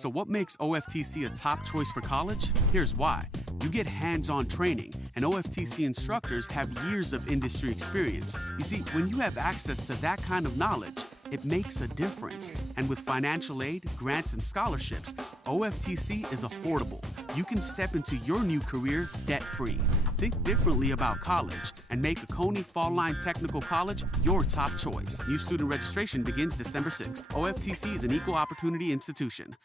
So what makes OFTC a top choice for college? Here's why. You get hands-on training, and OFTC instructors have years of industry experience. You see, when you have access to that kind of knowledge, it makes a difference. And with financial aid, grants, and scholarships, OFTC is affordable. You can step into your new career debt-free. Think differently about college and make Oconee Fall Line Technical College your top choice. New student registration begins December 6th. OFTC is an equal opportunity institution.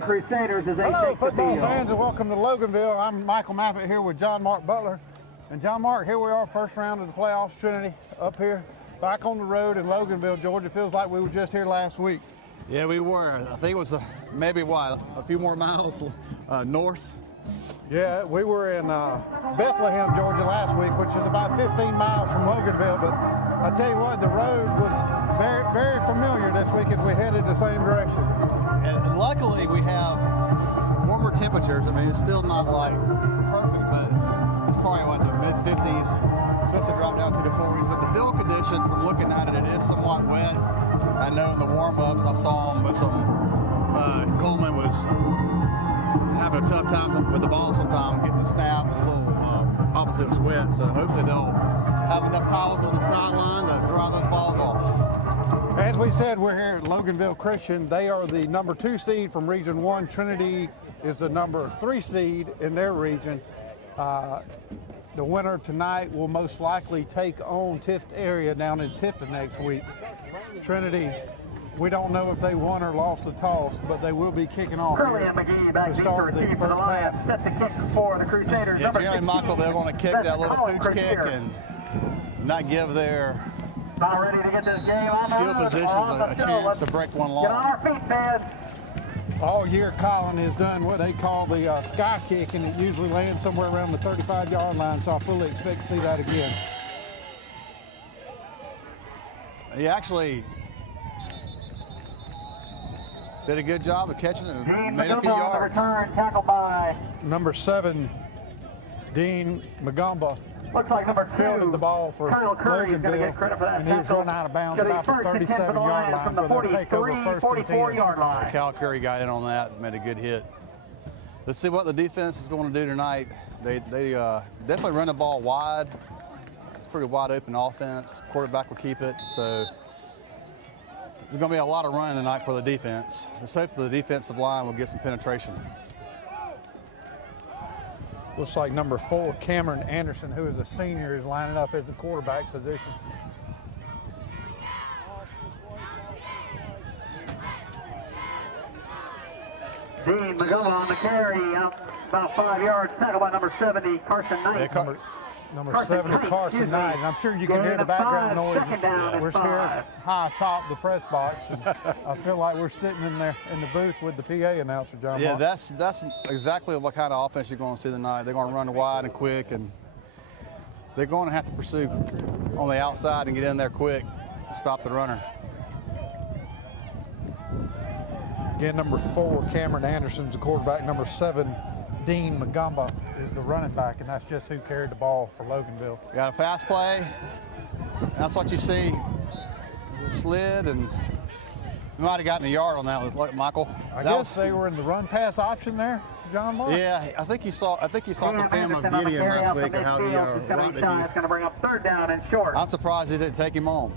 Crusaders as they Hello, take the football field. fans, and welcome to Loganville. I'm Michael Maffett here with John Mark Butler. And John Mark, here we are, first round of the playoffs, Trinity, up here, back on the road in Loganville, Georgia. Feels like we were just here last week. Yeah, we were. I think it was maybe, a few more miles north? Yeah, we were in Bethlehem, Georgia last week, which is about 15 miles from Loganville. But I tell you what, the road was very, very familiar this week as we headed the same direction. And luckily we have warmer temperatures. I mean, it's still not like perfect, but it's probably the mid-50s. It's supposed to drop down to the 40s, but the field condition from looking at it is somewhat wet. I know in the warm-ups I saw them with Coleman was having a tough time with the ball sometime, getting the snap. It was a little, obviously it was wet, so hopefully they'll have enough towels on the sideline to dry those balls off. As we said, we're here at Loganville Christian. They are the number 2 seed from Region 1. Trinity is the number 3 seed in their region. The winner tonight will most likely take on Tift area down in Tifton next week. Trinity, we don't know if they won or lost the toss, but they will be kicking off to start the first half. Set the kick for the Crusaders. Yeah, Jerry and Michael, they're going to kick that little pooch kick and not give their About ready to get this game on skill positions a chance to break one long. Get on our feet, fans. All year, Colin has done what they call the sky kick, and it usually lands somewhere around the 35-yard line, so I fully expect to see that again. He actually did a good job of catching it and made a few yards. Return, tackled by Number 7, Dean Magamba. Looks like number 2. Fielded the ball for Kyle Curry is going to get credit for that and he was run out of bounds about the 37-yard line from the where they'll take over first and 10. 44-yard line. Cal Curry got in on that and made a good hit. Let's see what the defense is going to do tonight. They definitely run the ball wide. It's a pretty wide open offense. Quarterback will keep it. So there's going to be a lot of running tonight for the defense. Let's hope the defensive line will get some penetration. Looks like number 4, Cameron Anderson, who is a senior, is lining up at the quarterback position. Dean McGowan on the carry, out about 5 yards, tackled by number 70, Carson Knight. Number 70, Carson Knight. And I'm sure you can hear the background noise. We're here high atop the press box. And I feel like we're sitting in there in the booth with the PA announcer, John. Yeah, Mark. that's exactly what kind of offense you're going to see tonight. They're going to run wide and quick, and they're going to have to pursue on the outside and get in there quick to stop the runner. Again, number 4, Cameron Anderson's the quarterback. Number 7, Dean Magamba is the running back, and that's just who carried the ball for Loganville. Got a pass play. That's what you see. It slid, and we might have gotten a yard on that, Michael. I guess they were in the run-pass option there, John Mark. Yeah, I think you saw some film of Gideon last week of how he rocked it. It's going to bring up 3rd down and short. I'm surprised he didn't take him on.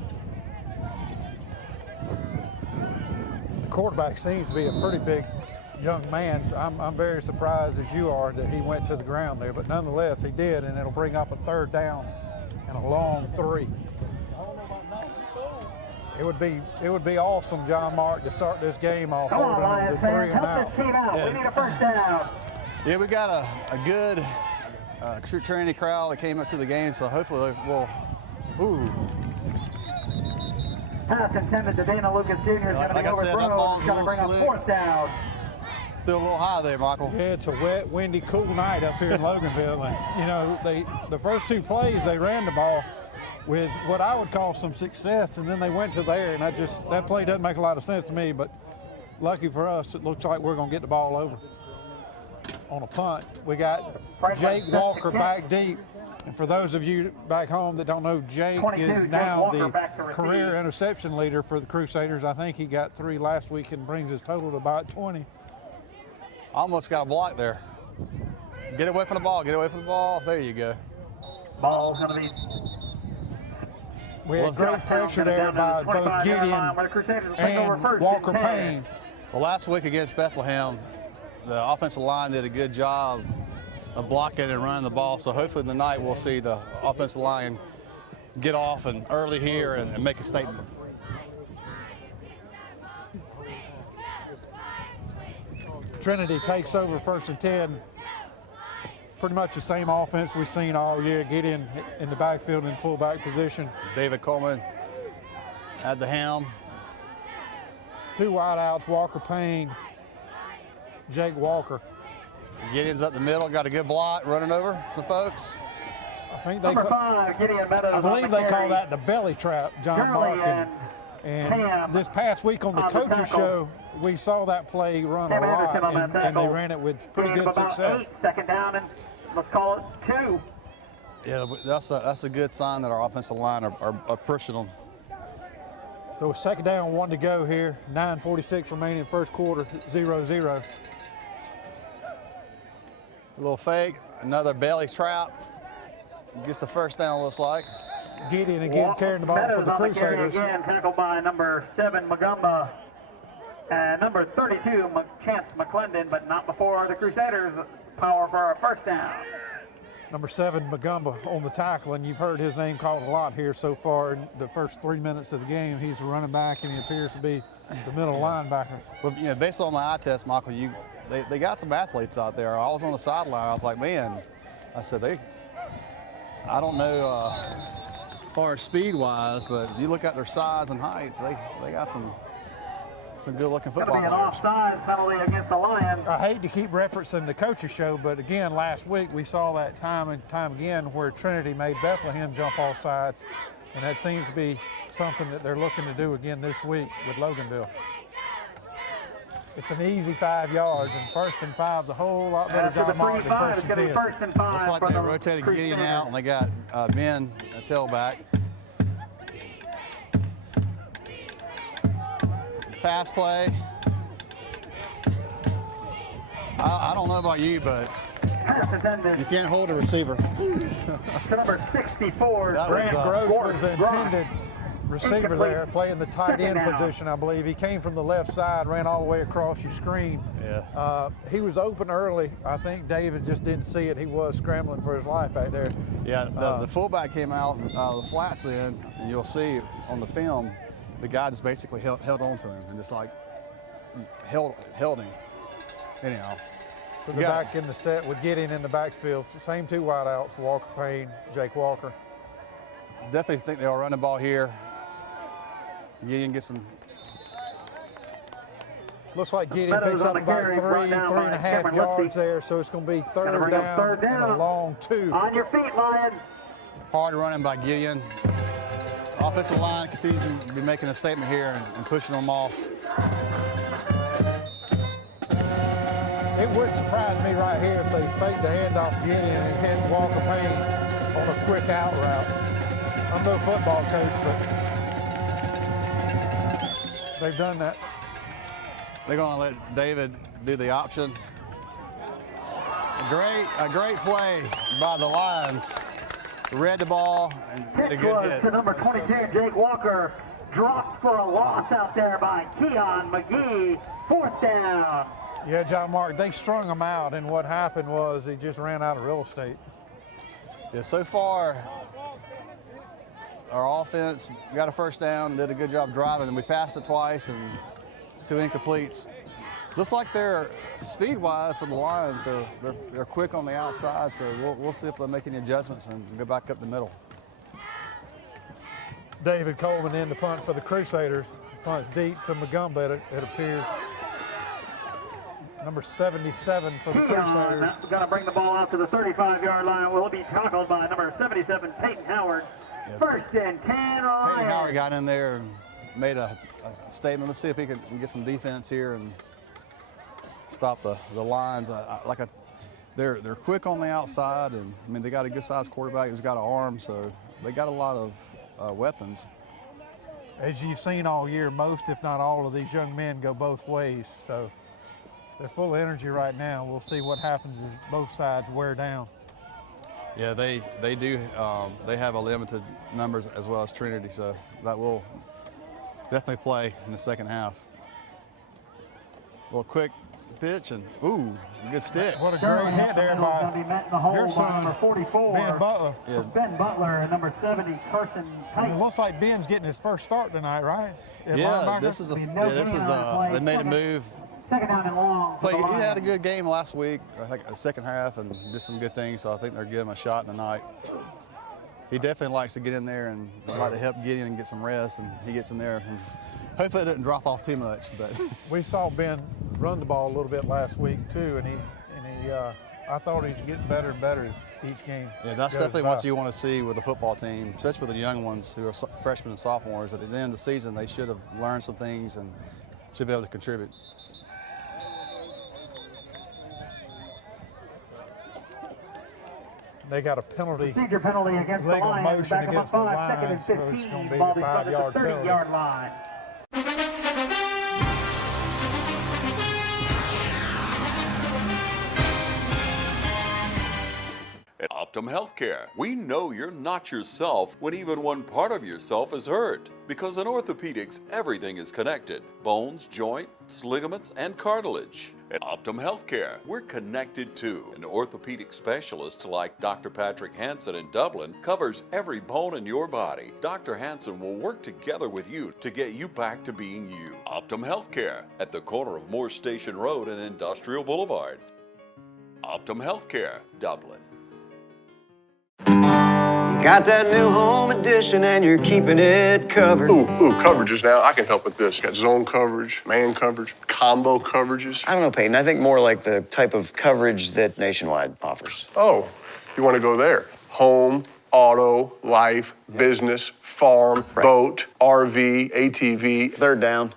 The quarterback seems to be a pretty big young man, so I'm very surprised as you are that he went to the ground there, but nonetheless he did, and it'll bring up a 3rd down and a long 3. It would be awesome, John Mark, to start this game off holding them to 3 and out. Yeah. We need a 1st down. Yeah, we got a good Trinity crowd that came up to the game, so hopefully we'll. Pass intended to Dana Lucas Jr. Like I said, that ball's going to bring up 4th down. Still a little high there, Michael. Yeah, it's a wet, windy, cool night up here in Loganville. And, you know, the first 2 plays, they ran the ball with what I would call some success, and then they went to there, and that play doesn't make a lot of sense to me, but lucky for us, it looks like we're going to get the ball over. on a punt. We got Jake Walker back deep. And for those of you back home that don't know, Jake is now the career interception leader for the Crusaders. I think he got 3 last week and brings his total to about 20. Almost got a block there. Get away from the ball, get away from the ball. There you go. Ball's going to be. We had great pressure there by both Gideon and Walker Payne. Well, last week against Bethlehem, the offensive line did a good job of blocking and running the ball. So hopefully tonight we'll see the offensive line get off and early here and make a statement. Trinity takes over 1st and 10. Pretty much the same offense we've seen all year. Gideon in the backfield in fullback position. David Coleman at the helm. 2 wideouts, Walker Payne, Jake Walker. Gideon's up the middle, got a good block, running over some folks. I think they Number 5, Gideon Meadows. I believe they call that the belly trap, John Mark. And this past week on the coaches show, we saw that play run a lot, and they ran it with pretty good success. 2nd down, and let's call it 2. Yeah, that's a good sign that our offensive line are pushing them. So 2nd down, 1 to go here. 9:46 remaining first quarter, 0-0. A little fake, another belly trap. Gets the 1st down, looks like. Gideon again carrying the ball for the Crusaders. Again, tackled by number 7, Magumba, and number 32, Chance McClendon, but not before the Crusaders power for a 1st down. Number 7, Magumba on the tackle, and you've heard his name called a lot here so far in the first 3 minutes of the game. He's a running back, and he appears to be the middle linebacker. Well, you know, based on my eye test, Michael, they got some athletes out there. I was on the sideline. I was like, man, I said I don't know as far as speed-wise, but if you look at their size and height, they got some good-looking football players. An offside penalty against the Lions. I hate to keep referencing the coaches show, but again, last week we saw that time and time again where Trinity made Bethlehem jump off sides, and that seems to be something that they're looking to do again this week with Loganville. It's an easy 5 yards, and 1st and 5's a whole lot better job mark than 1st and 10. Looks like they rotated Gideon out, and they got Ben, a tailback. Pass play. I don't know about you, but you can't hold a receiver. Number 64. Grant Gross was the intended receiver there, playing the tight end position, I believe. He came from the left side, ran all the way across your screen. Yeah. He was open early. I think David just didn't see it. He was scrambling for his life back there. Yeah, the fullback came out the flats then, and you'll see on the film, the guy just basically held on to him and just like held him. Anyhow. So they're back in the set with Gideon in the backfield. Same 2 wideouts, Walker Payne, Jake Walker. Definitely think they'll run the ball here. Gideon gets some. Looks like Gideon picks up about 3.5 yards there, so it's going to be 3rd down and a long 2. On your feet, Lions. Hard running by Gideon. Offensive line continues to be making a statement here and pushing them off. It would surprise me right here if they faked the handoff to Gideon and hit Walker Payne on a quick out route. I'm no football coach, but they've done that. They're going to let David do the option. A great play by the Lions. Read the ball and did a good hit. To number 22, Jake Walker, dropped for a loss out there by Keon McGee. 4th down. Yeah, John Mark, they strung him out, and what happened was he just ran out of real estate. Yeah, so far, our offense got a 1st down, did a good job driving, and we passed it twice and 2 incompletes. Looks like they're speed-wise for the Lions, so they're quick on the outside, so we'll see if they'll make any adjustments and go back up the middle. David Coleman in the punt for the Crusaders. Punts deep to Magumba, it appears. Number 77 for the Crusaders. Going to bring the ball out to the 35-yard line. Will be tackled by number 77, Peyton Howard. Yeah. 1st and 10. Peyton Howard got in there and made a statement. Let's see if we can get some defense here and stop the Lions. they're quick on the outside, and I mean they got a good sized quarterback who's got an arm, so they got a lot of weapons. As you've seen all year, most, if not all, of these young men go both ways. So they're full of energy right now. We'll see what happens as both sides wear down. Yeah, they do. They have a limited numbers as well as Trinity, so that will definitely play in the second half. A little quick pitch and ooh, good stick. What a great hit there by your son, number 44. Ben Butler. Yeah. Ben Butler and number 70, Carson It Tate. looks like Ben's getting his first start tonight, right? At Yeah, linebacker? this is Be no gain on the play. they made a move. Second down and long. for He the had a Lions. good game last week, I think the second half, and did some good things, so I think they're giving him a shot tonight. He definitely likes to get in there and like to help Gideon and get some rest, and he gets in there. And hopefully it doesn't drop off too much. But We saw Ben run the ball a little bit last week too, and I thought he was getting better and better as each game. yeah, that's goes definitely by. what you want to see with the football team, especially with the young ones who are freshmen and sophomores. At the end of the season, they should have learned some things and should be able to contribute. They got a penalty, Procedure penalty against the legal Lions. motion Back up on against the 5, second and Lions, so it's 15. going to be Ball a be funded 5-yard at the penalty. 30-yard line. At Optum Healthcare, we know you're not yourself when even one part of yourself is hurt. Because in orthopedics, everything is connected. Bones, joints, ligaments, and cartilage. At Optum Healthcare, we're connected too. An orthopedic specialist like Dr. Patrick Hansen in Dublin covers every bone in your body. Dr. Hansen will work together with you to get you back to being you. Optum Healthcare at the corner of Moore Station Road and Industrial Boulevard. Optum Healthcare, Dublin. Got that new home edition and you're keeping it covered. Ooh, coverages now. I can help with this. Got zone coverage, man coverage, combo coverages. I don't know, Peyton. I think more like the type of coverage that Nationwide offers. Oh, you want to go there? Home, auto, life, business, farm, boat, RV, ATV. Third down.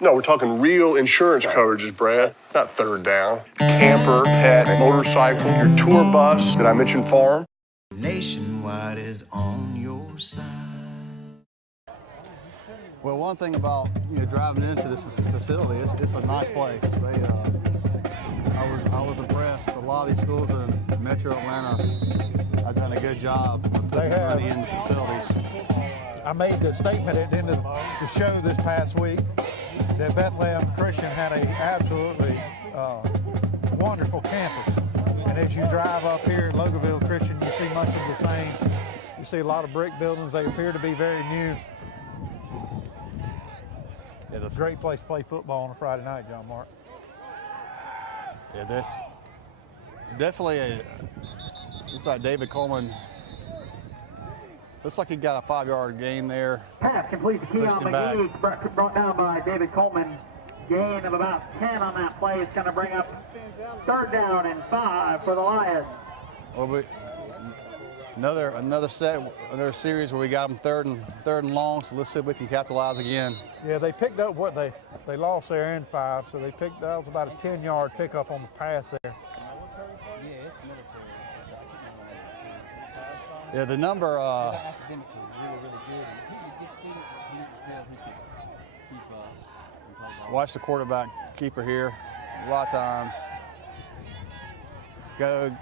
No, we're talking real insurance coverages, Brad. Not third down. Camper, pet, motorcycle, your tour bus. Did I mention farm? Nationwide is on your side. Well, one thing about driving into this facility, it's a nice place. I was impressed. A lot of these schools in Metro Atlanta have done a good job of putting money in these facilities. I made the statement at the end of the show this past week that Bethlehem Christian had a absolutely wonderful campus. And as you drive up here at Loganville Christian, you see much of the same. You see a lot of brick buildings. They appear to be very new. Yeah, it's a great place to play football on a Friday night, John Mark. Yeah, this definitely it's like David Coleman. Looks like he got a 5-yard gain there. Pass complete to Keon McGee, brought down by David Coleman. Gain of about 10 on that play. It's going to bring up third down and 5 for the Lions. Well, another series where we got them third and long. So let's see if we can capitalize again. Yeah, they picked up what they lost there in 5, so that was about a 10-yard pickup on the pass there. Yeah, the number. Watch the quarterback keeper here. A lot of times. Go.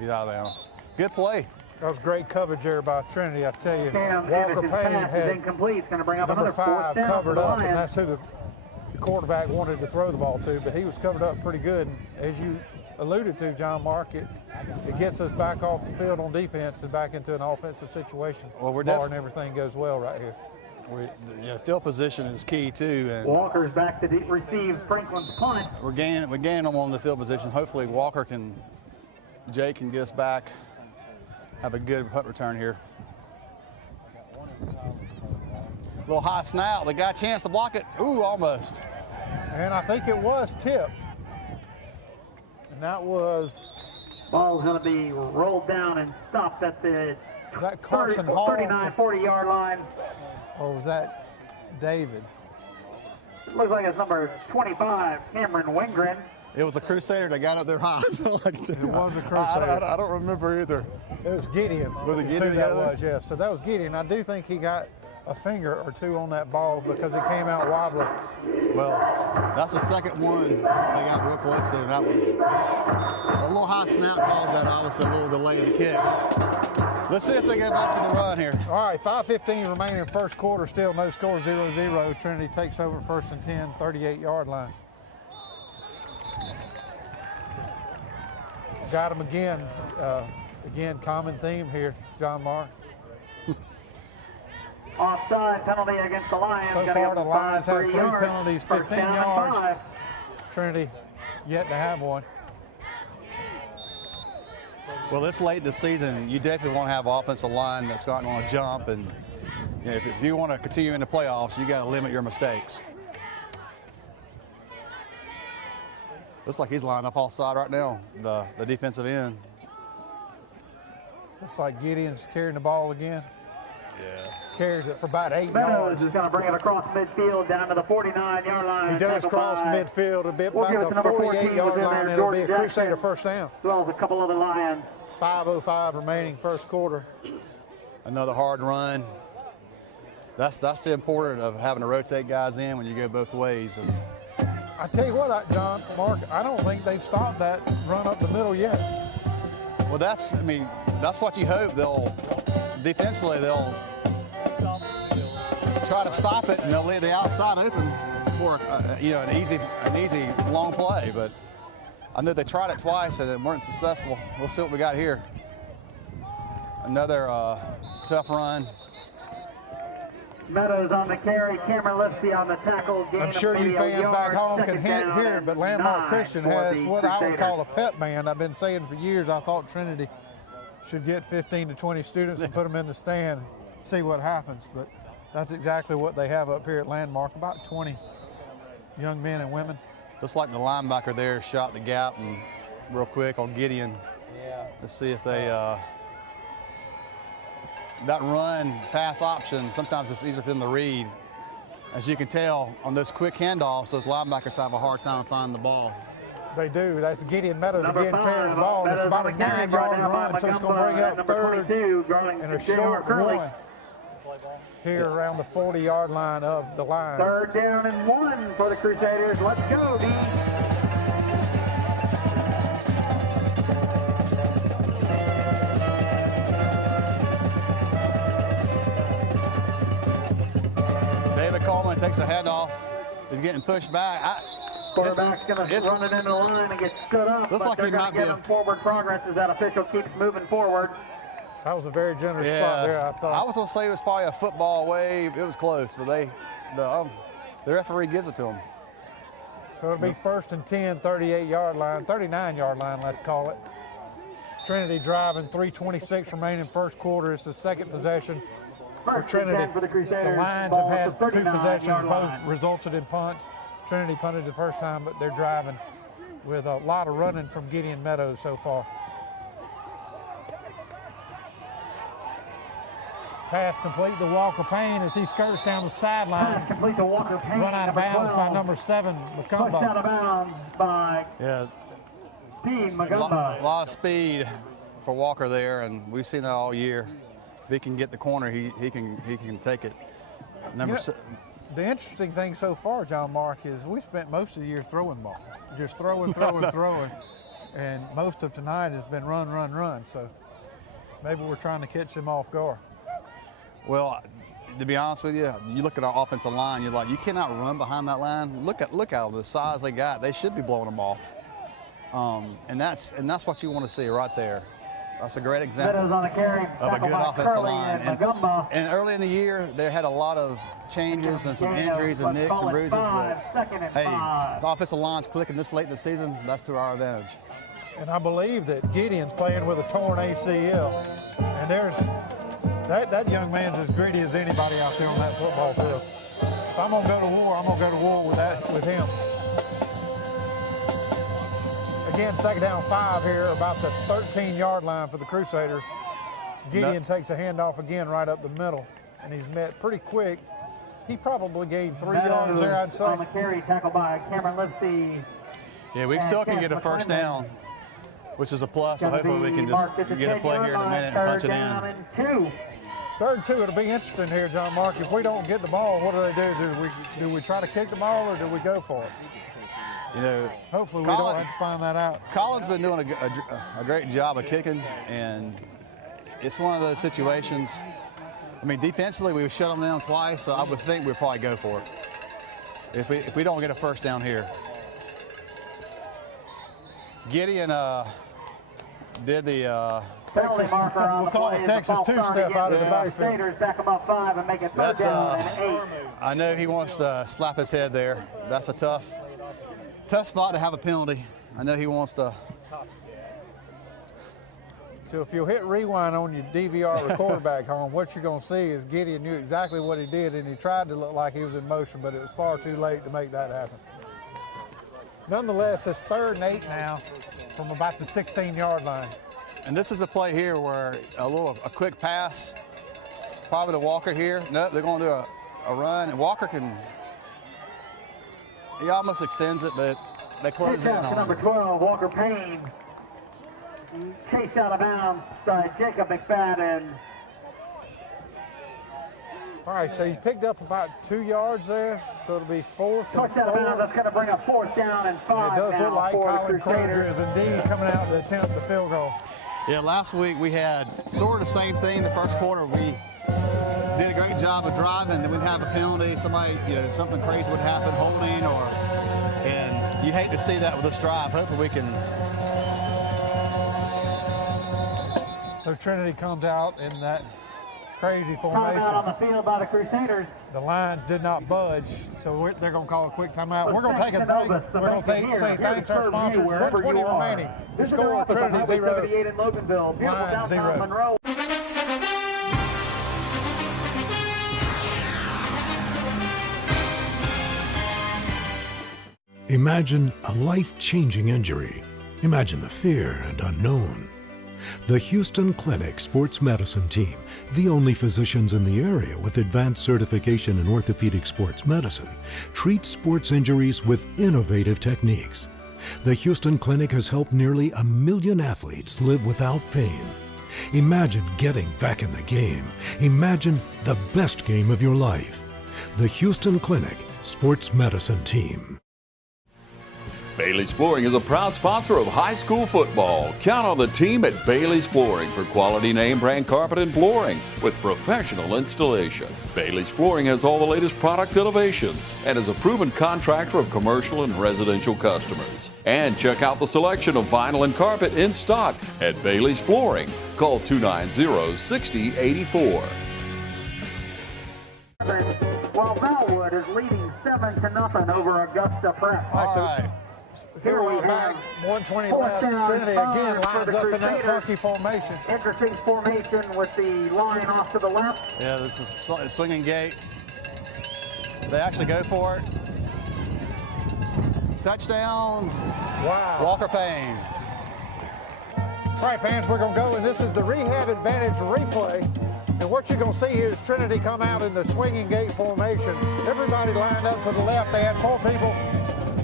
He's out of bounds. Good play. That was great coverage there by Trinity, I tell you. Cam Walker Anderson's Payne pass is had incomplete. It's going to bring up number another 4th 5 down for covered the up, and Lions. that's who the quarterback wanted to throw the ball to, but he was covered up pretty good. And as you alluded to, John Mark, it gets us back off the field on defense and back into an offensive situation. Well, we're barring everything goes well right here. Field position is key too, and Walker's back to receive Franklin's punt. we're gaining them on the field position. Hopefully Jake can get us back. Have a good punt return here. A little high snap. They got a chance to block it. Ooh, almost. And I think it was tipped. And that was Ball's going to be rolled down and stopped at the that Carson Hall, 39, 40-yard line. or was that David? Looks like it's number 25, Cameron Wingren. It was a Crusader that got up there high. So It was a Crusader. I don't remember either. It was Gideon. Was it Gideon? That was, yeah. So that was Gideon. I do think he got a finger or two on that ball because it came out wobbly. Well, that's the second one they got real close to. That one, a little high snap caused that, obviously, a little delay in the kick. Let's see if they get back to the run here. All right, 5:15 remaining first quarter, still no score, 0-0. Trinity takes over first and 10, 38-yard line. Got him again. Again, common theme here, John Mark. Offside penalty against the Lions. So far, the Lions have 3 penalties, 15 yards. Trinity yet to have one. Well, this late in the season, you definitely want to have an offensive line that's not going to jump. And you know, if you want to continue in the playoffs, you got to limit your mistakes. Looks like he's lined up offside right now, the defensive end. Looks like Gideon's carrying the ball again. Yeah. Carries it for about 8 Meadows yards. is going to bring it across midfield down to the 49-yard line. He does cross midfield a bit, about the 48-yard line, and it'll be a Crusader first down. As well as a couple other Lions. 5:05 remaining first quarter. Another hard run. That's the importance of having to rotate guys in when you go both ways. And I tell you what, John, Mark, I don't think they've stopped that run up the middle yet. well, that's what you hope. Defensively, they'll try to stop it and they'll leave the outside open for an easy long play. But I know they tried it twice and it weren't successful. We'll see what we got here. Another tough run. Meadows on the carry, Cameron Lipsy on the tackle. I'm sure you fans back home can hear it, but Landmark Christian has what I would call a pep band. I've been saying for years I thought Trinity should get 15 to 20 students and put them in the stand and see what happens. But that's exactly what they have up here at Landmark, about 20 young men and women. Looks like the linebacker there shot the gap and real quick on Gideon. Yeah. Let's see if they, that run pass option, sometimes it's easier for them to read. As you can tell on those quick handoffs, those linebackers have a hard time finding the ball. They do. That's Gideon Meadows Number again 5, carrying the ball. And it's about a 9-yard run, so it's going to bring up third and a short one here around the 40-yard line of the Lions. Third down and 1 for the Crusaders. Let's go, D. David Coleman takes a handoff. He's getting pushed back. Quarterback's going to run it in the line and get stood up. Looks like they're he going might to give be him forward progress as that official keeps moving forward. That was a very generous spot there, I thought. I was going to say it was probably a football wave. It was close, but the referee gives it to him. So it'll be first and 10, 38-yard line, 39-yard line, let's call it. Trinity driving, 3:26 remaining first quarter. It's the second possession for Trinity. For the Crusaders. The Lions have had 2 possessions, both resulted in punts. Trinity punted the first time, but they're driving with a lot of running from Gideon Meadows so far. Pass complete to Walker Payne as he skirts down the sideline. Pass complete to Walker Payne. Run out of bounds by number 7, McCumba. Pushed out of bounds by Steve Magumba. A lot of speed for Walker there, and we've seen that all year. If he can get the corner, he can take it. The interesting thing so far, John Mark, is we spent most of the year throwing ball. Just throwing. And most of tonight has been run. So maybe we're trying to catch him off guard. Well, to be honest with you, you look at our offensive line, you're like, you cannot run behind that line. Look at the size they got. They should be blowing them off. And that's what you want to see right there. That's a great example on the carry, of a good offensive line. And early in the year, they had a lot of changes and some injuries and nicks and bruises. But hey, the offensive line's clicking this late in the season. That's to our advantage. And I believe that Gideon's playing with a torn ACL. And there's that young man's as gritty as anybody out there on that football field. If I'm gonna go to war, I'm gonna go to war with him. Again, second down 5 here, about the 13-yard line for the Crusaders. Gideon takes a handoff again right up the middle, and he's met pretty quick. He probably gained 3 yards there, I'd say. On the carry, tackled by Cameron Lipsy. Yeah, we still can get a first down, which is a plus, but hopefully we can just get a play here in a minute and punch it in. 3rd and 2, it'll be interesting here, John Mark. If we don't get the ball, what do? Do we try to kick the ball or do we go for it? You know, hopefully we don't have to find that out. Colin's been doing a great job of kicking, and it's one of those situations. I mean, defensively, we shut them down twice, so I would think we'd probably go for it if we don't get a first down here. Gideon did the penalty marker on we'll call it Texas two-step out of the backfield. Crusaders back about 5 and make it 3rd down and 8. I know he wants to slap his head there. That's a tough spot to have a penalty. I know he wants to. So if you'll hit rewind on your DVR recorder back home, what you're going to see is Gideon knew exactly what he did, and he tried to look like he was in motion, but it was far too late to make that happen. Nonetheless, it's 3rd and 8 now from about the 16-yard line. And this is a play here where a quick pass, probably to Walker here. Nope, they're going to do a run, and Walker he almost extends it, but they close it on number 12, Walker Payne. Chased out of bounds by Jacob McFadden. All right, so he picked up about 2 yards there, so it'll be 4th and 4. Touchdown out of bounds, that's going to bring up 4th down and 5 It does now look like for Colin the Crusaders. Crozier is indeed coming out to attempt the field goal. Yeah, last week we had sort of the same thing. The first quarter we did a great job of driving, then we'd have a penalty, somebody, something crazy would happen, holding, and you hate to see that with this drive. Hopefully we can. So Trinity comes out in that crazy Timeout formation. on the field by the Crusaders. The line did not budge, so they're going to call a quick timeout. We're going to take a break. We're going to say thanks to our sponsors. 120 remaining. The score, Trinity 0, 78 in Loganville. Beautiful Line downtown 0. Monroe. Imagine a life-changing injury. Imagine the fear and unknown. The Houston Clinic Sports Medicine Team, the only physicians in the area with advanced certification in orthopedic sports medicine, treats sports injuries with innovative techniques. The Houston Clinic has helped nearly 1 million athletes live without pain. Imagine getting back in the game. Imagine the best game of your life. The Houston Clinic Sports Medicine Team. Bailey's Flooring is a proud sponsor of high school football. Count on the team at Bailey's Flooring for quality name brand carpet and flooring with professional installation. Bailey's Flooring has all the latest product innovations and is a proven contractor of commercial and residential customers. And check out the selection of vinyl and carpet in stock at Bailey's Flooring. Call 290-6084. While Bellwood is leading 7-0 over Augusta Prep. All right. Here we have 120 left. Trinity again lines up in that funky formation. Interesting formation with the line off to the left. Yeah, this is swinging gate. They actually go for it. Touchdown. Wow. Walker Payne. All right, fans, we're going to go, and this is the Rehab Advantage replay. And what you're going to see here is Trinity come out in the swinging gate formation. Everybody lined up to the left. They had 4 people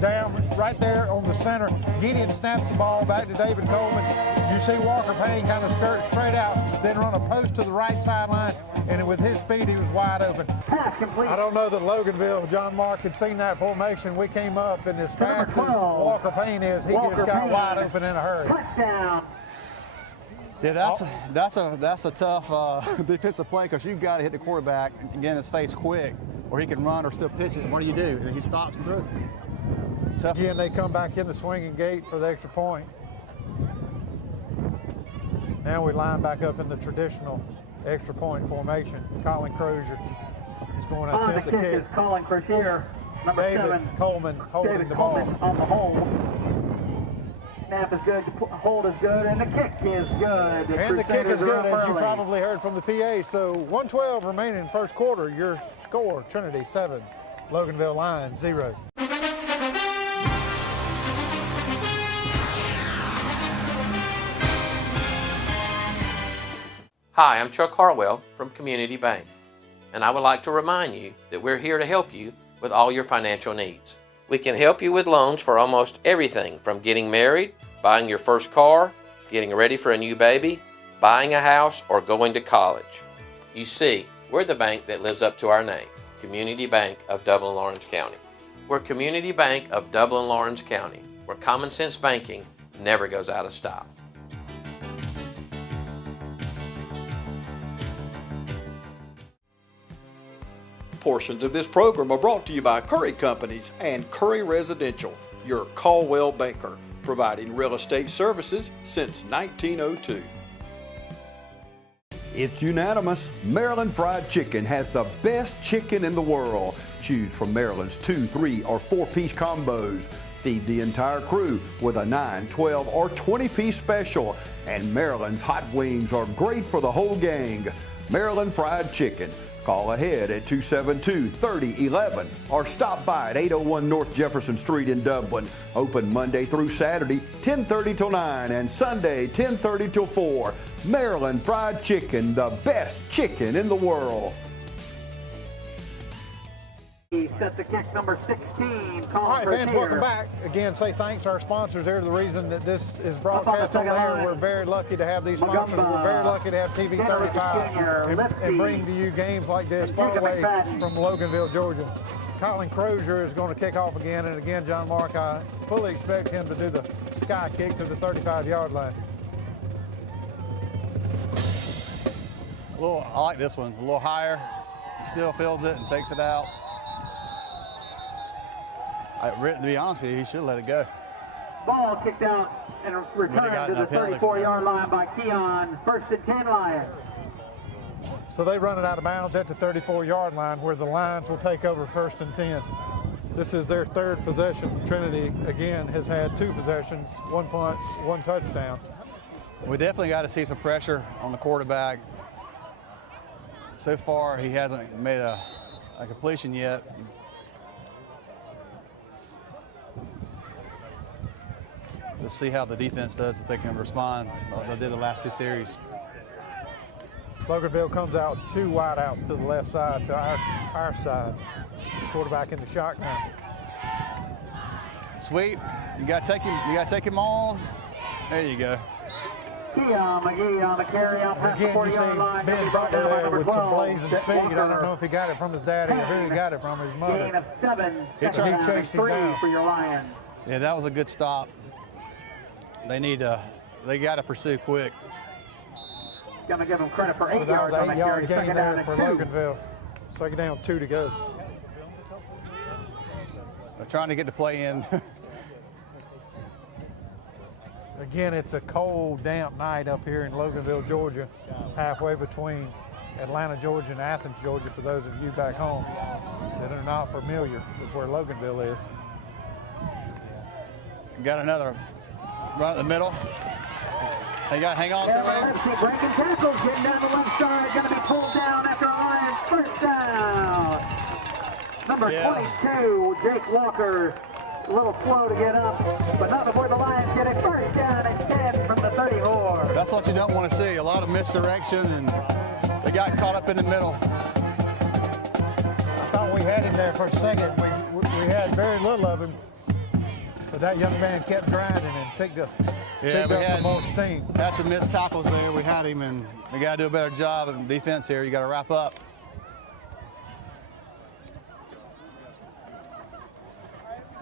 down right there on the center. Gideon snaps the ball back to David Coleman. You see Walker Payne kind of skirt straight out, then run a post to the right sideline, and with his speed, he was wide open. Pass complete. I don't know that Loganville, John Mark, had seen that formation. We came up, and as fast as Walker Payne is, he just got wide open in a hurry. Touchdown. Yeah, that's a tough defensive play because you've got to hit the quarterback and get in his face quick, or he can run or still pitch it. What do? And he stops and throws it. Tough. Again, they come back in the swinging gate for the extra point. Now we line back up in the traditional extra point formation. Colin Crozier is going to attempt the kick. Is Colin Crozier, number David 7. Coleman holding David the Coleman ball. on the hold. Snap is good, hold is good, and the kick is good. And the kick is good, as you early. probably heard from the PA. So 1:12 remaining in first quarter. Your score, Trinity 7, Loganville Line 0. Hi, I'm Chuck Harwell from Community Bank, and I would like to remind you that we're here to help you with all your financial needs. We can help you with loans for almost everything from getting married, buying your first car, getting ready for a new baby, buying a house, or going to college. You see, we're the bank that lives up to our name, Community Bank of Dublin-Lawrence County. We're Community Bank of Dublin-Lawrence County, where common sense banking never goes out of style. Portions of this program are brought to you by Curry Companies and Curry Residential, your Caldwell banker, providing real estate services since 1902. It's unanimous. Maryland Fried Chicken has the best chicken in the world. Choose from Maryland's 2, 3, or 4-piece combos. Feed the entire crew with a 9, 12, or 20-piece special. And Maryland's hot wings are great for the whole gang. Maryland Fried Chicken. Call ahead at 272-3011 or stop by at 801 North Jefferson Street in Dublin. Open Monday through Saturday, 10:30 till 9, and Sunday, 10:30 till 4. Maryland Fried Chicken, the best chicken in the world. He set the kick, number 16. All right, fans, welcome back. Again, say thanks to our sponsors. They're the reason that this is broadcast on the air. We're very lucky to have these sponsors. We're very lucky to have TV 35 and bring to you games like this far away from Loganville, Georgia. Colin Crozier is going to kick off again, and again, John Mark, I fully expect him to do the sky kick to the 35-yard line. I like this one. A little higher. He still fields it and takes it out. To be honest with you, he should let it go. Ball kicked out and returned to the 34-yard line by Keon. 1st and 10 Lions. So they run it out of bounds at the 34-yard line where the Lions will take over 1st and 10. This is their 3rd possession. Trinity, again, has had 2 possessions, 1 punt, 1 touchdown. We definitely got to see some pressure on the quarterback. So far, he hasn't made a completion yet. Let's see how the defense does, if they can respond. They did the last 2 series. Loganville comes out 2 wideouts to the left side, to our side. Quarterback in the shotgun. Sweep. You got to take him. You got to take him on. There you go. Keon McGee on the carry out past the 40-yard line. Ben Butler there with some blazing speed. I don't know if he got it from his daddy or who he got it from, his mother. Gain of 7. He chased him down. For your Lions. Yeah, that was a good stop. They got to pursue quick. Gonna give them credit for 8 that yards was on an the 8-yard carry. gain there for Loganville. 2nd down, 2 to go. They're trying to get the play in. Again, it's a cold, damp night up here in Loganville, Georgia, halfway between Atlanta, Georgia, and Athens, Georgia, for those of you back home that are not familiar with where Loganville is. Got another run at the middle. They got to hang on to it. Breaking tackles, getting down the left side, going to be pulled down after a Lions 1st down. Number 22, Jake Walker, a little slow to get up, but not before the Lions get a 1st down and 10 from the 34. That's what you don't want to see. A lot of misdirection, and they got caught up in the middle. I thought we had him there for a second. We had very little of him. But that young man kept grinding and picked up some more steam. Had some missed tackles there. We had him, and they got to do a better job in defense here. You got to wrap up.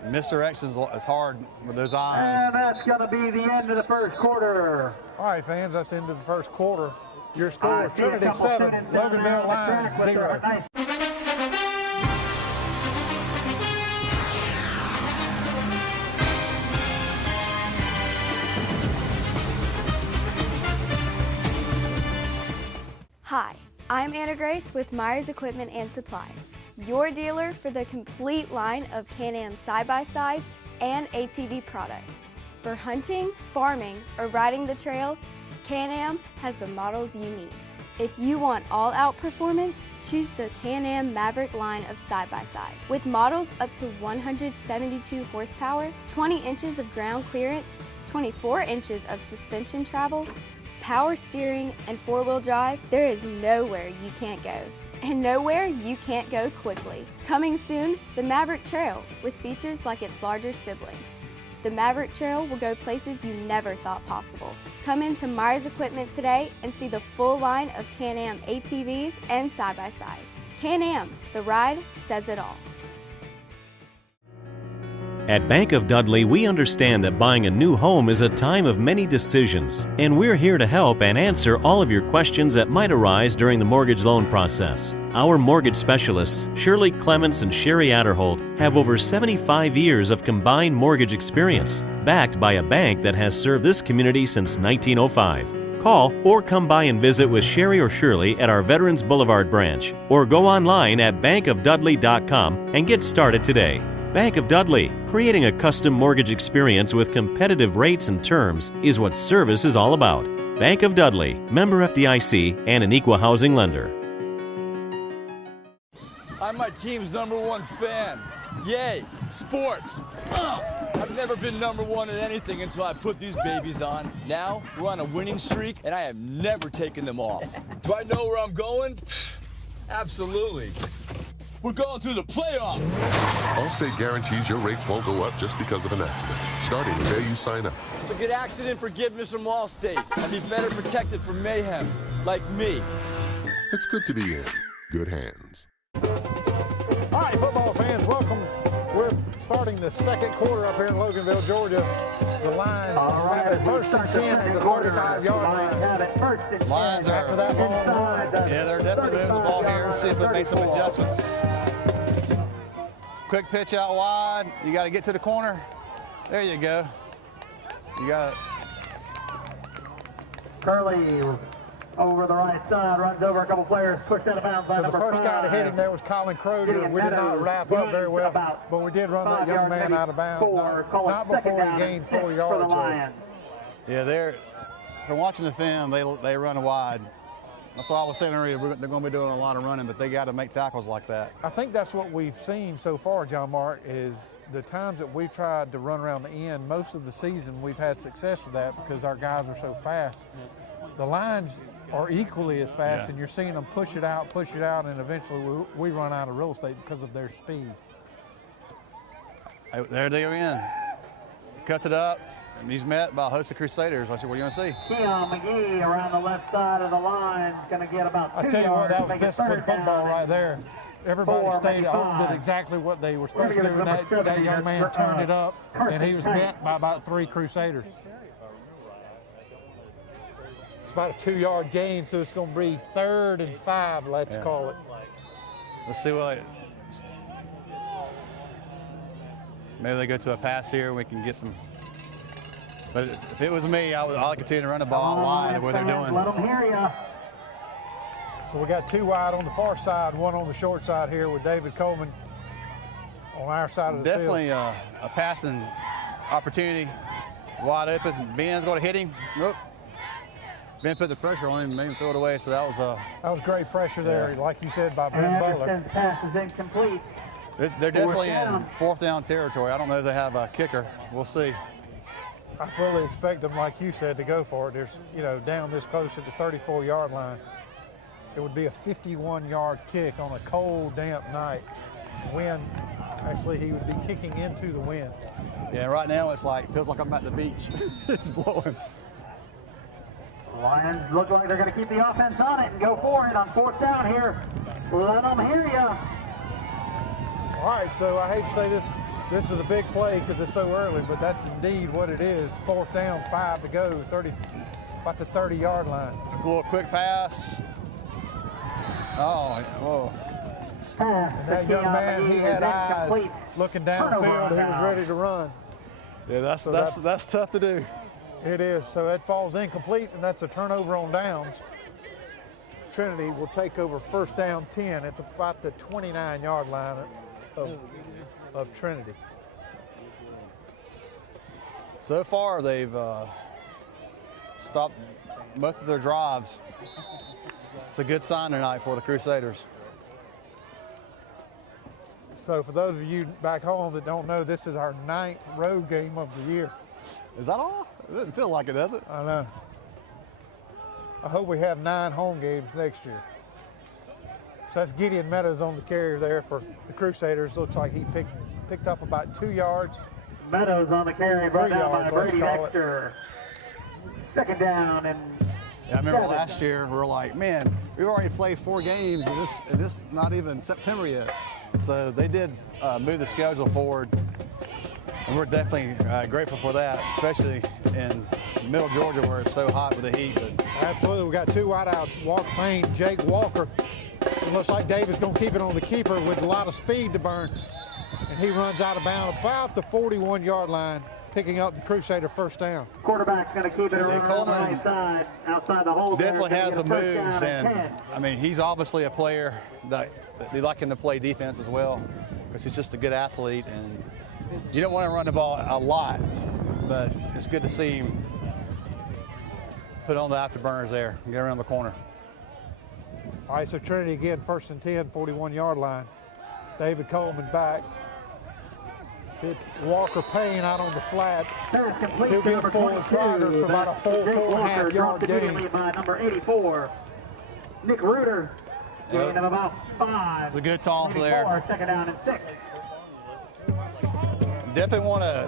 Misdirection is hard with those eyes. And that's going to be the end of the 1st quarter. All right, fans, that's the end of the 1st quarter. Your score, Trinity 7, Loganville Lions 0. Hi, I'm Anna Grace with Myers Equipment and Supply, your dealer for the complete line of Can-Am side-by-sides and ATV products. For hunting, farming, or riding the trails, Can-Am has the models you need. If you want all-out performance, choose the Can-Am Maverick line of side-by-side. With models up to 172 horsepower, 20 inches of ground clearance, 24 inches of suspension travel, power steering, and 4-wheel drive, there is nowhere you can't go. and nowhere you can't go quickly. Coming soon, the Maverick Trail, with features like its larger sibling. The Maverick Trail will go places you never thought possible. Come into Myers Equipment today and see the full line of Can-Am ATVs and side-by-sides. Can-Am, the ride says it all. At Bank of Dudley, we understand that buying a new home is a time of many decisions, and we're here to help and answer all of your questions that might arise during the mortgage loan process. Our mortgage specialists, Shirley Clements and Sherry Adderholt, have over 75 years of combined mortgage experience, backed by a bank that has served this community since 1905. Call or come by and visit with Sherry or Shirley at our Veterans Boulevard branch, or go online at bankofdudley.com and get started today. Bank of Dudley, creating a custom mortgage experience with competitive rates and terms is what service is all about. Bank of Dudley, member FDIC, and an equal housing lender. I'm my team's #1 fan. Yay, sports. I've never been #1 at anything until I put these babies on. Now we're on a winning streak, and I have never taken them off. Do I know where I'm going? Absolutely. We're going through the playoffs. Allstate guarantees your rates won't go up just because of an accident, starting the day you sign up. So get accident forgiveness from Allstate and be better protected from mayhem, like me. It's good to be in good hands. All right, football fans, welcome. We're starting the second quarter up here in Loganville, Georgia. The Lions have it first and 10 at the 35-yard line. Lions are after that long run. Yeah, they're definitely moving the ball here. See if they make some adjustments. Quick pitch out wide. You got to get to the corner. There you go. You got it. Curley over the right side, runs over a couple players, pushed out of bounds by So the number first guy to 5. hit him there was Colin Crozier. We did not wrap up very well, but we did run that young man out of bounds. Not before he gained 4 yards. Yeah, they're watching the film. They run wide. That's why I was saying earlier, they're going to be doing a lot of running, but they got to make tackles like that. I think that's what we've seen so far, John Mark, is the times that we've tried to run around the end, most of the season we've had success with that because our guys are so fast. The Lions are equally as fast, and you're seeing them push it out, and eventually we run out of real estate because of their speed. There they go in. Cuts it up, and he's met by a host of Crusaders. I said, what are you going to see? Keon McGee around the left side of the line, going to get about 2 yards. I tell you what, that was disciplined football right there. Everybody stayed at home, did exactly what they were supposed to do, and that young man turned it up, and he was met by about 3 Crusaders. About a 2-yard gain, so it's going to be 3rd and 5, let's call it. Let's see what. Maybe they go to a pass here and we can get some. But if it was me, I'll continue to run the ball wide where they're doing. Let them hear you. So we got 2 wide on the far side, 1 on the short side here with David Coleman on our side of the field. Definitely a passing opportunity, wide open. Ben's going to hit him. Nope. Ben put the pressure on him and made him throw it away, so that was great pressure there, like you said, by Ben Butler. Anderson's pass is incomplete. They're definitely in 4th down territory. I don't know if they have a kicker. We'll see. I fully expect them, like you said, to go for it. There's, down this close at the 34-yard line. It would be a 51-yard kick on a cold, damp night. Wind, actually, he would be kicking into the wind. Yeah, right now feels like I'm at the beach. It's blowing. Lions look like they're going to keep the offense on it and go for it on 4th down here. Let them hear you. All right, so I hate to say this is a big play because it's so early, but that's indeed what it is. 4th down, 5 to go, about the 30-yard line. A little quick pass. Oh, whoa. And that young man, he had eyes looking downfield. He was ready to run. Yeah, that's tough to do. It is. So that falls incomplete, and that's a turnover on downs. Trinity will take over 1st down 10 at about the 29-yard line of Trinity. So far, they've stopped most of their drives. It's a good sign tonight for the Crusaders. So for those of you back home that don't know, this is our 9th road game of the year. Is that all? It doesn't feel like it, does it? I know. I hope we have 9 home games next year. So that's Gideon Meadows on the carrier there for the Crusaders. Looks like he picked up about 2 yards. Meadows on the carry, brought down by Brady call it. Dexter. Second down and Yeah, I remember 7. last year we were like, man, we've already played 4 games and this not even September yet. So they did move the schedule forward, and we're definitely grateful for that, especially in middle Georgia where it's so hot with the heat. But Absolutely, we got 2 wideouts, Walker Payne, Jake Walker. It looks like Davis gonna keep it on the keeper with a lot of speed to burn. And he runs out of bounds about the 41-yard line, picking up the Crusader first down. Quarterback's going to keep it around on the right side, outside the hole. definitely has some some moves, and I mean, he's obviously a player that they like him to play defense as well, because he's just a good athlete, and you don't want to run the ball a lot, but it's good to see him put on the afterburners there and get around the corner. All right, so Trinity again, 1st and 10, 41-yard line. David Coleman back. It's Walker Payne out on the flat. He'll get a forward progress for about a 4.5 yard gain. By number 84, Nick Reuter, gain of about 5. It's a good toss there. 2nd down and 6. Definitely want to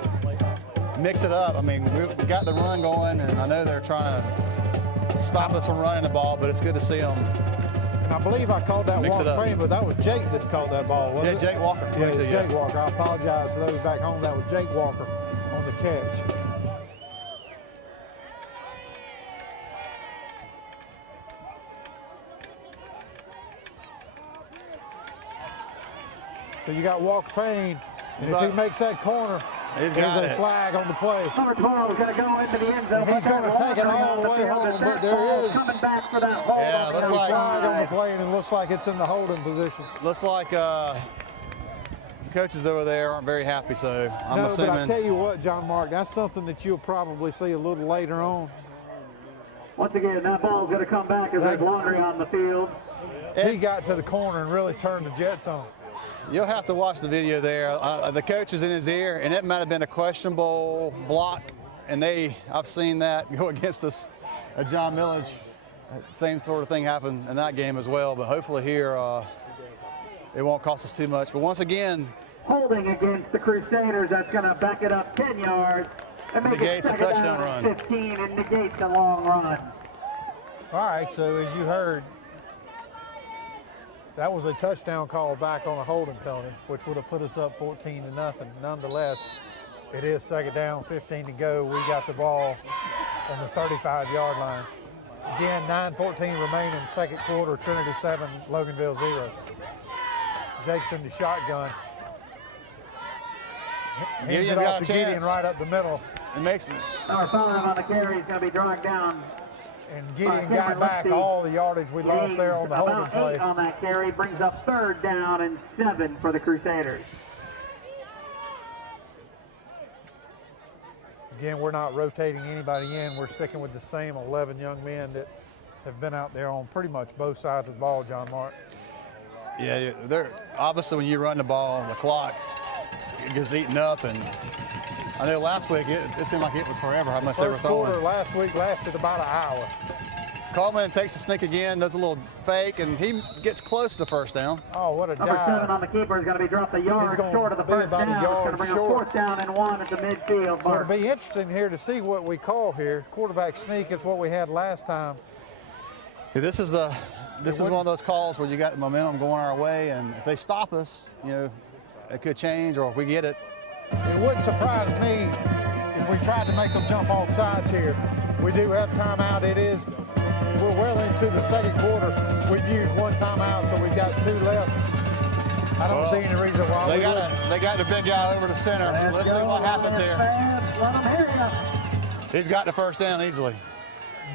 mix it up. I mean, we've got the run going, and I know they're trying to stop us from running the ball, but it's good to see them. And I believe I called that Walker Payne, but that was Jake that caught that ball, wasn't it? Yeah, Jake Walker. Yeah, it was Jake Walker. I apologize to those back home. That was Jake Walker on the catch. So you got Walker Payne, and if he makes that corner, there's a flag on the play. Number 12 is going to go into the end zone. He's going to take it all the way home, but there is coming back for that ball. Yeah, looks like flag on the play, and it looks like it's in the holding position. Looks like the coaches over there aren't very happy, so I'm assuming. But I tell you what, John Mark, that's something that you'll probably see a little later on. Once again, that ball's going to come back as there's laundry on the field. He got to the corner and really turned the Jets on. You'll have to watch the video there. The coach is in his ear, and it might have been a questionable block, and I've seen that go against us at John Millage. Same sort of thing happened in that game as well, but hopefully here it won't cost us too much. But once again, holding against the Crusaders, that's going to back it up 10 yards and make negates it a touchdown run. 15 and negates the long run. All right, so as you heard, that was a touchdown call back on a holding penalty, which would have put us up 14-0. Nonetheless, it is 2nd down, 15 to go. We got the ball on the 35-yard line. Again, 9:14 remaining, 2nd quarter. Trinity 7, Loganville 0. Jake's in the shotgun. Hands it off to Gideon right up the middle. It makes it. Number 5 on the carry is going to be dragged down. And Gideon got back all the yardage we lost there on the holding play. 8 on that carry brings up 3rd down and 7 for the Crusaders. Again, we're not rotating anybody in. We're sticking with the same 11 young men that have been out there on pretty much both sides of the ball, John Mark. Yeah, they're obviously when you run the ball, the clock gets eaten up, and I know last week it seemed like it was forever how much they were throwing. First quarter last week lasted about an hour. Coleman takes a sneak again, does a little fake, and he gets close to the 1st down. Oh, what a Number dive. 7 on the keeper is going to be dropped a yard short of the 1st down. It's going to bring up 4th down and 1 at the midfield So mark. it'll be interesting here to see what we call here. Quarterback sneak is what we had last time. Yeah, this is one of those calls where you got momentum going our way, and if they stop us, you know, it could change, or if we get it. It wouldn't surprise me if we tried to make them jump off sides here. We do have timeout. We're well into the 2nd quarter. We've used 1 timeout, so we've got 2 left. I don't see any reason why they got the big guy over the center, so let's see what happens here. Let them hear you. He's got the 1st down easily.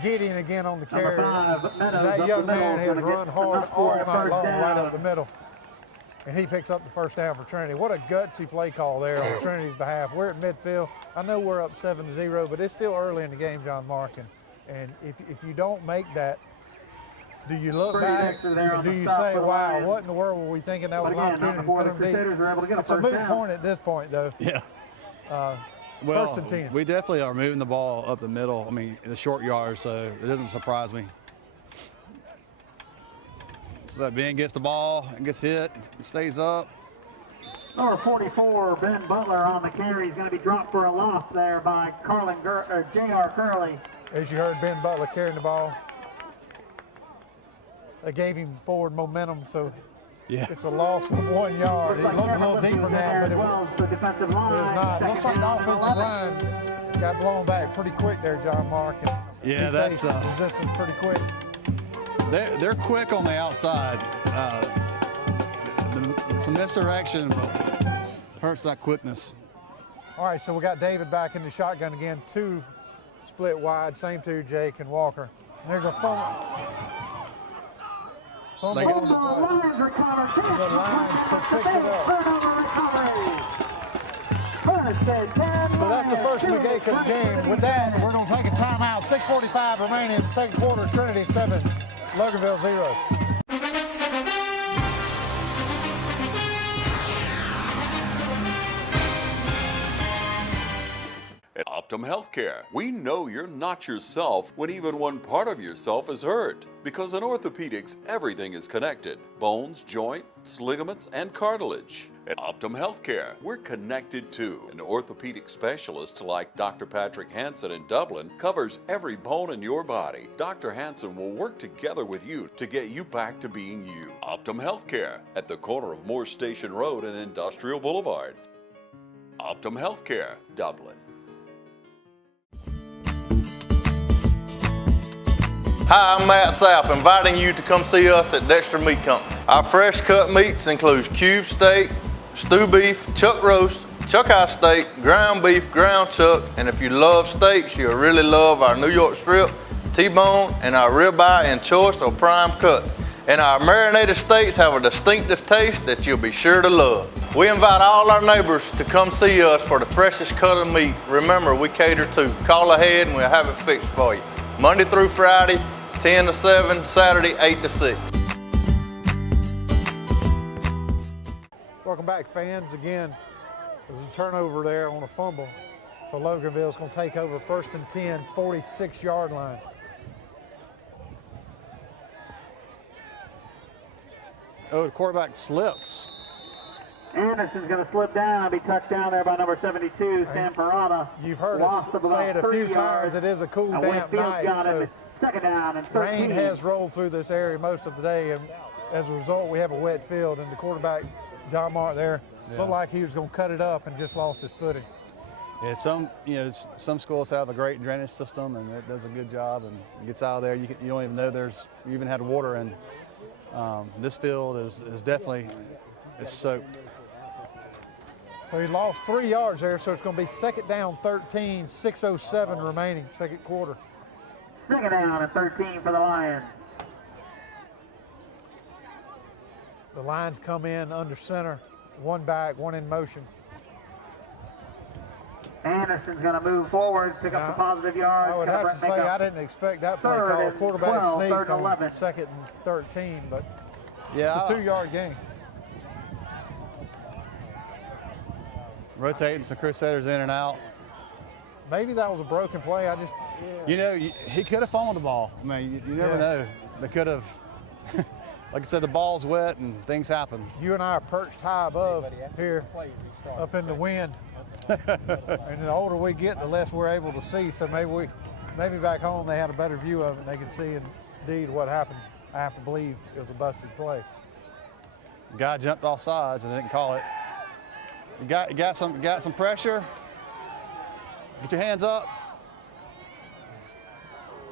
Gideon again on the carry. Number 5, That young man has run hard all night long right up the middle. And he picks up the 1st down for Trinity. What a gutsy play call there on Trinity's behalf. We're at midfield. I know we're up 7-0, but it's still early in the game, John Markin. And if you don't make that, do you look back and do you say, wow, what in the world were we thinking that was an opportunity to put them deep? It's a moot point at this point, though. Yeah. Well, 1st and 10. We definitely are moving the ball up the middle. I mean, the short yards, so it doesn't surprise me. So Ben gets the ball and gets hit, stays up. Number 44, Ben Butler on the carry. He's going to be dropped for a loss there by J.R. Curley. As you heard, Ben Butler carrying the ball. They gave him forward momentum, so it's a loss of 1 yard. He looked a little deeper now, but it was not. Looks like the offensive line got blown back pretty quick there, John Mark. Yeah, that's resistance pretty quick. They're quick on the outside. Some misdirection hurts that quickness. All right, so we got David back in the shotgun again. 2 split wide, same 2, Jake and Walker. And there's a fumble. The Lions recover. The Lions picked it up. So that's the first McGay game. With that, we're going to take a timeout. 6:45 remaining in the second quarter. Trinity 7, Loganville 0. At Optum Healthcare, we know you're not yourself when even one part of yourself is hurt. Because in orthopedics, everything is connected. Bones, joints, ligaments, and cartilage. At Optum Healthcare, we're connected too. An orthopedic specialist like Dr. Patrick Hansen in Dublin covers every bone in your body. Dr. Hansen will work together with you to get you back to being you. Optum Healthcare at the corner of Moore Station Road and Industrial Boulevard. Optum Healthcare, Dublin. Hi, I'm Matt Sapp, inviting you to come see us at Dexter Meat Company. Our fresh cut meats includes cube steak, stew beef, chuck roast, chuck eye steak, ground beef, ground chuck, and if you love steaks, you'll really love our New York strip, T-bone, and our ribeye and choice or prime cuts. And our marinated steaks have a distinctive taste that you'll be sure to love. We invite all our neighbors to come see us for the freshest cut of meat. Remember, we cater to. Call ahead and we'll have it fixed for you. Monday through Friday, 10 to 7, Saturday, 8 to 6. Welcome back, fans. Again, there was a turnover there on a fumble. So Loganville's going to take over 1st and 10, 46-yard line. Oh, the quarterback slips. Anderson's going to slip down, be tucked down there by number 72, Sam Parada. You've heard us say it a few times. It is a cool, damp night. So second down and 13. Rain has rolled through this area most of the day, and as a result, we have a wet field. And the quarterback, John Mark, there looked like he was going to cut it up and just lost his footing. Yeah, some schools have a great drainage system, and it does a good job. And it gets out of there. You don't even know you even had water in. This field is definitely soaked. So he lost 3 yards there, so it's going to be 2nd down, 13, 6:07 remaining, second quarter. 2nd down and 13 for the Lions. The Lions come in under center, 1 back, 1 in motion. Anderson's going to move forward, pick up the positive yards. I would have to say I didn't expect that play call. Quarterback 12, sneak on 2nd and 13, but it's a 2-yard gain. Rotating some Crusaders in and out. Maybe that was a broken play. He could have fumbled the ball. I mean, you never know. They could have, like I said, the ball's wet and things happen. You and I are perched high above here, up in the wind. And the older we get, the less we're able to see. So maybe back home they had a better view of it and they could see indeed what happened. I have to believe it was a busted play. The guy jumped off sides and they didn't call it. You got some pressure. Get your hands up.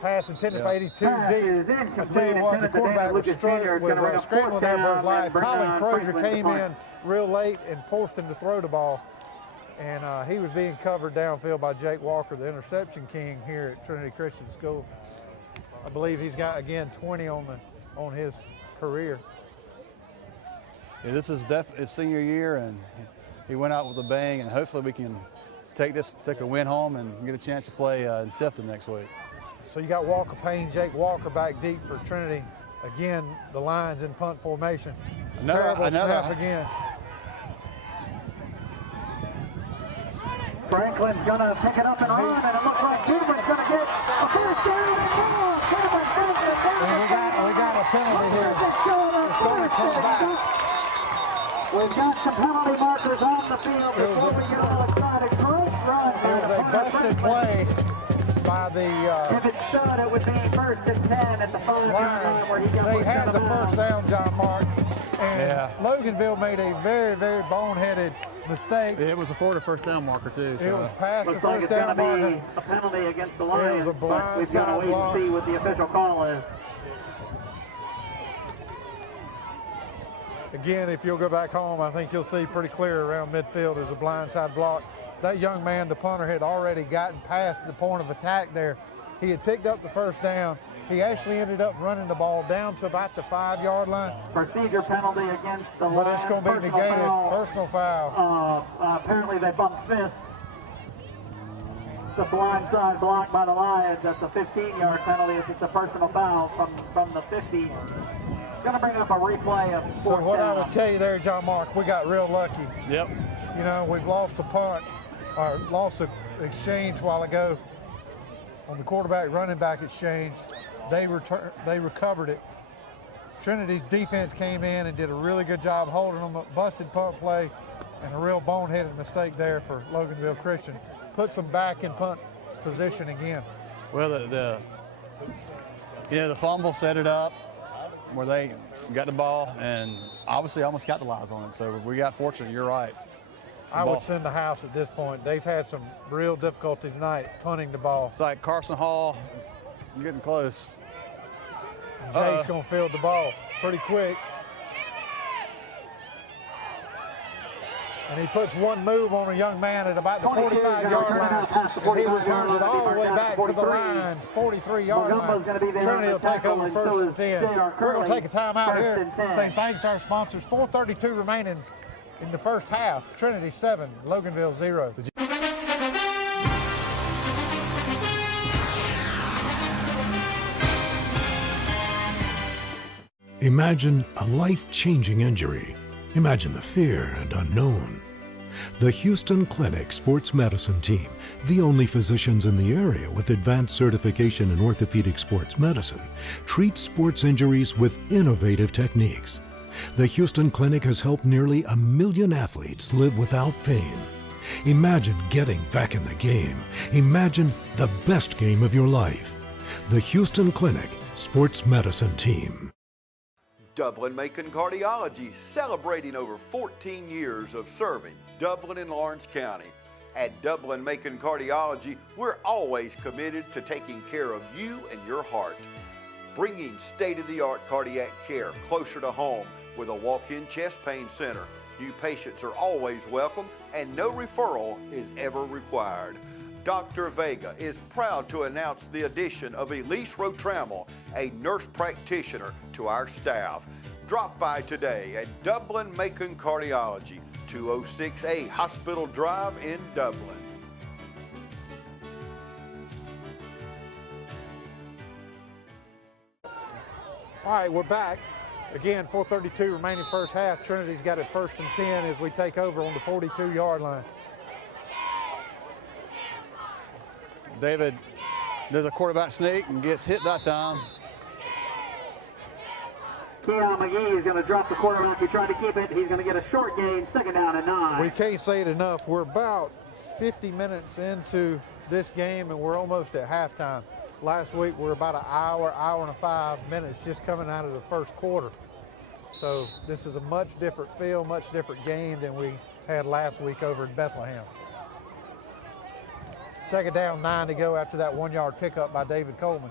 Pass intended for 82 deep. I tell you what, the quarterback was scrambling there for his life. Colin Crozier came in real late and forced him to throw the ball. And he was being covered downfield by Jake Walker, the interception king here at Trinity Christian School. I believe he's got, again, 20 on his career. Yeah, this is definitely his senior year, and he went out with a bang, and hopefully we can take a win home and get a chance to play in Tifton next week. So you got Walker Payne, Jake Walker back deep for Trinity. Again, the Lions in punt formation. Terrible snap again. Franklin's going to pick it up and run, and it looks like Cameron's going to get a first down and more. Cameron finishes it down. We got a penalty here. We've got some penalty markers on the field before we get all excited. Great run. It was a busted play by the if it stood, it would be 1st and 10 at the 5-yard line where he got They pushed had out of the bounds. first down, John Mark, and Loganville made a very, very boneheaded mistake. It was a Florida first down marker too. So. It was past the Looks like first it's down going to marker. be a penalty against the It was Lions, a but we've got to blindside wait block. and see what the official call is. Again, if you'll go back home, I think you'll see pretty clear around midfield is a blindside block. That young man, the punter, had already gotten past the point of attack there. He had picked up the first down. He actually ended up running the ball down to about the 5-yard line. Procedure penalty against the Lions. But it's going to be negated. Personal foul. Apparently they bumped fists. The blindside block by the Lions. That's a 15-yard penalty. It's a personal foul from the 50. Going to bring up a replay of So what I would tell you there, John Mark, we got real lucky. Yep. You know, we've lost a punt, or lost an exchange a while ago on the quarterback running back exchange. They recovered it. Trinity's defense came in and did a really good job holding them. A busted punt play and a real boneheaded mistake there for Loganville Christian. Puts them back in punt position again. Well, the fumble set it up where they got the ball and obviously almost capitalized on it. So we got fortunate. You're right. I would send the house at this point. They've had some real difficulty tonight punting the ball. It's like Carson Hall is getting close. Jay's going to field the ball pretty quick. And he puts one move on a young man at about the 45-yard line. And he returns it all the way back to the Lions, 43-yard line. Trinity will take over first and 10. We're going to take a timeout here. Saying thanks to our sponsors. 4:32 remaining in the first half. Trinity 7, Loganville 0. Imagine a life-changing injury. Imagine the fear and unknown. The Houston Clinic Sports Medicine Team, the only physicians in the area with advanced certification in orthopedic sports medicine, treats sports injuries with innovative techniques. The Houston Clinic has helped nearly 1 million athletes live without pain. Imagine getting back in the game. Imagine the best game of your life. The Houston Clinic Sports Medicine Team. Dublin-Macon Cardiology, celebrating over 14 years of serving Dublin and Lawrence County. At Dublin-Macon Cardiology, we're always committed to taking care of you and your heart. Bringing state-of-the-art cardiac care closer to home with a walk-in chest pain center. New patients are always welcome and no referral is ever required. Dr. Vega is proud to announce the addition of Elise Rotrammel, a nurse practitioner, to our staff. Drop by today at Dublin-Macon Cardiology, 206A Hospital Drive in Dublin. All right, we're back. Again, 4:32 remaining first half. Trinity's got it 1st and 10 as we take over on the 42-yard line. David does a quarterback sneak and gets hit that time. Keon McGee is going to drop the quarterback. He tried to keep it. He's going to get a short gain, 2nd down and 9. We can't say it enough. We're about 50 minutes into this game and we're almost at halftime. Last week we were about an hour and 5 minutes just coming out of the first quarter. So this is a much different feel, much different game than we had last week over in Bethlehem. 2nd down, 9 to go after that 1-yard pickup by David Coleman.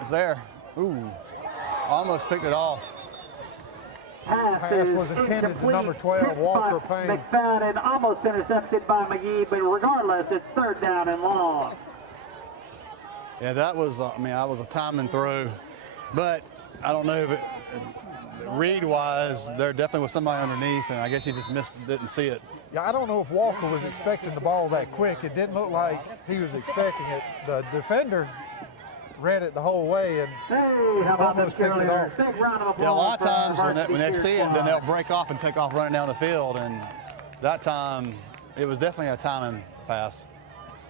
It's there. Ooh, almost picked it off. Pass was intended to number 12, Walker Payne. McFadden almost intercepted by McGee, but regardless, it's 3rd down and long. Yeah, that was, that was a timing throw, but I don't know if it read-wise, there definitely was somebody underneath, and I guess he just didn't see it. Yeah, I don't know if Walker was expecting the ball that quick. It didn't look like he was expecting it. The defender read it the whole way and almost picked it off. Yeah, a lot of times when they see it, then they'll break off and take off running down the field, and that time, it was definitely a timing pass.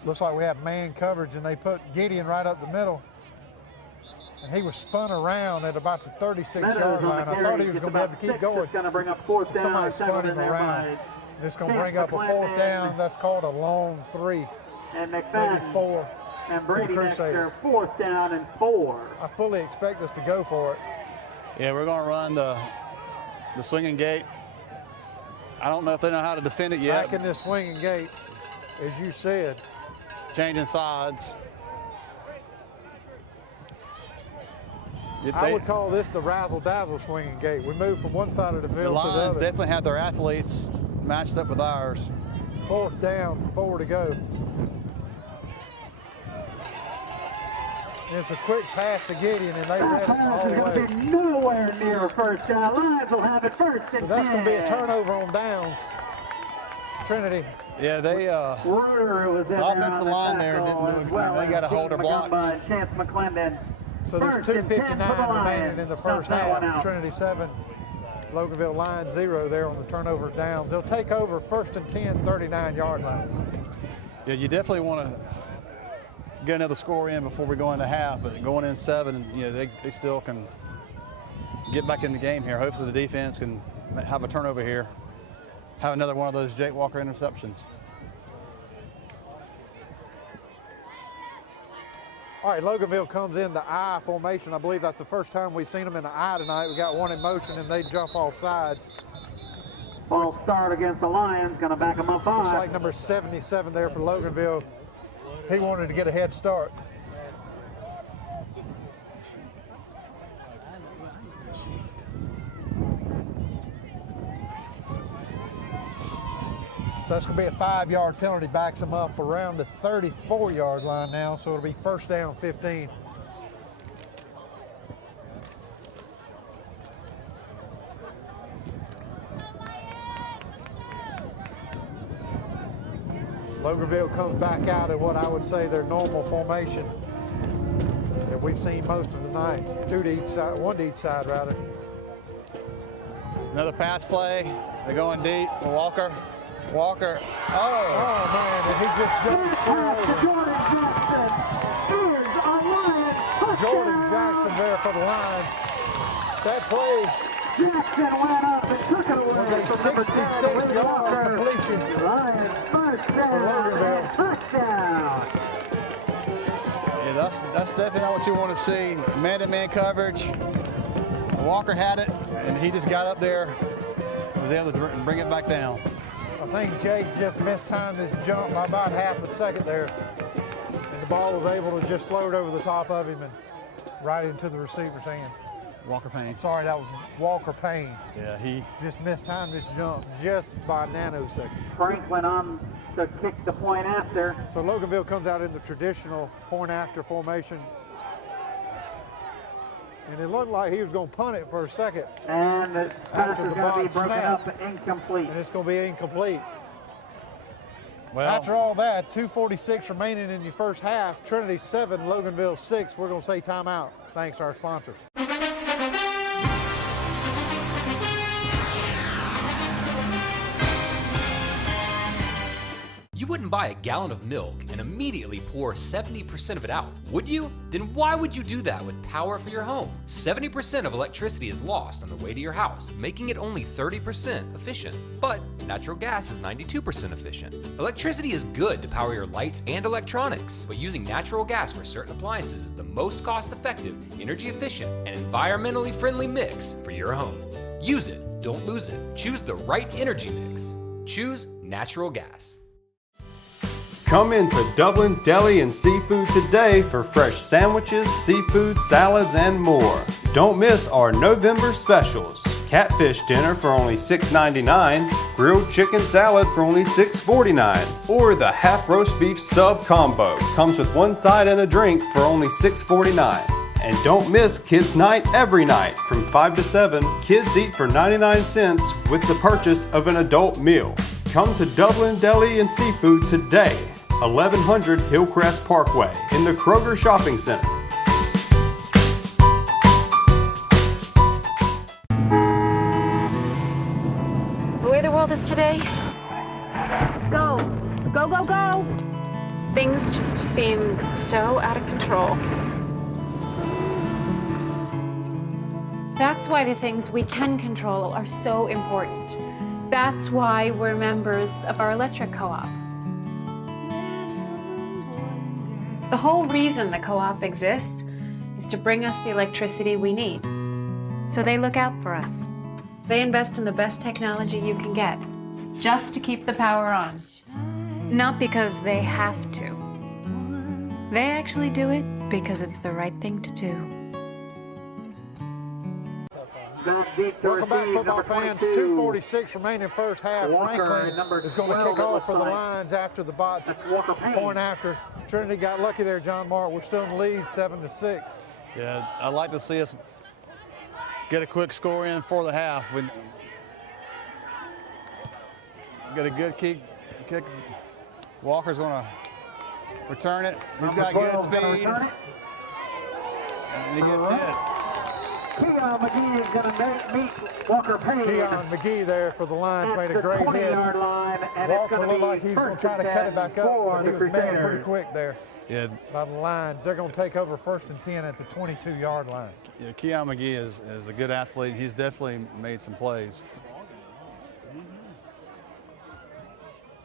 Looks like we have man coverage, and they put Gideon right up the middle. and he was spun around at about the 36-yard line. I thought he was going to be able to keep going. Going to bring up fourth down. Somebody spun him around. It's going to bring up a fourth down. That's called a long 3. And maybe McFadden 4. and Brady next there, fourth down and 4. I fully expect us to go for it. Yeah, we're going to run the swinging gate. I don't know if they know how to defend it yet. Back in this swinging gate, as you said. Changing sides. I would call this the razzle-dazzle swinging gate. We moved from one side of the field to the other. The Lions definitely have their athletes matched up with ours. Fourth down, 4 to go. It's a quick pass to Gideon, and they read it all the way. It's going to be nowhere near a first down. Lions will have it first and 10. So that's going to be a turnover on downs. Trinity. Yeah, they offensive line there didn't do it. They got to hold their blocks. Chance McClendon. So there's 2:59 remaining in the first half. Trinity 7, Loganville Lions 0 there on the turnover downs. They'll take over first and 10, 39-yard line. Yeah, you definitely want to get another score in before we go into half, but going in 7, you know, they still can get back in the game here. Hopefully the defense can have a turnover here, have another one of those Jake Walker interceptions. All right, Loganville comes in the I formation. I believe that's the first time we've seen them in the I tonight. We got one in motion, and they jump off sides. False start against the Lions, going to back them up 5. Looks like number 77 there for Loganville. He wanted to get a head start. So that's going to be a 5-yard penalty, backs them up around the 34-yard line now, so it'll be first down 15. Loganville comes back out at what I would say their normal formation that we've seen most of the night. 2 to each side, 1 to each side rather. Another pass play. They're going deep. Walker. Oh man, and he just jumped Jordan Jackson is a Lions touchdown. Jordan Jackson there for the Lions. That play Jackson went up and took it away. was a 66-yard completion. Lions first down, touchdown. Yeah, that's definitely not what you want to see. Man-to-man coverage. Walker had it, and he just got up there, was able to bring it back down. I think Jake just mistimed his jump by about half a second there, and the ball was able to just float over the top of him and right into the receiver's hand. Walker Payne. Sorry, that was Walker Payne. Yeah, he just mistimed his jump just by a nanosecond. Franklin on to kick the point after. So Loganville comes out in the traditional point after formation. And it looked like he was going to punt it for a second. And the pass is going to be broken snap, up incomplete. And it's going to be incomplete. Well, after all that, 2:46 remaining in your first half. Trinity 7, Loganville 6. We're going to say timeout. Thanks to our sponsors. You wouldn't buy a gallon of milk and immediately pour 70% of it out, would you? Then why would you do that with power for your home? 70% of electricity is lost on the way to your house, making it only 30% efficient. But natural gas is 92% efficient. Electricity is good to power your lights and electronics, but using natural gas for certain appliances is the most cost-effective, energy-efficient, and environmentally friendly mix for your home. Use it, don't lose it. Choose the right energy mix. Choose natural gas. Come into Dublin Deli and Seafood today for fresh sandwiches, seafood, salads, and more. Don't miss our November specials. Catfish dinner for only $6.99, grilled chicken salad for only $6.49, or the half roast beef sub combo. Comes with one side and a drink for only $6.49. And don't miss Kids Night every night from 5 to 7. Kids eat for 99 cents with the purchase of an adult meal. Come to Dublin Deli and Seafood today. 1100 Hillcrest Parkway in the Kroger Shopping Center. The way the world is today, go, go, go, go. Things just seem so out of control. That's why the things we can control are so important. That's why we're members of our electric co-op. The whole reason the co-op exists is to bring us the electricity we need. So they look out for us. They invest in the best technology you can get, just to keep the power on. Not because they have to. They actually do it because it's the right thing to do. Welcome back, football fans. 2:46 remaining first half. Walker, Franklin is going to kick off for the side. Lions after the botch point after. Trinity got lucky there, John Mark. We're still in the lead, 7-6. Yeah, I'd like to see us get a quick score in for the half. We get a good kick. Walker's going to return it. He's got good speed. And he gets hit. Keon McGee is going to meet Walker Payne. Keon McGee there for the Lions made a great hit. 20-yard line, and Walker it's going looked to like be he was going to try to cut it back up, but he was met pretty quick there by the Lions. They're going to take over 1st and 10 at the 22-yard line. Yeah, Keon McGee is a good athlete. He's definitely made some plays.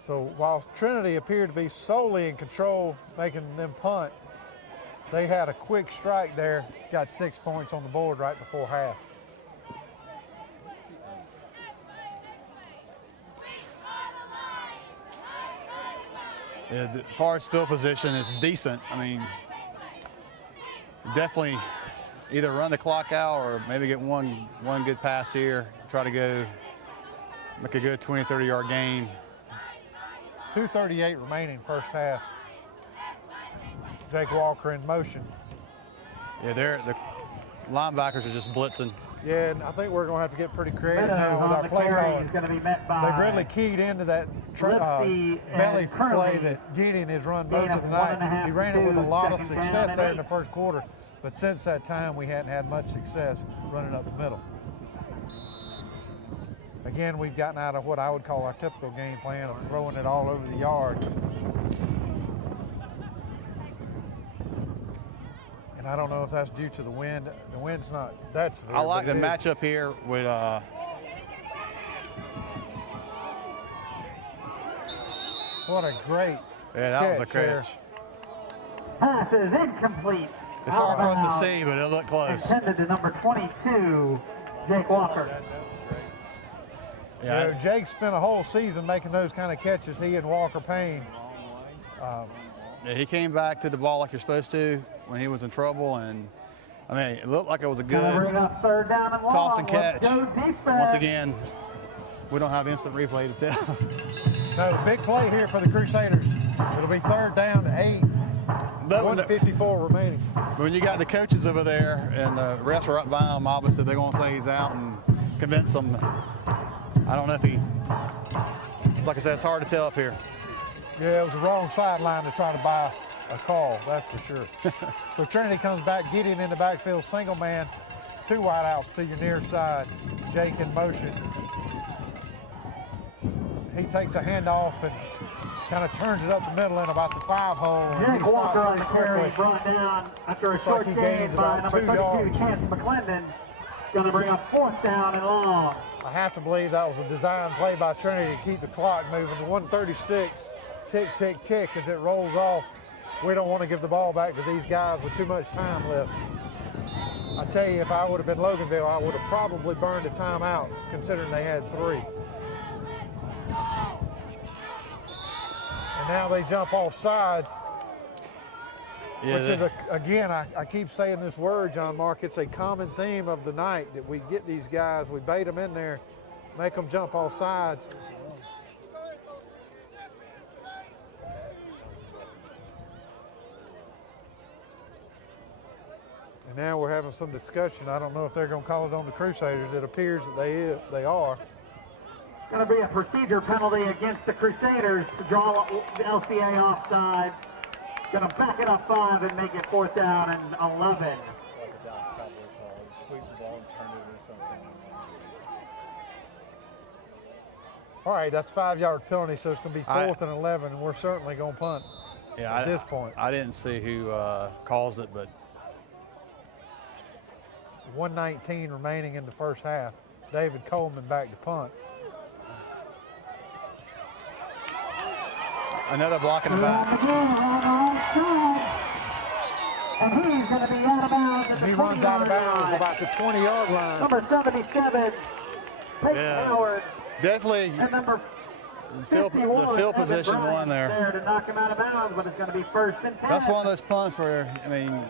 So while Trinity appeared to be solely in control, making them punt, they had a quick strike there, got 6 points on the board right before half. Yeah, as far as field position is decent. I mean, definitely either run the clock out or maybe get one good pass here, try to go make a good 20, 30-yard gain. 2:38 remaining first half. Jake Walker in motion. Yeah, the linebackers are just blitzing. Yeah, and I think we're going to have to get pretty creative now with our play calling. They've really keyed into that belly play that Gideon has run most of the night. He ran it with a lot of success there in the first quarter, but since that time we hadn't had much success running up the middle. Again, we've gotten out of what I would call our typical game plan of throwing it all over the yard. And I don't know if that's due to the wind. The wind's not that severe. I like the matchup here with what a great that was a catch. There. Pass is incomplete. It's hard for us to see, but it looked close. Intended to number 22, Jake Walker. Yeah, you know, Jake spent a whole season making those kind of catches, he and Walker Payne. Yeah, he came back to the ball like you're supposed to when he was in trouble, and I mean, it looked like it was a good toss and catch. Once again, we don't have instant replay to tell. No, big play here for the Crusaders. It'll be 3rd down to 8. 1:54 remaining. When you got the coaches over there and the refs are up by him, obviously they're going to say he's out and convince them. I don't know if like I said, it's hard to tell up here. Yeah, it was the wrong sideline to try to buy a call, that's for sure. So Trinity comes back, Gideon in the backfield, single man, 2 wideouts to your near side. Jake in motion. He takes a handoff and kind of turns it up the middle in about the 5-hole. Jake Walker on the carry, brought down after a short gain by number 32, Chance McClendon. Going to bring up 4th down and long. I have to believe that was a design play by Trinity to keep the clock moving to 1:36. Tick, tick, tick as it rolls off. We don't want to give the ball back to these guys with too much time left. I tell you, if I would have been Loganville, I would have probably burned a timeout, considering they had 3. And now they jump off sides. Yeah, which is, again, I keep saying this word, John Mark, it's a common theme of the night that we get these guys, we bait them in there, make them jump off sides. And now we're having some discussion. I don't know if they're going to call it on the Crusaders. It appears that they are. Going to be a procedure penalty against the Crusaders to draw the LCA offside. Going to back it up 5 and make it 4th down and 11. All right, that's 5-yard penalty, so it's going to be 4th and 11, and we're certainly going to punt at this point. I didn't see who caused it, but 1:19 remaining in the first half. David Coleman back to punt. Another block in the back. And he's going to be out of bounds at the 20-yard line. He runs out of bounds about the 20-yard line. Number 77, Peyton Howard. Definitely. And number the field position one there to knock him out of bounds, but it's going to be 1st and 10. That's one of those punts where, I mean,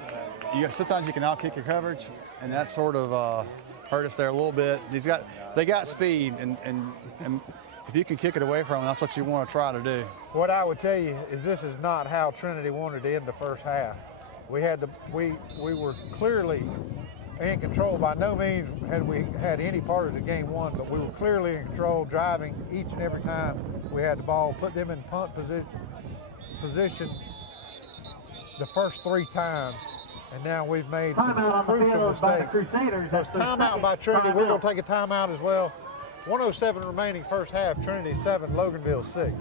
sometimes you can out-kick your coverage, and that sort of hurt us there a little bit. They got speed, and if you can kick it away from them, that's what you want to try to do. What I would tell you is this is not how Trinity wanted to end the first half. We were clearly in control. By no means had we had any part of the game won, but we were clearly in control, driving each and every time we had the ball, put them in punt position the first 3 times, and now we've made some crucial mistakes. So it's timeout by Trinity. We're going to take a timeout as well. 1:07 remaining first half. Trinity 7, Loganville 6.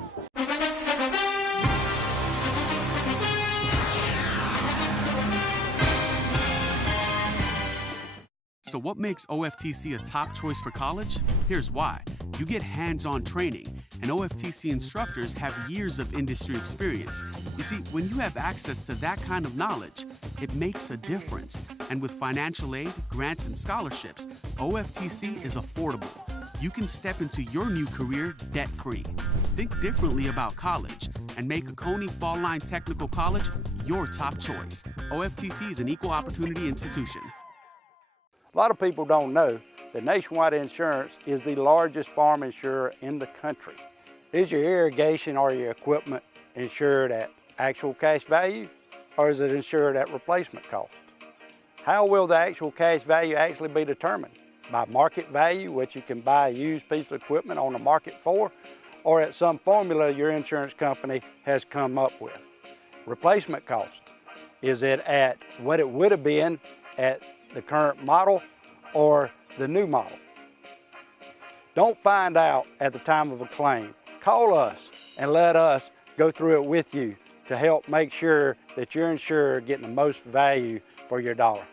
So what makes OFTC a top choice for college? Here's why. You get hands-on training, and OFTC instructors have years of industry experience. You see, when you have access to that kind of knowledge, it makes a difference. And with financial aid, grants, and scholarships, OFTC is affordable. You can step into your new career debt-free. Think differently about college and make Coney Fall Line Technical College your top choice. OFTC is an equal opportunity institution. A lot of people don't know that Nationwide Insurance is the largest farm insurer in the country. Is your irrigation or your equipment insured at actual cash value, or is it insured at replacement cost? How will the actual cash value actually be determined? By market value, which you can buy a used piece of equipment on the market for, or at some formula your insurance company has come up with? Replacement cost, is it at what it would have been at the current model or the new model? Don't find out at the time of a claim. Call us and let us go through it with you to help make sure that your insurer getting the most value for your dollar.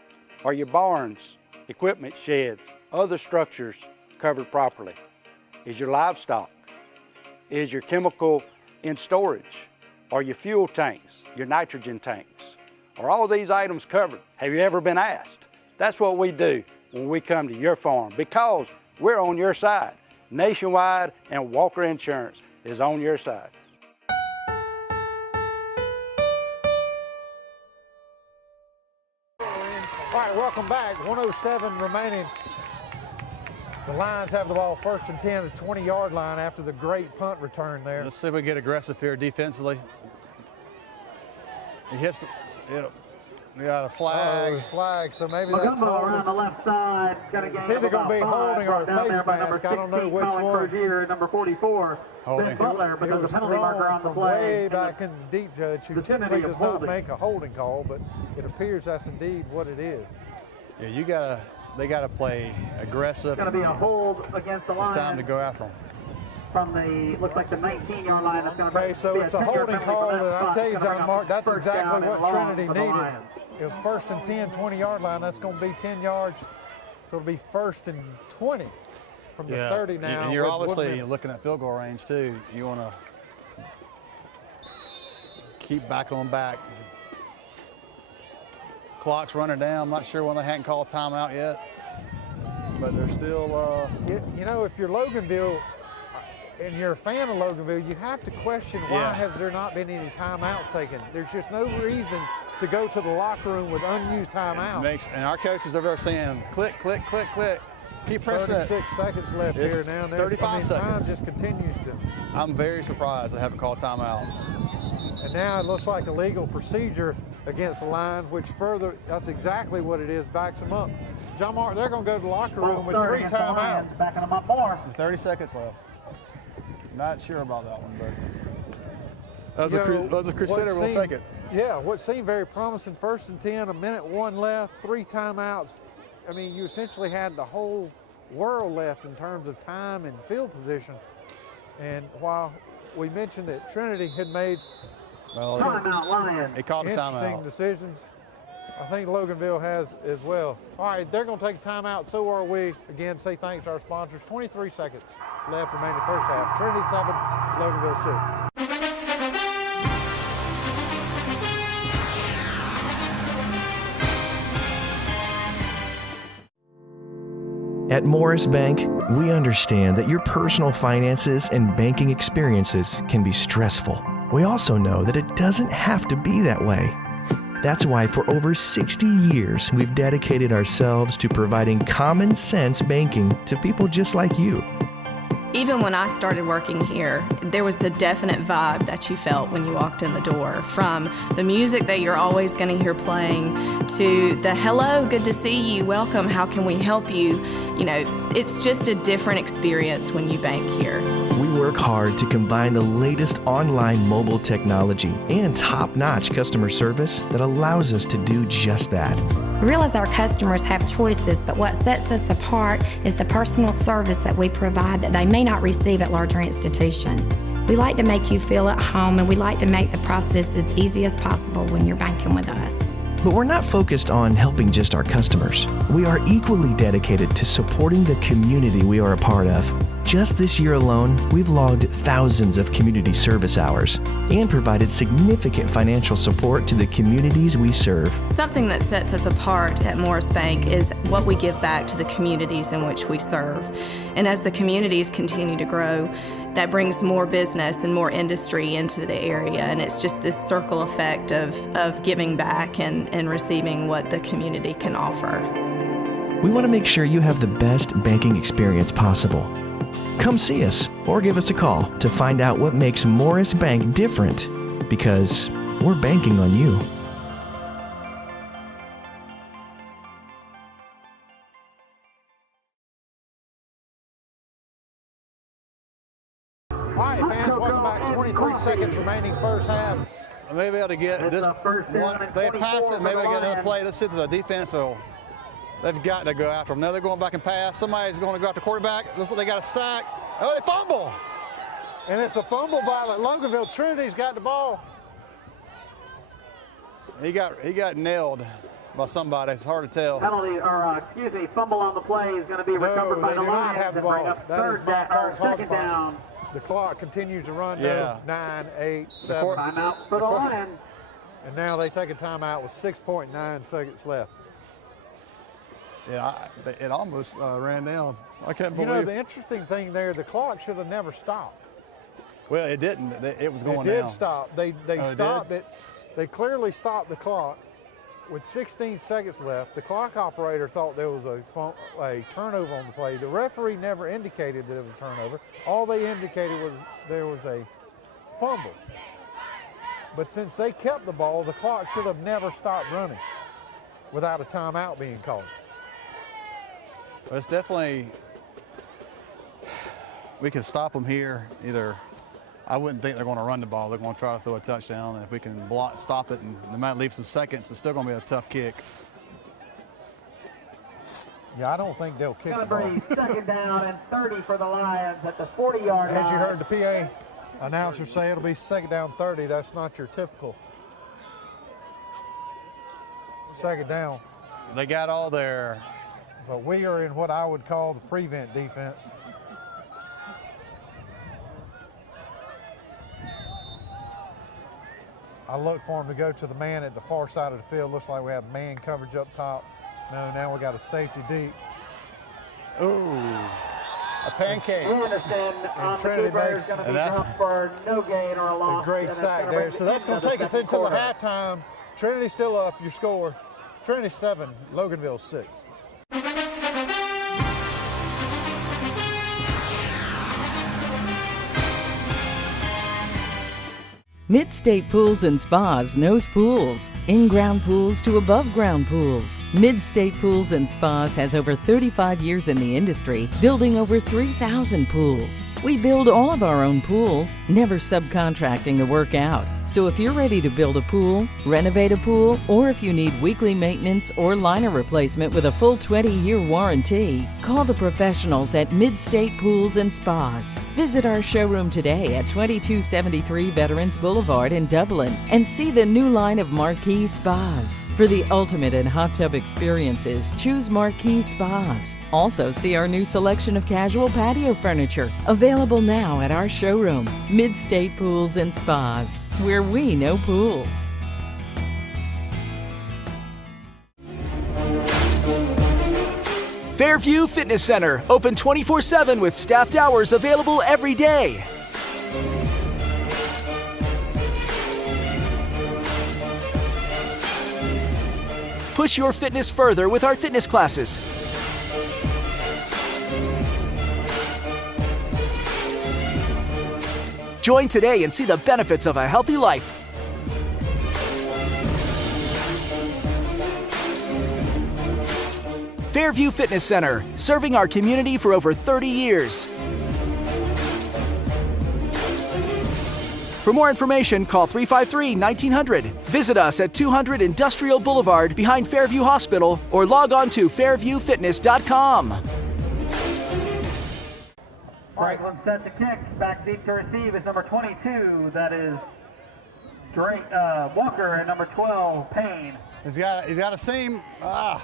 Are your barns, equipment sheds, other structures covered properly? Is your livestock? Is your chemical in storage? Are your fuel tanks, your nitrogen tanks? Are all these items covered? Have you ever been asked? That's what we do when we come to your farm, because we're on your side. Nationwide and Walker Insurance is on your side. All right, welcome back. 1:07 remaining. The Lions have the ball 1st and 10 at the 20-yard line after the great punt return there. Let's see if we get aggressive here defensively. He hits the, yep. We got a flag. Oh, flag, so maybe that's Magumbo around the left side. It's either going to be holding or a face mask. I don't know which one. Here, number 44, Ben Butler, but there's a penalty marker on the play. Way back in the deep judge, who typically does not make a holding call, but it appears that's indeed what it is. Yeah, they gotta play aggressive. It's going to be a hold against the Lions. It's time to go after them. From the, looks like the 19-yard line. That's going to okay, so it's a holding call, and I tell you, John Mark, that's exactly what Trinity needed. It was 1st and 10, 20-yard line. That's going to be 10 yards. So it'll be 1st and 20 from the 30 now. And you're obviously looking at field goal range, too. You want to keep back on back. Clock's running down. I'm not sure when they hadn't called timeout yet, but they're still. You know, if you're Loganville and you're a fan of Loganville, you have to question why has there not been any timeouts taken. There's just no reason to go to the locker room with unused timeouts. And our coaches over there saying, click, click, click, click. Keep pressing it. 36 seconds left here now. 35 seconds. Time just continues to. I'm very surprised they haven't called timeout. And now it looks like a legal procedure against the line, which further, that's exactly what it is, backs them up. John Mark, they're going to go to the locker room with 3 timeouts. Backing them up more. 30 seconds left. Not sure about that one, but as a Crusader, we'll take it. Yeah, what seemed very promising, 1st and 10, 1:01 left, 3 timeouts. I mean, you essentially had the whole world left in terms of time and field position. And while we mentioned that Trinity had made timeout Lions. He called a timeout. Interesting decisions, I think Loganville has as well. All right, they're going to take a timeout. So are we. Again, say thanks to our sponsors. 23 seconds left remaining first half. Trinity 7, Loganville 6. At Morris Bank, we understand that your personal finances and banking experiences can be stressful. We also know that it doesn't have to be that way. That's why for over 60 years, we've dedicated ourselves to providing common sense banking to people just like you. Even when I started working here, there was a definite vibe that you felt when you walked in the door, from the music that you're always going to hear playing to the hello, good to see you, welcome, how can we help you? You know, it's just a different experience when you bank here. We work hard to combine the latest online mobile technology and top-notch customer service that allows us to do just that. We realize our customers have choices, but what sets us apart is the personal service that we provide that they may not receive at larger institutions. We like to make you feel at home, and we like to make the process as easy as possible when you're banking with us. But we're not focused on helping just our customers. We are equally dedicated to supporting the community we are a part of. Just this year alone, we've logged thousands of community service hours and provided significant financial support to the communities we serve. Something that sets us apart at Morris Bank is what we give back to the communities in which we serve. And as the communities continue to grow, that brings more business and more industry into the area, and it's just this circle effect of giving back and receiving what the community can offer. We want to make sure you have the best banking experience possible. Come see us or give us a call to find out what makes Morris Bank different, because we're banking on you. All right, fans, welcome back. 23 seconds remaining first half. Maybe be able to get this one. They passed it. Maybe they get another play. Let's see if the defense will. They've got to go after them. Now they're going back and pass. Somebody's going to go after quarterback. Looks like they got a sack. Oh, they fumble. And it's a fumble ball at Loganville. Trinity's got the ball. He got nailed by somebody. It's hard to tell. Penalty, or fumble on the play is going to be recovered by the Lions and bring up second down. The clock continues to run down. 9, 8, 7. Timeout for the Lions. And now they take a timeout with 6.9 seconds left. Yeah, it almost ran down. I can't believe. You know, the interesting thing there, the clock should have never stopped. Well, it didn't. It was going down. It did stop. They stopped it. They clearly stopped the clock with 16 seconds left. The clock operator thought there was a turnover on the play. The referee never indicated that it was a turnover. All they indicated was there was a fumble. But since they kept the ball, the clock should have never stopped running without a timeout being called. Well, it's definitely, we can stop them here. Either, I wouldn't think they're going to run the ball. They're going to try to throw a touchdown. And if we can stop it, and they might leave some seconds, it's still going to be a tough kick. Yeah, I don't think they'll kick the ball. Second down and 30 for the Lions at the 40-yard line. As you heard the PA announcer say, it'll be second down 30. That's not your typical second down. They got all their. But we are in what I would call the prevent defense. I look for him to go to the man at the far side of the field. Looks like we have man coverage up top. No, now we got a safety deep. Ooh, a pancake. Anderson on the keeper is going to be jumped for no gain or a loss. A great sack there. So that's going to take us into the halftime. Trinity still up. Your score, Trinity 7, Loganville 6. Mid-State Pools and Spas knows pools. In-ground pools to above-ground pools. Mid-State Pools and Spas has over 35 years in the industry, building over 3,000 pools. We build all of our own pools, never subcontracting the work out. So if you're ready to build a pool, renovate a pool, or if you need weekly maintenance or liner replacement with a full 20-year warranty, call the professionals at Mid-State Pools and Spas. Visit our showroom today at 2273 Veterans Boulevard in Dublin and see the new line of marquee spas. For the ultimate in hot tub experiences, choose Marquee Spas. Also, see our new selection of casual patio furniture, available now at our showroom, Mid-State Pools and Spas, where we know pools. Fairview Fitness Center, open 24/7 with staffed hours available every day. Push your fitness further with our fitness classes. Join today and see the benefits of a healthy life. Fairview Fitness Center, serving our community for over 30 years. For more information, call 353-1900. Visit us at 200 Industrial Boulevard behind Fairview Hospital or log on to fairviewfitness.com. All right, one set to kick. Back deep to receive is number 22. That is Walker, and number 12, Payne. He's got a seam. All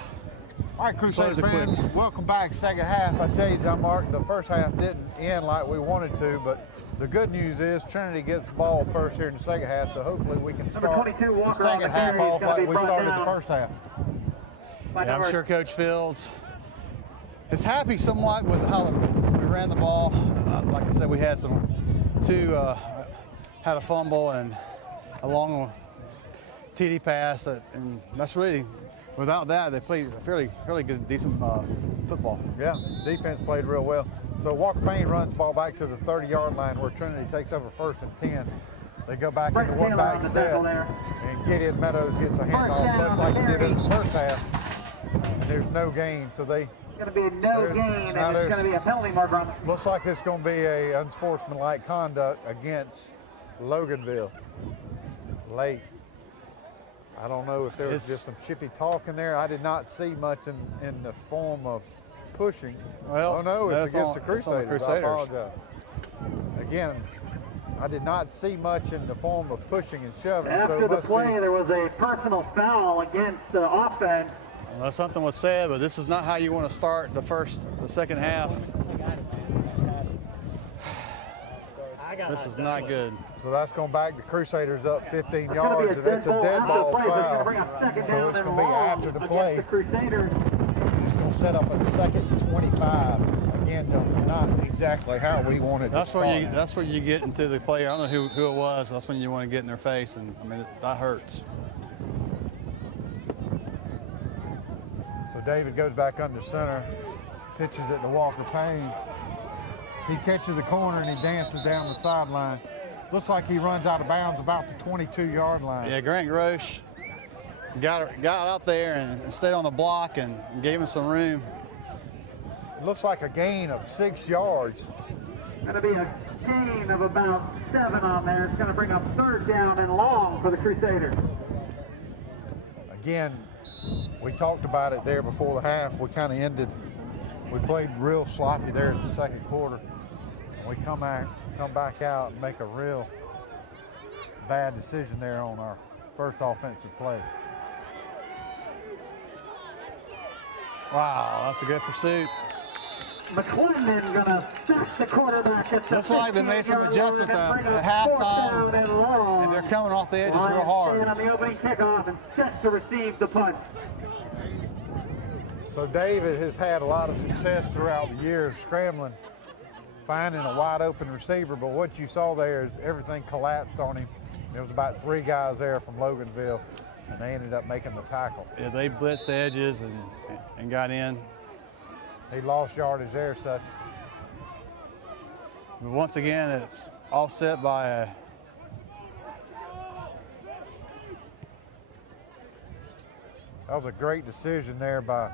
right, Crusaders fans, welcome back. Second half. I tell you, John Mark, the first half didn't end like we wanted to, but the good news is Trinity gets the ball first here in the second half, so hopefully we can start the second half off like we started the first half. Yeah, I'm sure Coach Fields is happy somewhat with how we ran the ball. Like I said, we had had a fumble and a long TD pass, and that's really, without that, they played a fairly good, decent football. Yeah, defense played real well. So Walker Payne runs the ball back to the 30-yard line where Trinity takes over 1st and 10. They go back into one back set, and Gideon Meadows gets a handoff much like he did in the first half. And there's no gain, so they. It's going to be no gain, and it's going to be a penalty mark on it. Looks like it's going to be a unsportsmanlike conduct against Loganville. Late. I don't know if there was just some chippy talk in there. I did not see much in the form of pushing. Well, oh no, it's against the Crusaders. I Crusaders. apologize. Again, I did not see much in the form of pushing and shoving. After the play, there was a personal foul against the offense. Well, something was said, but this is not how you want to start the second half. This is not good. So that's going back. The Crusaders up 15 yards, and it's a dead ball foul. So it's going to be after the play. It's going to set up a 2nd and 25. Again, not exactly how we wanted. That's where you get into the play. I don't know who it was. That's when you want to get in their face, and I mean that hurts. So David goes back under center, pitches it to Walker Payne. He catches the corner and he dances down the sideline. Looks like he runs out of bounds about the 22-yard line. Yeah, Grant Grosh got out there and stayed on the block and gave him some room. Looks like a gain of 6 yards. Going to be a gain of about 7 on there. It's going to bring up 3rd down and long for the Crusaders. Again, we talked about it there before the half. We kind of ended. We played real sloppy there in the second quarter. We come back out and make a real bad decision there on our first offensive play. Wow, that's a good pursuit. McClendon gonna sack the quarterback. Looks like they made some adjustments at halftime, and they're coming off the edges real hard. On the opening kickoff and set to receive the punt. So David has had a lot of success throughout the year scrambling, finding a wide open receiver, but what you saw there is everything collapsed on him. There was about 3 guys there from Loganville, and they ended up making the tackle. Yeah, they blitzed the edges and got in. He lost yardage there, so that's... But once again, it's offset by a... That was a great decision there by...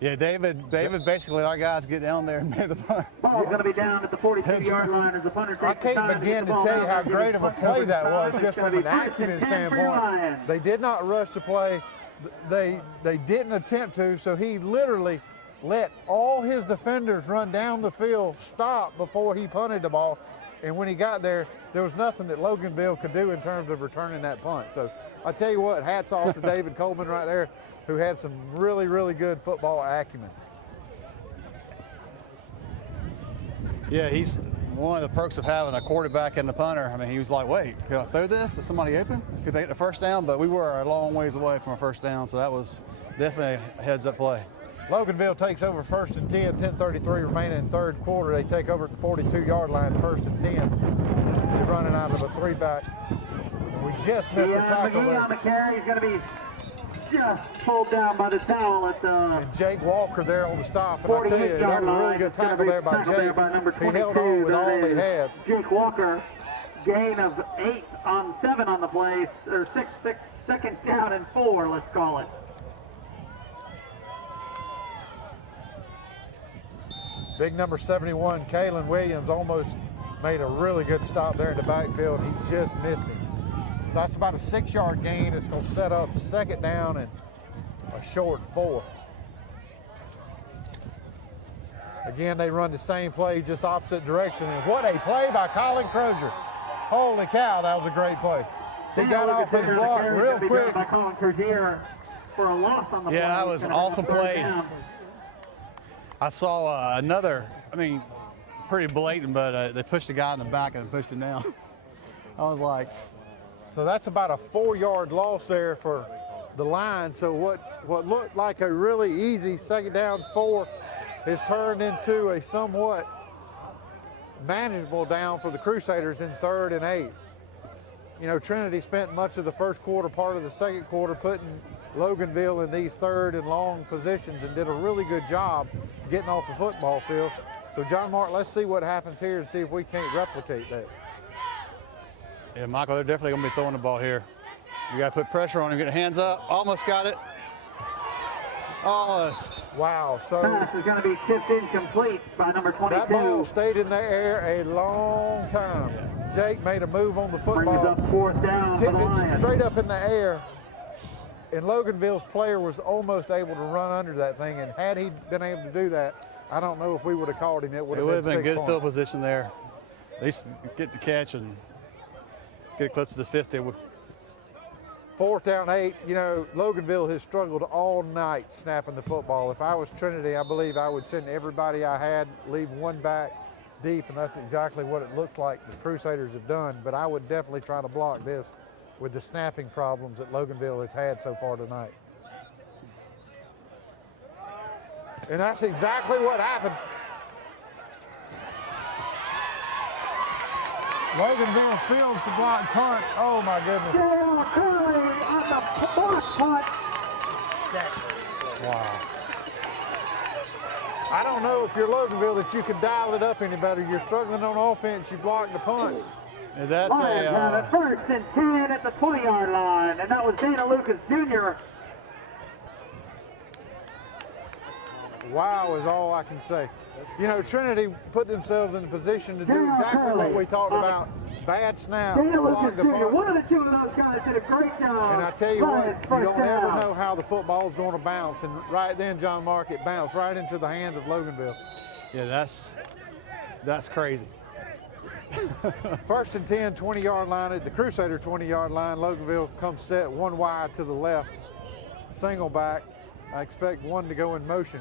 Yeah, David basically, our guys get down there and made the punt. Ball's going to be down at the 42-yard line as the punter takes the time. I can't begin to tell you how great of a play that was, just from an acumen standpoint. They did not rush the play. They didn't attempt to, so he literally let all his defenders run down the field, stop before he punted the ball, And when he got there, there was nothing that Loganville could do in terms of returning that punt. So I tell you what, hats off to David Coleman right there, who had some really, really good football acumen. Yeah, he's one of the perks of having a quarterback and a punter. I mean, he was like, wait, could I throw this? Is somebody open? Could they get the first down? But we were a long ways away from a first down, so that was definitely a heads-up play. Loganville takes over 1st and 10, 10:33 remaining in third quarter. They take over at the 42-yard line, 1st and 10. They're running out of a three-back. We just missed a tackle McGee there. on the carry. He's going to be just pulled down by the towel at the and Jake Walker there on the stop. And I tell you, that was a really good tackle there by Jake. He held on with all he had. Jake Walker, gain of 7 on the play, or 6 seconds down and 4, let's call it. Big number 71, Kalen Williams, almost made a really good stop there in the backfield. He just missed it. So that's about a 6-yard gain. It's going to set up 2nd down and a short 4. Again, they run the same play, just opposite direction. And what a play by Colin Crozier. Holy cow, that was a great play. He got off his block real quick. By Colin Crozier for a loss on the play. Yeah, that was an awesome play. I saw another, I mean, pretty blatant, but they pushed the guy in the back and pushed him down. I was like. So that's about a 4-yard loss there for the line. So what looked like a really easy 2nd down 4 has turned into a somewhat manageable down for the Crusaders in 3rd and 8. You know, Trinity spent much of the first quarter, part of the second quarter, putting Loganville in these 3rd and long positions and did a really good job getting off the football field. So John Mark, let's see what happens here and see if we can't replicate that. Yeah, Michael, they're definitely going to be throwing the ball here. You got to put pressure on him, get the hands up. Almost got it. Almost. Wow. So pass is going to be tipped incomplete by number 22. That ball stayed in the air a long time. Yeah. Jake made a move on the football. Brings up 4th down. Tipped it straight up in the air. And Loganville's player was almost able to run under that thing. And had he been able to do that, I don't know if we would have called him. It would have been a good 6 field position there. At least get the catch and get it close to the 50. 4th down 8. You know, Loganville has struggled all night snapping the football. If I was Trinity, I believe I would send everybody I had, leave one back deep, and that's exactly what it looked like the Crusaders have done. But I would definitely try to block this with the snapping problems that Loganville has had so far tonight. And that's exactly what happened. Loganville fields the block punt. Oh my goodness. Dale Curry on the block punt. Wow. I don't know if you're Loganville that you can dial it up any better. You're struggling on offense, you block the punt. And that's Lions have it 1st and 10 at the 20-yard line, and that was Dana Lucas Jr. Wow is all I can say. You know, Trinity put themselves in a position to do exactly what we talked about. Bad snap, block the punt. One of the 2 of those guys did a great job. And I tell you what, you don't ever know how the football's going to bounce. And right then, John Mark, it bounced right into the hands of Loganville. Yeah, that's crazy. 1st and 10, 20-yard line at the Crusader 20-yard line. Loganville comes set 1 wide to the left. Single back. I expect 1 to go in motion.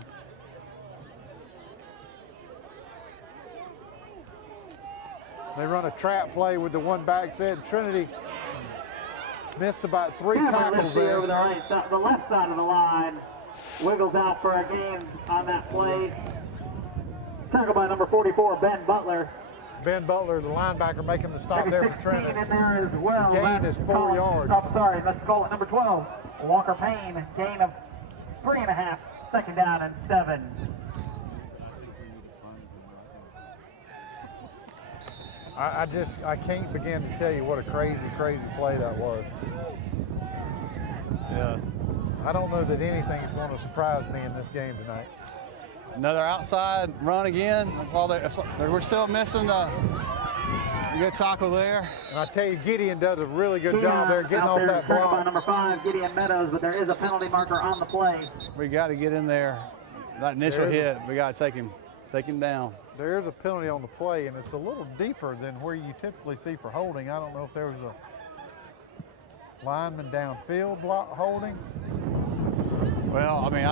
They run a trap play with the 1 back set. Trinity missed about 3 tackles there. Over the left side of the line. Wiggles out for a gain on that play. Tackle by number 44, Ben Butler. Ben Butler, the linebacker, making the stop there for Trinity. In there as well. Gain is 4 yards. Oh, sorry, let's call it number 12. Walker Payne, gain of 3.5, 2nd down and 7. I can't begin to tell you what a crazy play that was. Yeah. I don't know that anything is going to surprise me in this game tonight. Another outside run again. That's all we're still missing a good tackle there. And I tell you, Gideon does a really good job there getting off that block. By number 5, Gideon Meadows, but there is a penalty marker on the play. We got to get in there. That initial hit, we got to take him down. There is a penalty on the play, and it's a little deeper than where you typically see for holding. I don't know if there was a lineman downfield block holding. Well, I mean,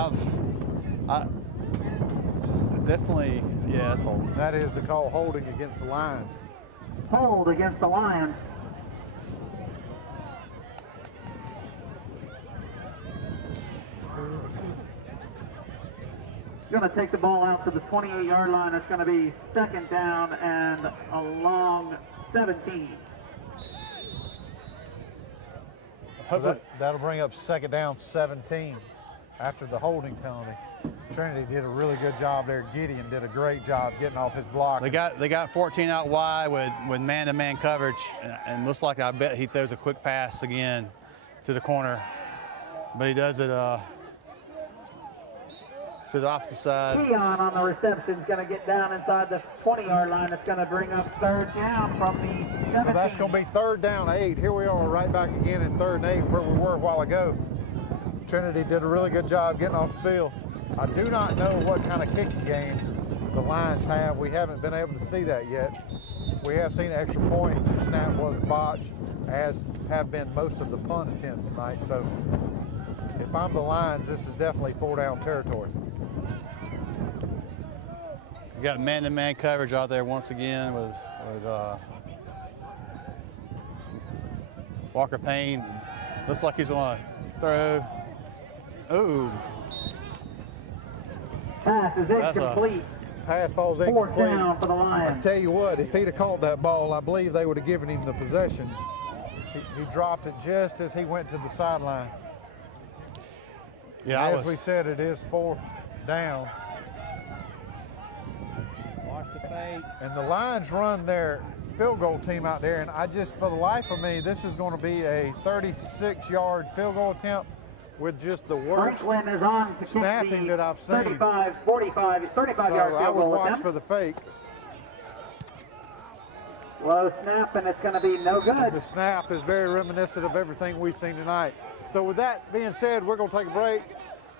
I definitely, yeah, that's holding. That is the call, holding against the Lions. Hold against the Lions. Going to take the ball out to the 28-yard line. It's going to be second down and a long 17. So that'll bring up second down 17 after the holding penalty. Trinity did a really good job there. Gideon did a great job getting off his block. They got 14 out wide with man-to-man coverage, and looks like I bet he throws a quick pass again to the corner, but he does it to the opposite side. Keon on the reception is going to get down inside the 20-yard line. It's going to bring up third down from the 17. So that's going to be third down 8. Here we are right back again in third and 8 where we were a while ago. Trinity did a really good job getting off the field. I do not know what kind of kicking game the Lions have. We haven't been able to see that yet. We have seen an extra point. The snap was botched, as have been most of the punt attempts tonight. So if I'm the Lions, this is definitely 4-down territory. We got man-to-man coverage out there once again with Walker Payne. Looks like he's going to throw. Ooh. Pass is incomplete. Pass falls incomplete. Fourth down for the Lions. I tell you what, if he'd have caught that ball, I believe they would have given him the possession. He dropped it just as he went to the sideline. Yeah, as we said, it is fourth down. Watch the fake. And the Lions run their field goal team out there, and I just, for the life of me, this is going to be a 36-yard field goal attempt with just the worst Franklin is on to snapping that I've seen. 35-yard So field I would goal watch attempt. for the fake. Low snap, and it's going to be no good. The snap is very reminiscent of everything we've seen tonight. So with that being said, we're going to take a break.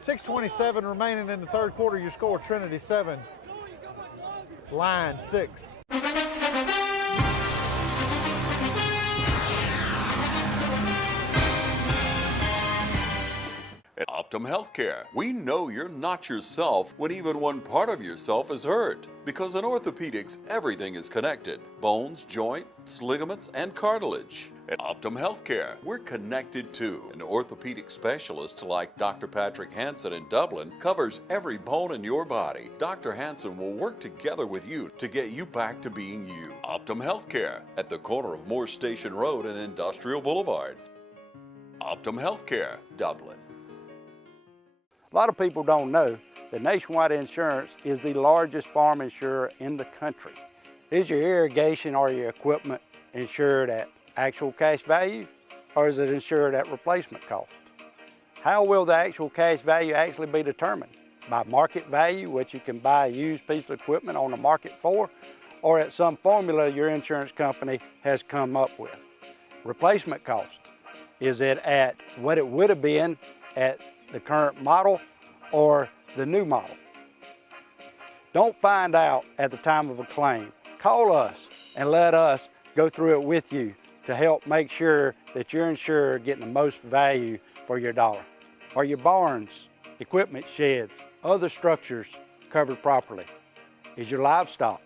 6:27 remaining in the third quarter. Your score, Trinity 7, Lions 6. At Optum Healthcare, we know you're not yourself when even one part of yourself is hurt. Because in orthopedics, everything is connected. Bones, joints, ligaments, and cartilage. At Optum Healthcare, we're connected too. An orthopedic specialist like Dr. Patrick Hansen in Dublin covers every bone in your body. Dr. Hansen will work together with you to get you back to being you. Optum Healthcare at the corner of Moore Station Road and Industrial Boulevard. Optum Healthcare, Dublin. A lot of people don't know that Nationwide Insurance is the largest farm insurer in the country. Is your irrigation or your equipment insured at actual cash value, or is it insured at replacement cost? How will the actual cash value actually be determined? By market value, which you can buy a used piece of equipment on the market for, or at some formula your insurance company has come up with? Replacement cost. Is it at what it would have been at the current model or the new model? Don't find out at the time of a claim. Call us and let us go through it with you to help make sure that you're insured getting the most value for your dollar. Are your barns, equipment sheds, other structures covered properly? Is your livestock?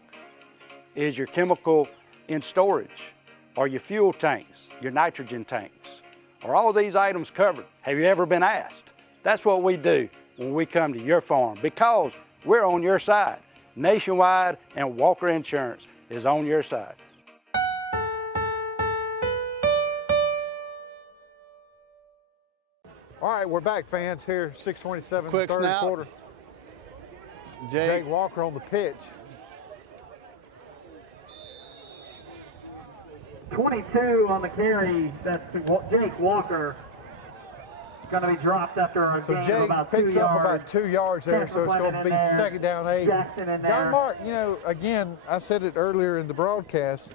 Is your chemical in storage? Are your fuel tanks, your nitrogen tanks? Are all these items covered? Have you ever been asked? That's what we do when we come to your farm, because we're on your side. Nationwide and Walker Insurance is on your side. All right, we're back, fans, here, 6:27, Quick third snap. quarter. Jake Walker on the pitch. 22 on the carry. That's Jake Walker. Going to be dropped after a So gain of Jake about picks 2 up yards. about 2 yards there, so it's going to be second down 8. Jackson in there. John Mark, you know, again, I said it earlier in the broadcast,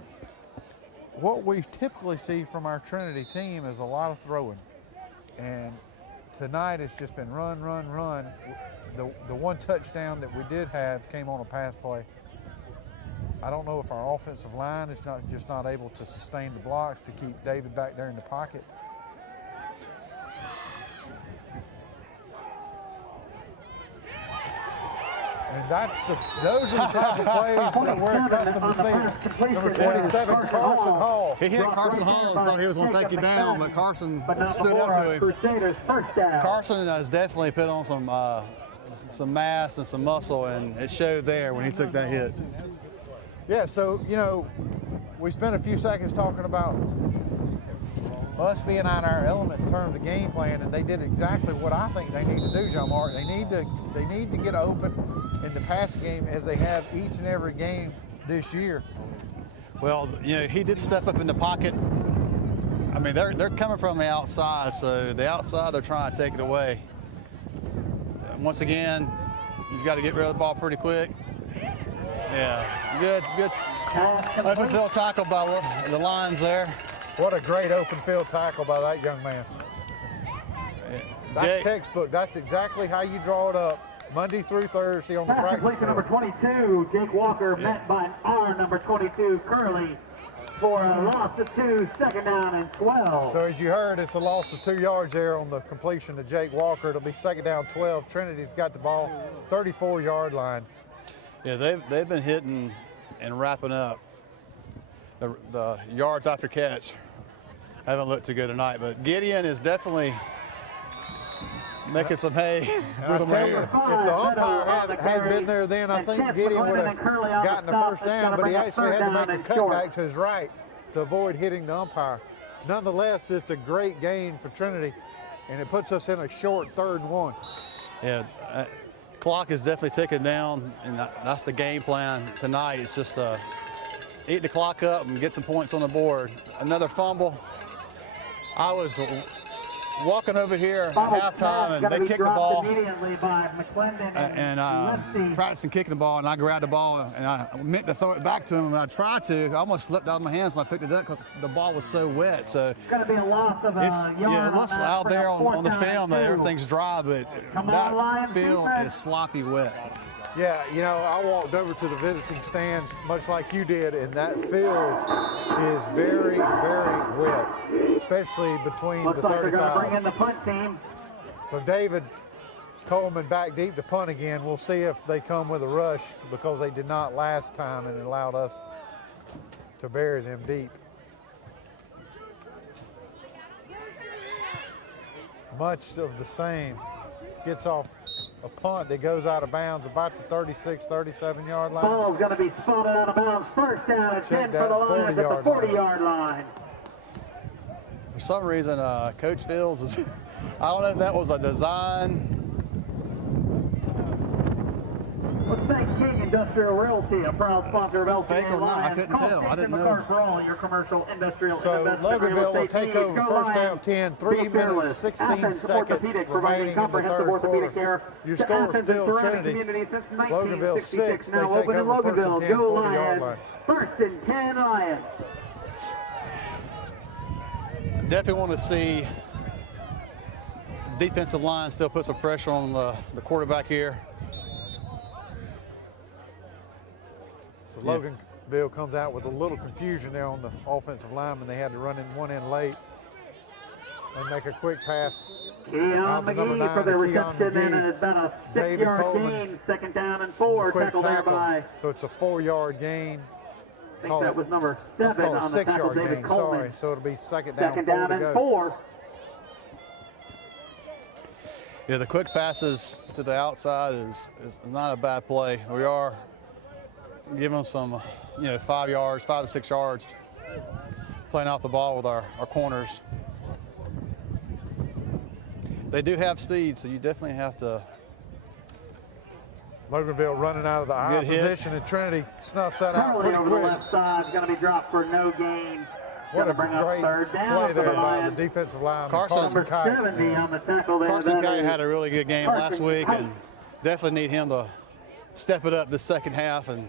what we typically see from our Trinity team is a lot of throwing. And tonight it's just been run. The one touchdown that we did have came on a pass play. I don't know if our offensive line is just not able to sustain the blocks to keep David back there in the pocket. And those are the type of plays that we're accustomed to seeing. Number 27, Carson Hall. He hit Carson Hall and thought he was going to take you down, but Carson stood up to him. Crusaders first down. Carson has definitely put on some mass and some muscle, and it showed there when he took that hit. Yeah, so, you know, we spent a few seconds talking about us being out our element in terms of game plan, and they did exactly what I think they need to do, John Mark. They need to get open in the passing game as they have each and every game this year. Well, you know, he did step up in the pocket. I mean, they're coming from the outside, so the outside they're trying to take it away. Once again, he's got to get rid of the ball pretty quick. Yeah, good open field tackle by the lines there. What a great open field tackle by that young man. That's textbook. That's exactly how you draw it up. Monday through Thursday on the practice field. Number 22, Jake Walker, met by an R, number 22, Curley, for a loss of 2, second down and 12. So as you heard, it's a loss of 2 yards there on the completion to Jake Walker. It'll be second down 12. Trinity's got the ball, 34-yard line. Yeah, they've been hitting and wrapping up. The yards after catch haven't looked too good tonight, but Gideon is definitely making some hay. I'll tell you, if the umpire hadn't been there then, I think Gideon would have gotten the first down, but he actually had to make a cutback to his right to avoid hitting the umpire. Nonetheless, it's a great gain for Trinity, and it puts us in a short 3rd and 1. Yeah, clock is definitely ticking down, and that's the game plan tonight. It's just eat the clock up and get some points on the board. Another fumble. I was walking over here at halftime, and they kicked the ball, and practicing kicking the ball, and I grabbed the ball, and I meant to throw it back to him, and I tried to. I almost slipped out of my hands, and I picked it up because the ball was so wet. So it's going to be a loss of it looks out there on the film that everything's dry, but that field is sloppy wet. Yeah, you know, I walked over to the visiting stands much like you did, and that field is very, very wet, especially between the 35s. Bring in the punt team. So David Coleman back deep to punt again. We'll see if they come with a rush because they did not last time, and it allowed us to bury them deep. Much of the same. Gets off a punt that goes out of bounds about the 36, 37-yard line. Ball's going to be spotted out of bounds. First down and 10 for the Lions at the 40-yard line. For some reason, Coach Fields is, I don't know if that was a design. Let's thank King Industrial Realty, a proud sponsor of LCA Fake or not, I Lions. couldn't tell. I didn't know. For all your commercial, industrial, so Loganville will take over first down 10, 3 minutes, 16 seconds remaining in the 3rd quarter. Your score is still Trinity. Loganville 6, they take over first and 10, 40-yard line. First and 10 Lions. Definitely want to see defensive line still put some pressure on the quarterback here. So Loganville comes out with a little confusion there on the offensive lineman. They had to run in one in late and make a quick pass. Keon McGee for the reception, and it's been a 6-yard gain, second down and 4, tackled there by. So it's a 4-yard gain. I think that was number 7 on the tackle, David Coleman. Sorry, so it'll be second down and 4. Yeah, the quick passes to the outside is not a bad play. We are giving them some, 5 yards, 5 to 6 yards, playing off the ball with our corners. They do have speed, so you definitely have to. Loganville running out of the high position, and Trinity snuffs that out pretty quick. Over the left side is going to be dropped for no gain. What a great play there by the defensive lineman. Carson Kite. 70 on the tackle there. Carson Kite had a really good game last week, and definitely need him to step it up the second half and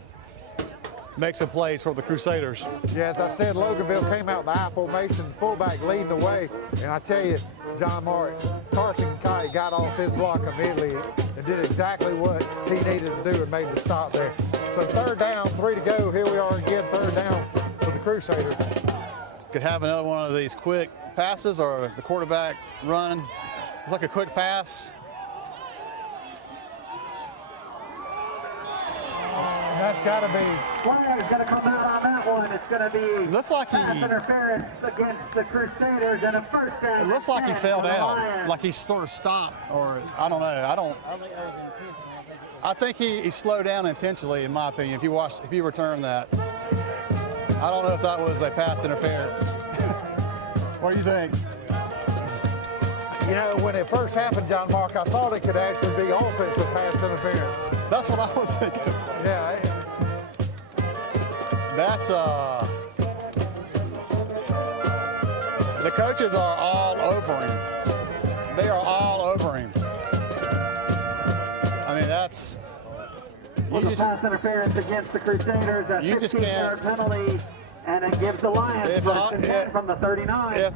make some plays for the Crusaders. Yeah, as I said, Loganville came out in the I formation, fullback leading the way, and I tell you, John Mark, Carson Kite got off his block immediately and did exactly what he needed to do and made the stop there. So 3rd down, 3 to go. Here we are again, 3rd down for the Crusaders. Could have another one of these quick passes or the quarterback run. It's like a quick pass. That's got to be. Flag's going to come out on that one. It's going to be looks like pass interference against the Crusaders and a 1st down. It looks like he fell down, like he sort of stopped, or I don't know. I think he slowed down intentionally, in my opinion. If you return that, I don't know if that was a pass interference. What do you think? You know, when it first happened, John Mark, I thought it could actually be offensive pass interference. That's what I was thinking. Yeah. That's the coaches are all over him. They are all over him. I mean, that's. Well, the pass interference against the Crusaders, a 15-yard penalty, and it gives the Lions first and 10 from the 39.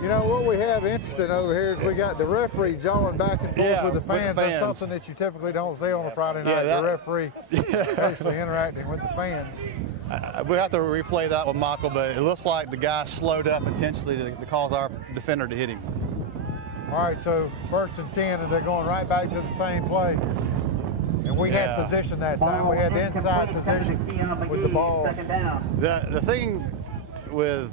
You know, what we have interesting over here is we got the referee jawing back and forth with the fans. That's something that you typically don't see on a Friday night, the referee actually interacting with the fans. We'll have to replay that with Michael, but it looks like the guy slowed up intentionally to cause our defender to hit him. All right, so 1st and 10, and they're going right back to the same play. And we had position that time. We had the inside position with the ball. The thing with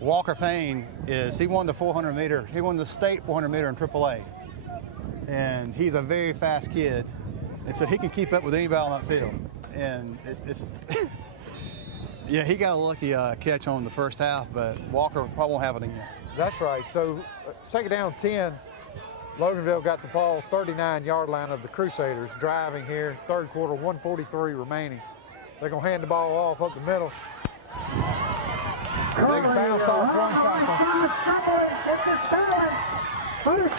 Walker Payne is he won the 400 meter. He won the state 400 meter in AAA. And he's a very fast kid. And so he can keep up with anybody on that field. And it's yeah, he got a lucky catch on the first half, but Walker probably won't have it again. That's right. So 2nd down 10, Loganville got the ball 39-yard line of the Crusaders, driving here, 3rd quarter, 1:43 remaining. They're going to hand the ball off up the middle. They bounced off one cycle. And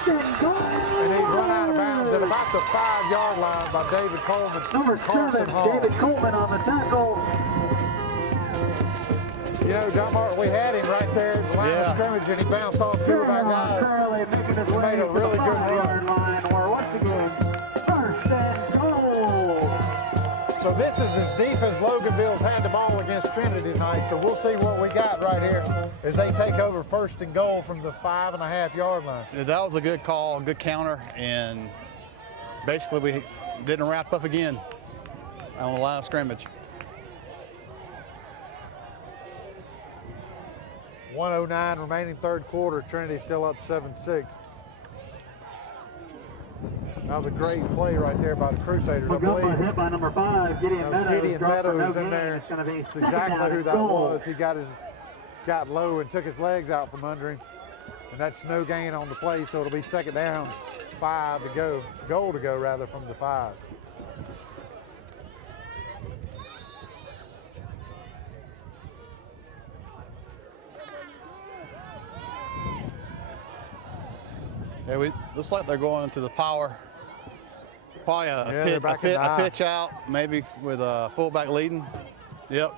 he's run out of bounds at about the 5-yard line by David Coleman. Number 7, David Coleman on the tackle. You know, John Martin, we had him right there at the line of scrimmage, and he bounced off 2 of our guys. Curley making his way made a really good run. Line, where once again, 1st and goal. So this is as deep as Loganville's had the ball against Trinity tonight. So we'll see what we got right here as they take over 1st and goal from the 5.5-yard line. Yeah, that was a good call, good counter, and basically we didn't wrap up again on the line of scrimmage. 1:09 remaining 3rd quarter. Trinity still up 7-6. That was a great play right there by the Crusaders. I believe hit by number 5, Gideon Meadows in there. That's exactly who that was. He got low and took his legs out from under him. And that's no gain on the play, so it'll be 2nd down, 5 to go. Goal to go, rather, from the 5. Yeah, looks like they're going into the power. Probably a pitch out, maybe with a fullback leading. Yep.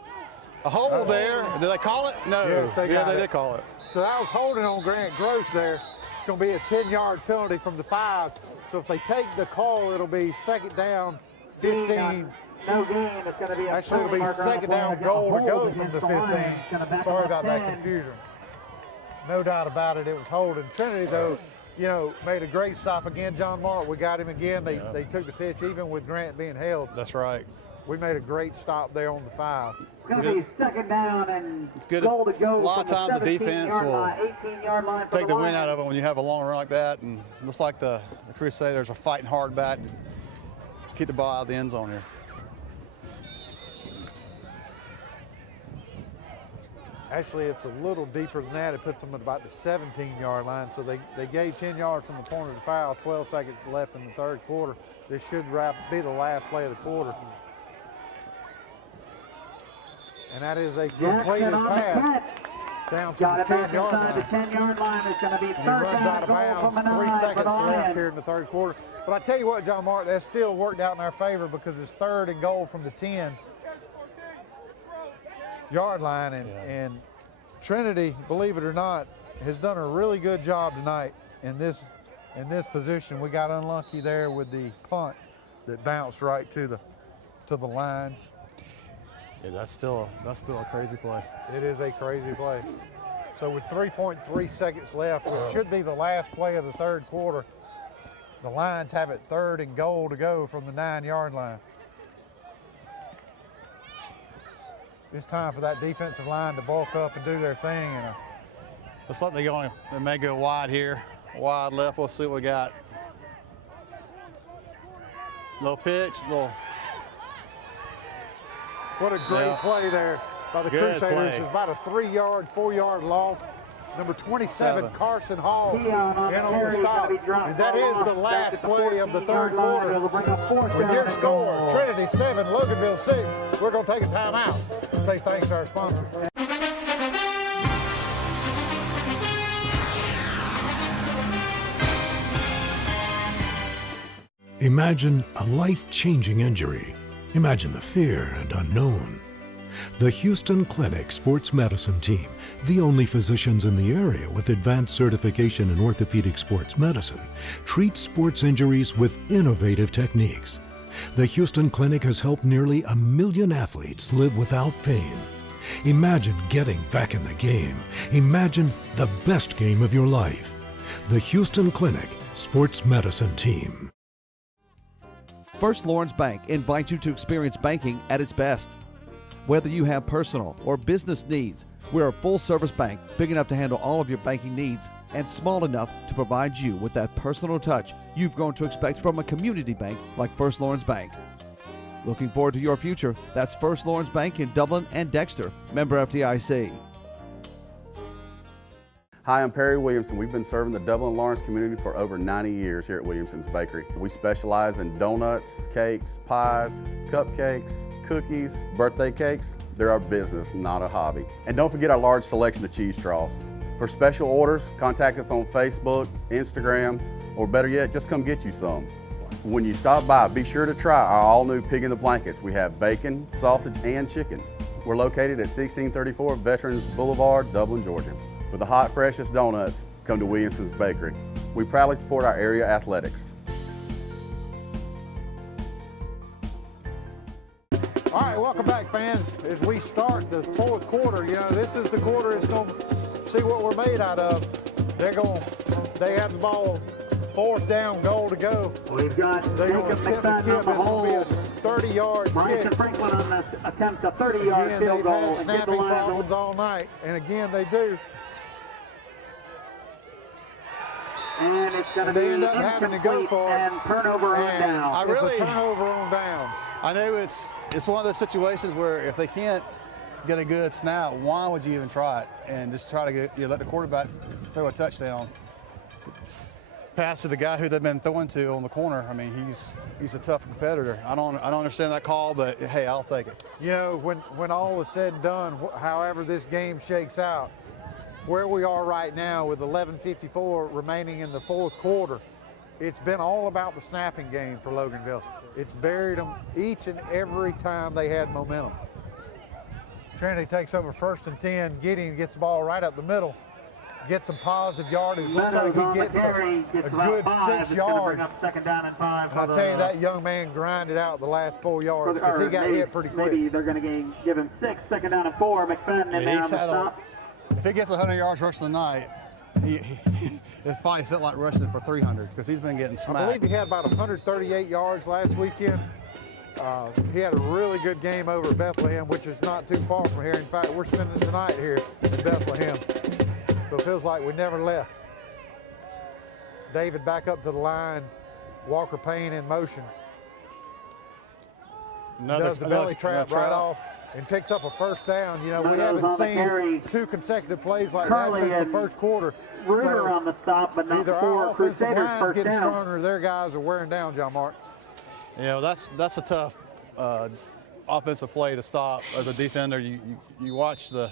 A hold there. Did they call it? No. Yes, they did call it. So that was holding on Grant Gross there. It's going to be a 10-yard penalty from the 5. So if they take the call, it'll be 2nd down, 15. No gain. It's going to be actually, it'll be 2nd down, goal to go from the 15. Sorry about that confusion. No doubt about it, it was holding. Trinity, though, you know, made a great stop again. John Mark, we got him again. They took the pitch even with Grant being held. That's right. We made a great stop there on the 5. It's going to be 2nd down and goal to go. A lot of times the defense will 18-yard line take the wind out of it when you have a long run like that. And it looks like the Crusaders are fighting hard back to keep the ball out of the end zone here. Actually, it's a little deeper than that. It puts them at about the 17-yard line. So they gave 10 yards from the point of the foul, 12 seconds left in the 3rd quarter. This should be the last play of the quarter. And that is a completed pass down to the 10-yard line. The 10-yard line is going to be 3rd runs out of bounds. 3 seconds left here in the 3rd quarter. But I tell you what, John Mark, that still worked out in our favor because it's 3rd and goal from the 10-yard line. And Trinity, believe it or not, has done a really good job tonight in this position. We got unlucky there with the punt that bounced right to the lines. Yeah, that's still a crazy play. It is a crazy play. So with 3.3 seconds left, which should be the last play of the 3rd quarter, the Lions have it 3rd and goal to go from the 9-yard line. It's time for that defensive line to bulk up and do their thing. And looks like they may go wide here. Wide left, we'll see what we got. Little pitch, little. What a great play there by the Good Crusaders. play. It's about a 4-yard loss. Number 27, Carson Hall, in on the stop. And that is the last play of the 3rd quarter. With your score, Trinity 7, Loganville 6, we're going to take a timeout and say thanks to our sponsors. Imagine a life-changing injury. Imagine the fear and unknown. The Houston Clinic Sports Medicine Team, the only physicians in the area with advanced certification in orthopedic sports medicine, treats sports injuries with innovative techniques. The Houston Clinic has helped nearly 1 million athletes live without pain. Imagine getting back in the game. Imagine the best game of your life. The Houston Clinic Sports Medicine Team. First Lawrence Bank invites you to experience banking at its best. Whether you have personal or business needs, we're a full-service bank big enough to handle all of your banking needs and small enough to provide you with that personal touch you've grown to expect from a community bank like First Lawrence Bank. Looking forward to your future? That's First Lawrence Bank in Dublin and Dexter, member FDIC. Hi, I'm Perry Williamson. We've been serving the Dublin Lawrence community for over 90 years here at Williamson's Bakery. We specialize in donuts, cakes, pies, cupcakes, cookies, birthday cakes. They're our business, not a hobby. And don't forget our large selection of cheese straws. For special orders, contact us on Facebook, Instagram, or better yet, just come get you some. When you stop by, be sure to try our all-new Pig in the Blankets. We have bacon, sausage, and chicken. We're located at 1634 Veterans Boulevard, Dublin, Georgia. For the hot, freshest donuts, come to Williamson's Bakery. We proudly support our area athletics. All right, welcome back, fans. As we start the 4th quarter, this is the quarter it's going to see what we're made out of. They have the ball, 4th down, goal to go. We've got Jacob McFadden on the hole. It's going to be a 30-yard Bryson kick. Franklin on the attempt a 30-yard field goal. They've had snapping problems all night, and again, they do. And it's going to be end up having to go for it. And turnover on down. It's a turnover on down. I know it's one of those situations where if they can't get a good snap, why would you even try it? And just try to let the quarterback throw a touchdown. Pass to the guy who they've been throwing to on the corner. I mean, he's a tough competitor. I don't understand that call, but hey, I'll take it. When all is said and done, however this game shakes out, where we are right now with 11:54 remaining in the 4th quarter, it's been all about the snapping game for Loganville. It's buried them each and every time they had momentum. Trinity takes over 1st and 10. Gideon gets the ball right up the middle, gets some positive yardage. Looks like he gets a good 6 yards. Second down and 5. And I tell you, that young man grinded out the last 4 yards because he got hit pretty quick. Maybe they're going to give him 6, second down and 4. McFadden in there on the stop. If he gets 100 yards rushing tonight, it probably felt like rushing for 300 because he's been getting smacked. I believe he had about 138 yards last weekend. He had a really good game over at Bethlehem, which is not too far from here. In fact, we're spending tonight here in Bethlehem. So it feels like we never left. David back up to the line. Walker Payne in motion. Does the belly trap right off and picks up a 1st down. We haven't seen 2 consecutive plays like that since the 1st quarter. Reuter on the stop, but not either before our offensive Crusaders line's first getting down. stronger or their guys are wearing down, John Mark. That's a tough offensive play to stop. As a defender, you watch the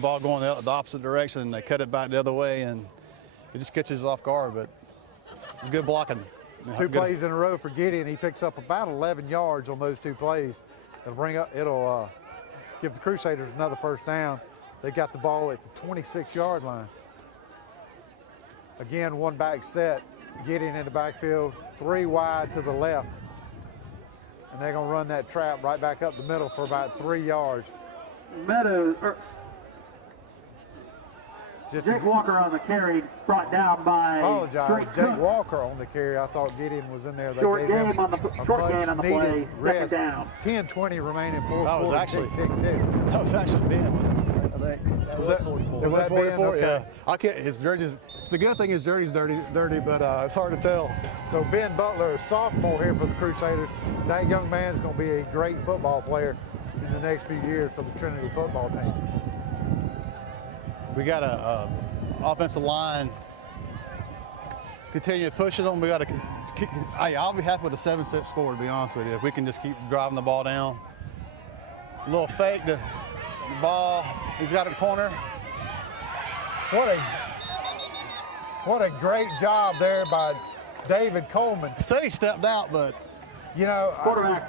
ball going the opposite direction, and they cut it back the other way, and it just catches off guard, but good blocking. Two plays in a row for Gideon. He picks up about 11 yards on those two plays. It'll give the Crusaders another first down. They got the ball at the 26-yard line. Again, one back set. Gideon in the backfield, 3 wide to the left. And they're going to run that trap right back up the middle for about 3 yards. Jake Walker on the carry, brought down by. Apologize, Jake Walker on the carry. I thought Gideon was in there. They Short gave gain him on the play. Second down. 10-20 remaining, fourth That was quarter. actually Tick. that was actually Ben. I think Was that 44? Ben? Yeah. Okay. I can't. His jersey's. It's a good thing his jersey's dirty, but it's hard to tell. So Ben Butler, a sophomore here for the Crusaders. That young man is going to be a great football player in the next few years for the Trinity football team. We got a offensive line continue pushing them. We got to. I'll be happy with a 7-6 score, to be honest with you. If we can just keep driving the ball down. A little fake to the ball. He's got a corner. What a great job there by David Coleman. Said he stepped out, but you know,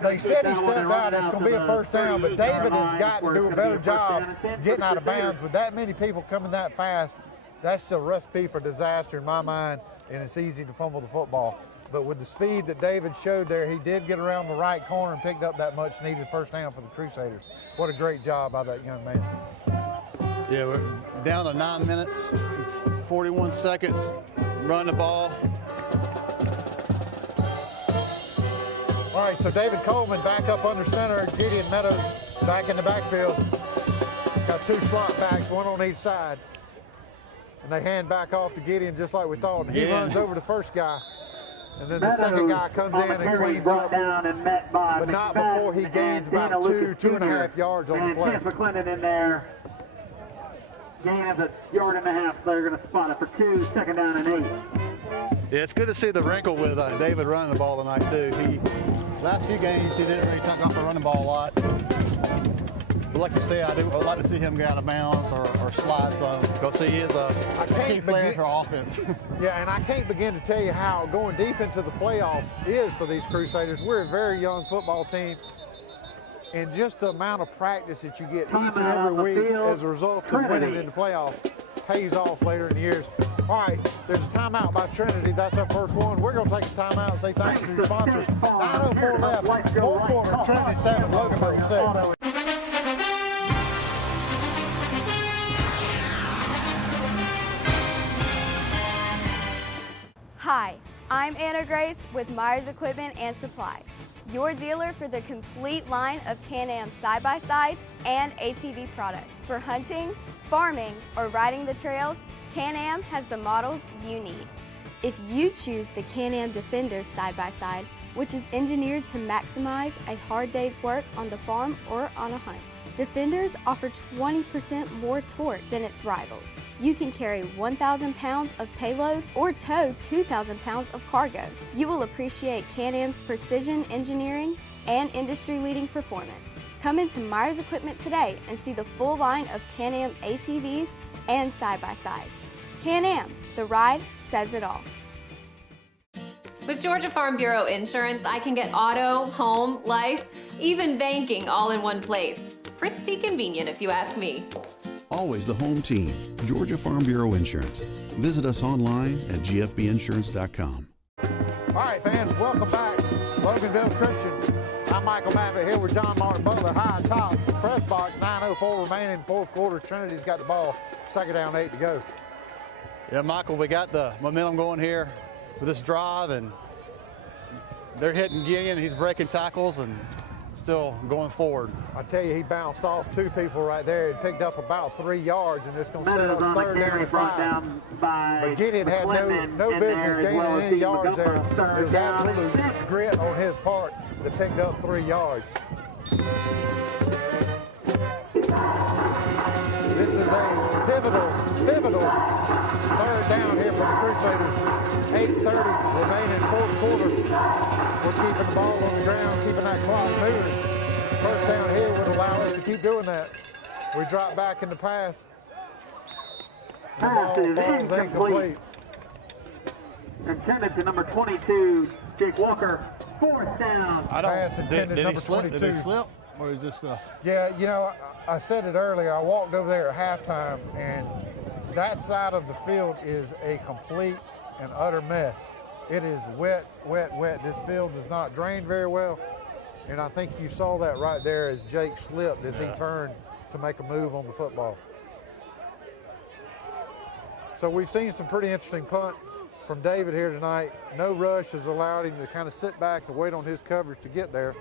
they said he stepped out. It's going to be a first down, but David has got to do a better job getting out of bounds. With that many people coming that fast, that's the recipe for disaster in my mind, and it's easy to fumble the football. But with the speed that David showed there, he did get around the right corner and picked up that much needed first down for the Crusaders. What a great job by that young man. Yeah, we're down to 9 minutes, 41 seconds, run the ball. All right, so David Coleman back up under center. Gideon Meadows back in the backfield. Got 2 slot backs, one on each side. And they hand back off to Gideon just like we thought. And he runs over the first guy. And then the second guy comes in and cleans up. But not before he gains about 2.5 yards on the play. And McClendon in there. Gain of 1.5 yards. They're going to spot it for 2, second down and 8. Yeah, it's good to see the wrinkle with David running the ball tonight too. Last few games he didn't really tuck off the running ball a lot. But like you say, I'd like to see him get out of bounds or slide some because he is a key player for our offense. Yeah, and I can't begin to tell you how going deep into the playoffs is for these Crusaders. We're a very young football team, and just the amount of practice that you get each and every week as a result of winning in the playoffs pays off later in the years. All right, there's a timeout by Trinity. That's our first one. We're going to take a timeout and say thanks to your sponsors. 9:04 left, fourth quarter, Trinity 7, Loganville 6. Hi, I'm Anna Grace with Myers Equipment and Supply, your dealer for the complete line of Can-Am side-by-sides and ATV products. For hunting, farming, or riding the trails, Can-Am has the models you need. If you choose the Can-Am Defender side-by-side, which is engineered to maximize a hard day's work on the farm or on a hunt, Defenders offer 20% more torque than its rivals. You can carry 1,000 pounds of payload or tow 2,000 pounds of cargo. You will appreciate Can-Am's precision engineering and industry-leading performance. Come into Myers Equipment today and see the full line of Can-Am ATVs and side-by-sides. Can-Am, the ride says it all. With Georgia Farm Bureau Insurance, I can get auto, home, life, even banking all in one place. Pretty convenient if you ask me. Always the home team, Georgia Farm Bureau Insurance. Visit us online at gfbinsurance.com. All right, fans, welcome back. Loganville Christian. I'm Michael Mavett here with John Martin Butler. High top, press box, 9:04 remaining, fourth quarter. Trinity's got the ball, second down, 8 to go. Yeah, Michael, we got the momentum going here with this drive, and they're hitting Gideon. He's breaking tackles and still going forward. I tell you, he bounced off 2 people right there and picked up about 3 yards, and it's going to set up third down and 5. But Gideon had no business gaining any yards there. It was absolute grit on his part that picked up 3 yards. This is a pivotal third down here for the Crusaders. 8:30 remaining, fourth quarter. We're keeping the ball on the ground, keeping that clock moving. First down here would allow us to keep doing that. We drop back in the pass. The ball falls incomplete. intended to number 22, Jake Walker. 4th down. Pass intended Did he number slip? 22. Did he slip? Or is this Yeah, you know, I said it earlier. I walked over there at halftime, and that side of the field is a complete and utter mess. It is wet, wet, wet. This field does not drain very well, and I think you saw that right there as Jake slipped as he turned to make a move on the football. So we've seen some pretty interesting punts from David here tonight. No rush has allowed him to kind of sit back and wait on his coverage to get there.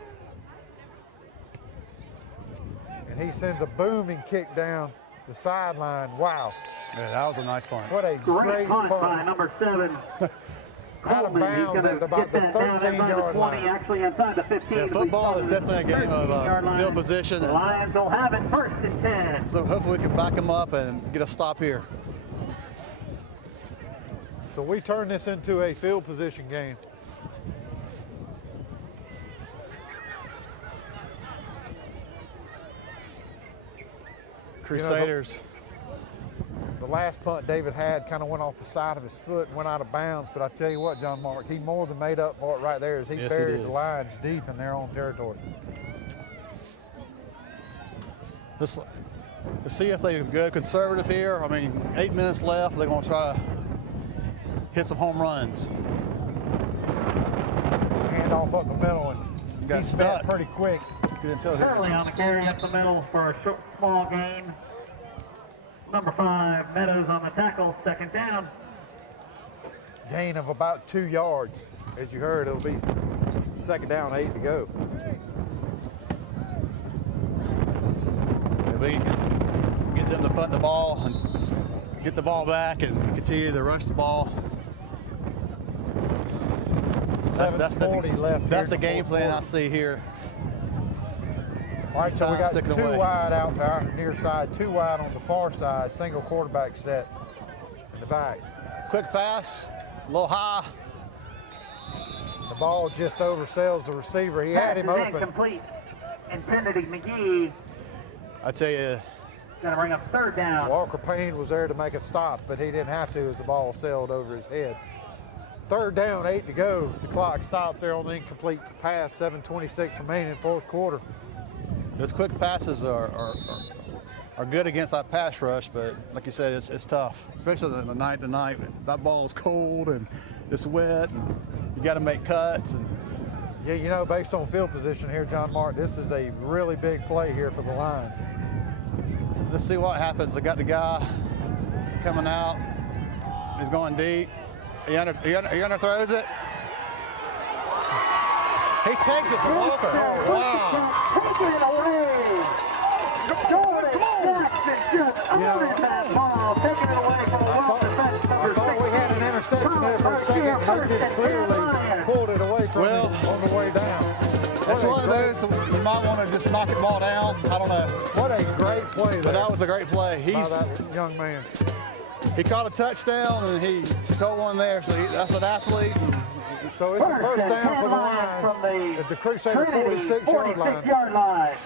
And he sends a booming kick down the sideline. Wow. Yeah, that was a nice punt. What a great punt by number 7. Out of bounds at about the 13-yard line. Actually inside the 15. Yeah, football is definitely a game of field position. The Lions will have it 1st and 10. So hopefully we can back them up and get a stop here. So we turn this into a field position game. Crusaders. You know, the last punt David had kind of went off the side of his foot and went out of bounds, but I tell you what, John Mark, he more than made up for it right there as he buried the Lions deep in their own territory. Let's see if they're good conservative here. I mean, 8 minutes left. They're going to try to hit some home runs. Hand off up the middle and got stuck pretty quick. Early on the carry up the middle for a small gain. Number 5, Meadows on the tackle, 2nd down. Gain of about 2 yards. As you heard, it'll be 2nd down, 8 to go. If we can get them to punt the ball and get the ball back and continue to rush the ball. That's the game plan I see here. All right, so we got 2 wide out to our near side, 2 wide on the far side, single quarterback set in the back. Quick pass, a little high. The ball just oversells the receiver. He had him open. Incomplete. Intended to McGee. I tell you. Gonna bring up 3rd down. Walker Payne was there to make it stop, but he didn't have to as the ball sailed over his head. 3rd down, 8 to go. The clock stops there on the incomplete pass, 7:26 remaining, 4th quarter. Those quick passes are good against that pass rush, but like you said, it's tough, especially the night to night. That ball is cold and it's wet, and you got to make cuts. And yeah, you know, based on field position here, John Mark, this is a really big play here for the Lions. Let's see what happens. They got the guy coming out. He's going deep. He underthrows it. He takes it from Walker. Oh, wow. Taking it away. Jordan Jackson just owning that ball. Taking it away from the I thought we had an interception there for a second, but they just clearly pulled it away from him on the way down. That's one of those you might want to just knock the ball down. I don't know. What a great play there. But that was a great play. By that young man. He caught a touchdown and he stole one there, so that's an athlete. So it's a 1st down for the Lions at the Crusader 46-yard line.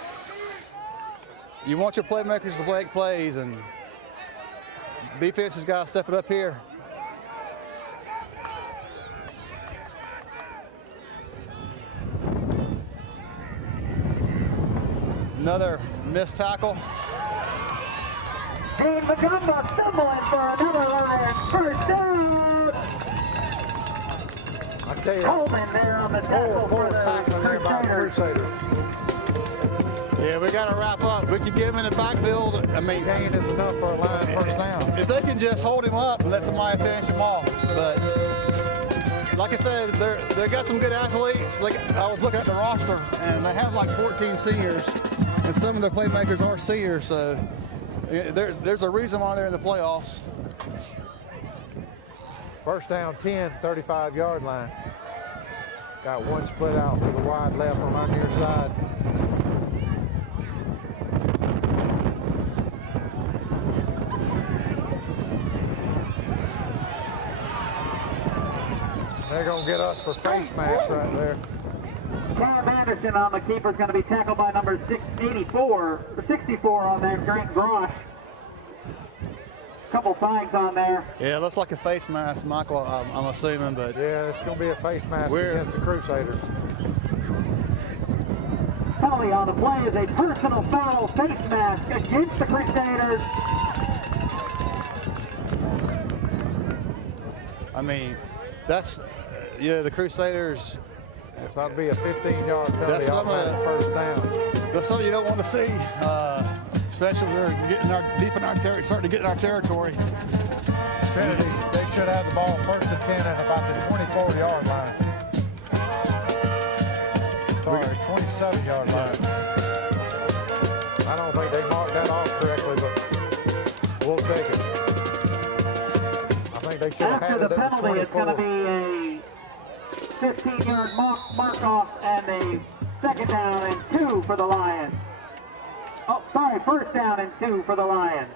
You want your playmakers to make plays, and defense has got to step it up here. Another missed tackle. Dean Magumba stumbling for another Lions 1st down. I tell you, Coleman there on the tackle for the Crusaders. Yeah, we got to wrap up. We can get him in the backfield. I mean, gain is enough for a Lions 1st down. If they can just hold him up and let somebody finish him off. But like I said, they got some good athletes. Like I was looking at the roster, and they have like 14 seniors, and some of their playmakers are seniors. So there's a reason why they're in the playoffs. 1st down, 10, 35-yard line. Got one split out to the wide left on our near side. They're going to get us for face mask right there. Cam Anderson on the keeper is going to be tackled by number 64 on there, Grant Grosh. couple signs on there. Yeah, it looks like a face mask, Michael, I'm assuming, but yeah, it's going to be a face mask against the Crusaders. Penalty on the play is a personal foul face mask against the Crusaders. I mean, that's, the Crusaders. It's about to be a 15-yard penalty on that first down. That's something you don't want to see, especially when we're starting to get in our territory. Trinity, they should have the ball first and 10 at about the 24-yard line. Sorry, 27-yard line. I don't think they marked that off correctly, but we'll take it. I think they should have had it at the 24. After the penalty, it's going to be a 15-yard mark off and a second down and 2 for the Lions. Oh, sorry, first down and 2 for the Lions.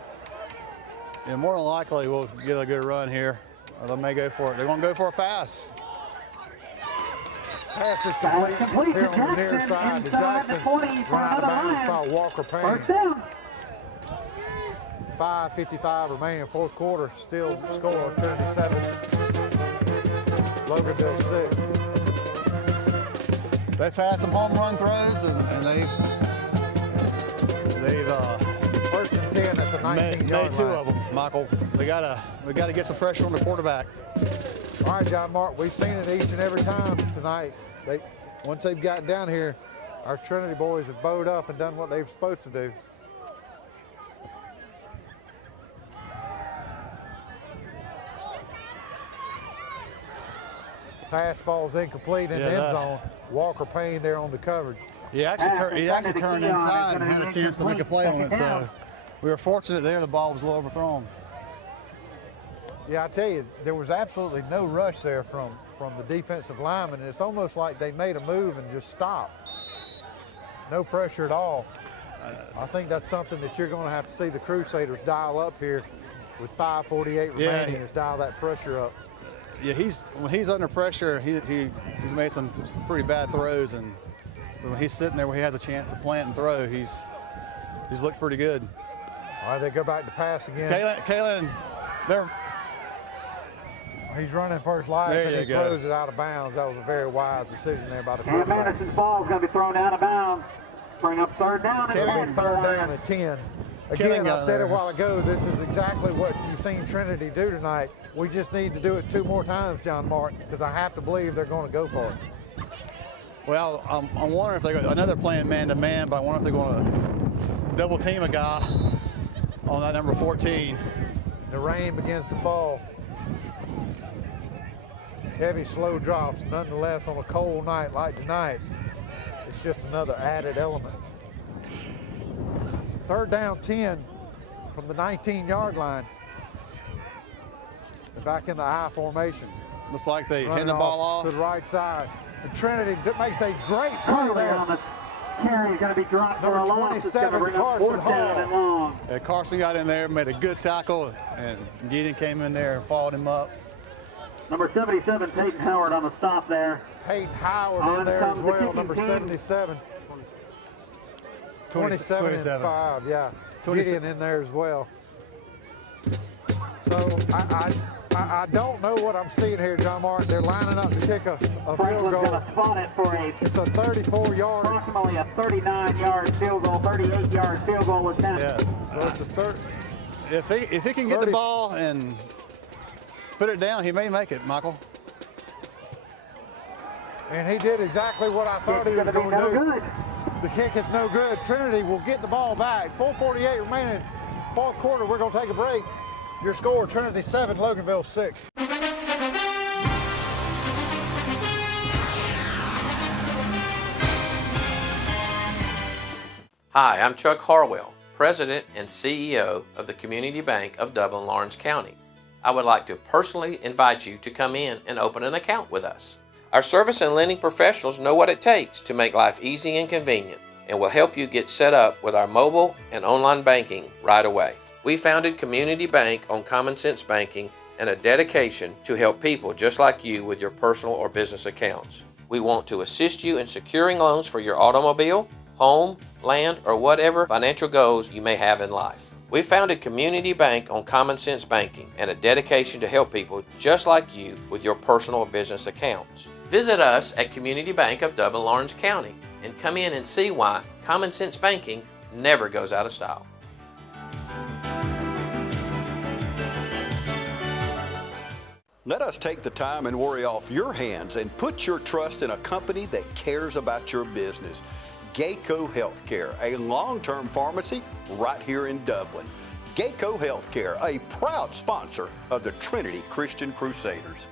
Yeah, more than likely we'll get a good run here. Or they may go for it. They won't go for a pass. Pass is complete here on the near side to Jackson. Run out of bounds by Walker Payne. First down. 5:55 remaining in fourth quarter. Still score Trinity 7. Loganville 6. They've had some home run throws and they've first and 10 at the 19-yard line. Made 2 of them, Michael. We gotta get some pressure on the quarterback. All right, John Mark, we've seen it each and every time tonight. Once they've gotten down here, our Trinity boys have bowed up and done what they're supposed to do. Pass falls incomplete in the end zone. Walker Payne there on the coverage. He actually turned inside and had a chance to make a play on it, so we were fortunate there. The ball was a little overthrown. Yeah, I tell you, there was absolutely no rush there from the defensive lineman. It's almost like they made a move and just stopped. No pressure at all. I think that's something that you're going to have to see the Crusaders dial up here with 5:48 remaining, is dial that pressure up. Yeah, when he's under pressure, he's made some pretty bad throws, and when he's sitting there where he has a chance to plant and throw, he's looked pretty good. All right, they go back to pass again. Kalen, he's running first life and he throws it out of bounds. That was a very wise decision there by the quarterback. Anderson's ball is going to be thrown out of bounds. Bring up third down. Third down and 10. Again, I said it a while ago, this is exactly what you've seen Trinity do tonight. We just need to do it 2 more times, John Mark, because I have to believe they're going to go for it. Well, I'm wondering if I know they're playing man-to-man, but I wonder if they're going to double team a guy on that number 14. The rain begins to fall. Heavy, slow drops, nonetheless, on a cold night like tonight. It's just another added element. Third down 10 from the 19-yard line. They're back in the I formation. Looks like they hand the ball off to the right side. And Trinity makes a great play there. Carey is going to be dropped for a loss. 27, Carson Hall. Carson got in there, made a good tackle, and Gideon came in there and followed him up. Number 77, Peyton Howard on the stop there. Peyton Howard in there as well, number 77. 27 and 5, yeah. Gideon in there as well. So I don't know what I'm seeing here, John Martin. They're lining up to kick a field goal. Going to spot it for it's a 34-yard. Approximately a 39-yard field goal, 38-yard field goal attempt. Yeah. So it's a third. If he can get the ball and put it down, he may make it, Michael. And he did exactly what I thought he was going to do. Good. The kick is no good. Trinity will get the ball back. 4:48 remaining, fourth quarter. We're going to take a break. Your score, Trinity 7, Loganville 6. Hi, I'm Chuck Harwell, President and CEO of the Community Bank of Dublin-Lawrence County. I would like to personally invite you to come in and open an account with us. Our service and lending professionals know what it takes to make life easy and convenient, and will help you get set up with our mobile and online banking right away. We founded Community Bank on common sense banking and a dedication to help people just like you with your personal or business accounts. We want to assist you in securing loans for your automobile, home, land, or whatever financial goals you may have in life. We founded Community Bank on common sense banking and a dedication to help people just like you with your personal or business accounts. Visit us at Community Bank of Dublin-Lawrence County and come in and see why common sense banking never goes out of style. Let us take the time and worry off your hands and put your trust in a company that cares about your business. Geico Healthcare, a long-term pharmacy right here in Dublin. Geico Healthcare, a proud sponsor of the Trinity Christian Crusaders.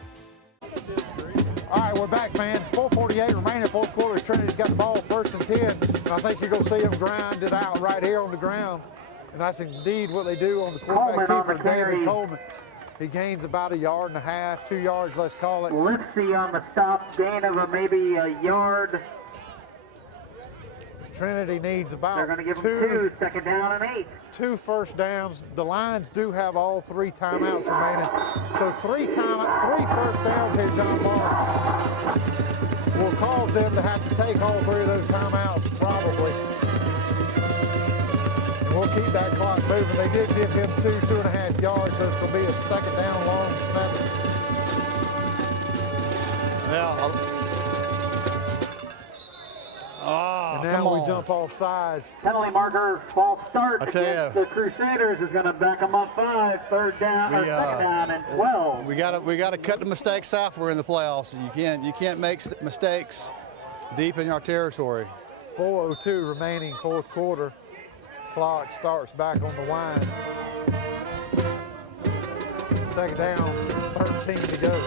All right, we're back, fans. 4:48 remaining, fourth quarter. Trinity's got the ball, 1st and 10. And I think you're going to see them grind it out right here on the ground. And that's indeed what they do on the quarterback keeper, David Coleman. He gains about 1.5 yards, 2 yards, let's call it. Lipsy on the stop, gain of maybe a yard. Trinity needs about They're going to give them 2, 2nd down and 8. 2 first downs. The Lions do have all 3 timeouts remaining. So 3 first downs here, John Mark, will cause them to have to take all 3 of those timeouts, probably. We'll keep that clock moving. They did give him 2.5 yards, so it's going to be a 2nd down, long snap. And now we jump off sides. Penalty marker, false start I tell against you, the Crusaders is going to back them up 5, 3rd down, or 2nd down and 12. We got to cut the mistakes out. We're in the playoffs. You can't make mistakes deep in our territory. 4:02 remaining, fourth quarter. Clock starts back on the wind. 2nd down, 13 to go.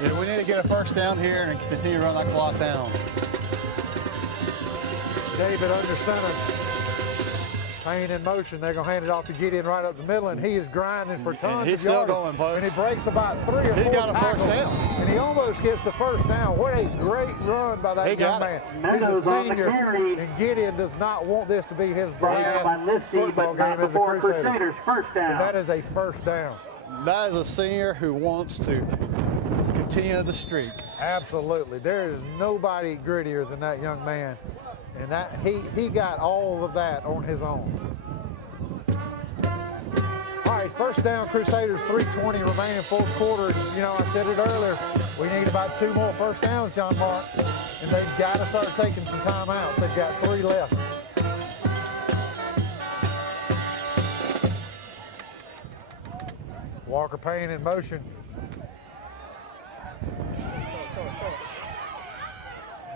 Yeah, we need to get a 1st down here and continue to run that clock down. David under center. Payne in motion. They're going to hand it off to Gideon right up the middle, and he is grinding for tons and he's of still yardage. going, folks. And he breaks about 3 or 4 He got a tackles, 1st down. and he almost gets the 1st down. What a great run by that young man. He's a senior, and Gideon does not want this to be his last football game as a Crusader. 1st down. And that is a 1st down. That is a senior who wants to continue the streak. Absolutely. There is nobody grittier than that young man. And that he got all of that on his own. All right, 1st down, Crusaders, 3:20 remaining, fourth quarter. You know, I said it earlier, we need about 2 more 1st downs, John Mark. And they've got to start taking some timeouts. They've got 3 left. Walker Payne in motion.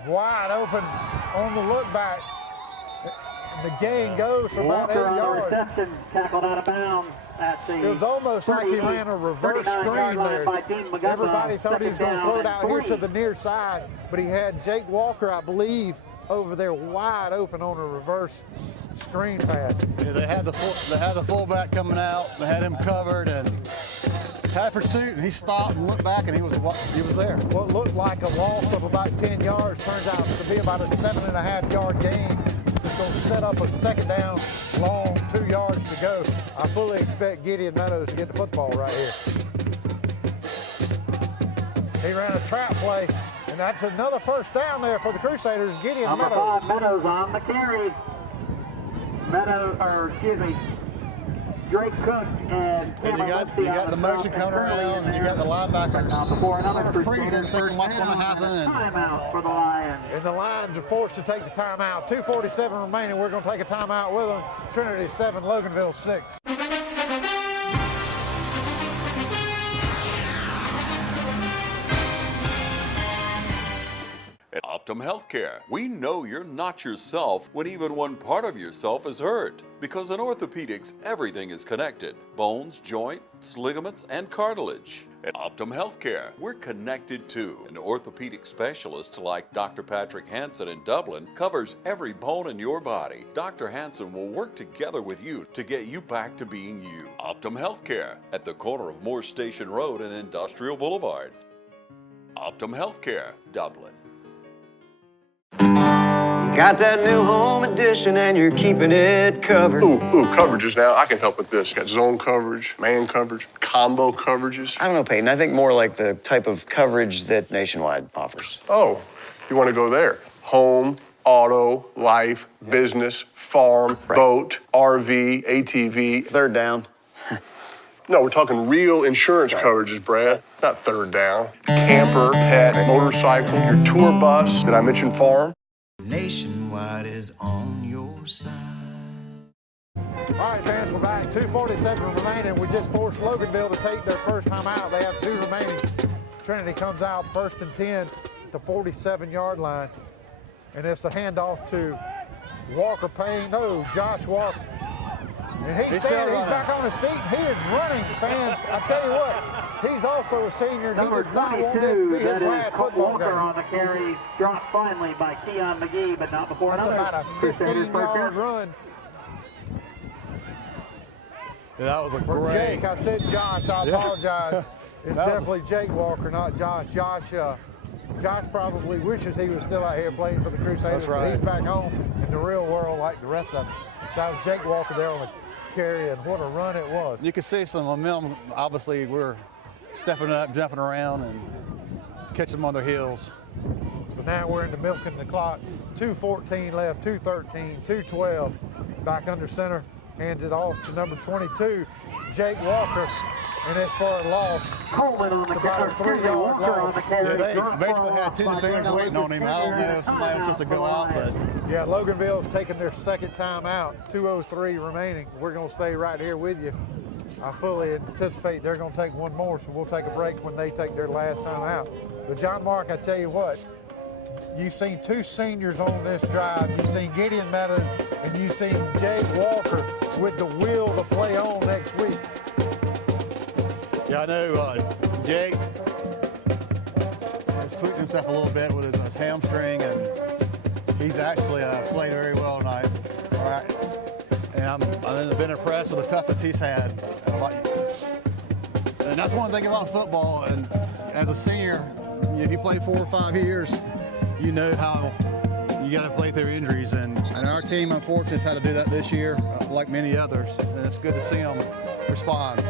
Wide open on the look back. The gain goes for about 8 yards. Reception, tackled out of bounds at the It was almost like he ran a reverse screen there. Everybody thought he was going to throw it out here to the near side, but he had Jake Walker, I believe, over there wide open on a reverse screen pass. Yeah, they had the fullback coming out. They had him covered and had pursuit, and he stopped and looked back, and he was there. What looked like a loss of about 10 yards turns out to be about a 7.5 yard gain. It's going to set up a 2nd down, long, 2 yards to go. I fully expect Gideon Meadows to get the football right here. He ran a trap play, and that's another 1st down there for the Crusaders. Gideon Number Meadows. 5, Meadows on the carry. Drake Cook and you got the motion coming around, and you got the linebackers sort of freezing, thinking what's going to happen. And timeout for the Lions. And the Lions are forced to take the timeout. 2:47 remaining. We're going to take a timeout with them. Trinity 7, Loganville 6. At Optum Healthcare, we know you're not yourself when even one part of yourself is hurt. Because in orthopedics, everything is connected. Bones, joints, ligaments, and cartilage. At Optum Healthcare, we're connected too. An orthopedic specialist like Dr. Patrick Hansen in Dublin covers every bone in your body. Dr. Hansen will work together with you to get you back to being you. Optum Healthcare at the corner of Moore Station Road and Industrial Boulevard. Optum Healthcare, Dublin. You got that new home edition and you're keeping it covered. Ooh, coverages now. I can help with this. Got zone coverage, man coverage, combo coverages. I don't know, Peyton. I think more like the type of coverage that Nationwide offers. Oh, you want to go there? Home, auto, life, business, farm, boat, RV, ATV. Third down. No, we're talking real insurance coverages, Brad. Not third down. Camper, pet, motorcycle, your tour bus. Did I mention farm? Nationwide is on your side. All right, fans, we're back. 2:47 remaining. We just forced Loganville to take their first time out. They have 2 remaining. Trinity comes out 1st and 10 at the 47-yard line. And it's a handoff to Walker Payne. No, Josh Walker. And he's standing, he's back on his feet, and he is running, fans. I tell you what, he's also a senior, and he does not want this to be his last football game. Walker on the carry, dropped finally by Keon McGee, but not before That's another. about a 15-yard run. Yeah, that was a For great. Jake, I said Josh, I apologize. It's definitely Jake Walker, not Josh. Josh probably wishes he was still out here playing for the Crusaders, That's right. but he's back home in the real world like the rest of us. That was Jake Walker there on the carry, and what a run it was. You can see some momentum. Obviously, we're stepping up, jumping around, and catching them on their heels. So now we're into milking the clock. 2:14 left, 2:13, 2:12. Back under center, hands it off to number 22, Jake Walker, and it's for a loss. Coleman on the about a 3-yard loss. Yeah, they basically had 2 defenders waiting on him. I don't know if somebody else has to go out, but yeah, Loganville's taking their second time out. 2:03 remaining. We're going to stay right here with you. I fully anticipate they're going to take one more, so we'll take a break when they take their last time out. But John Mark, I tell you what, you've seen 2 seniors on this drive. You've seen Gideon Meadows, and you've seen Jake Walker with the will to play on next week. yeah, I know Jake has tweaked himself a little bit with his hamstring, and he's actually played very well tonight. All right, and I've been impressed with the toughness he's had. And that's one thing about football. And as a senior, if you play 4 or 5 years, you know how you got to play through injuries. And our team, unfortunately, has had to do that this year, like many others. And it's good to see them respond.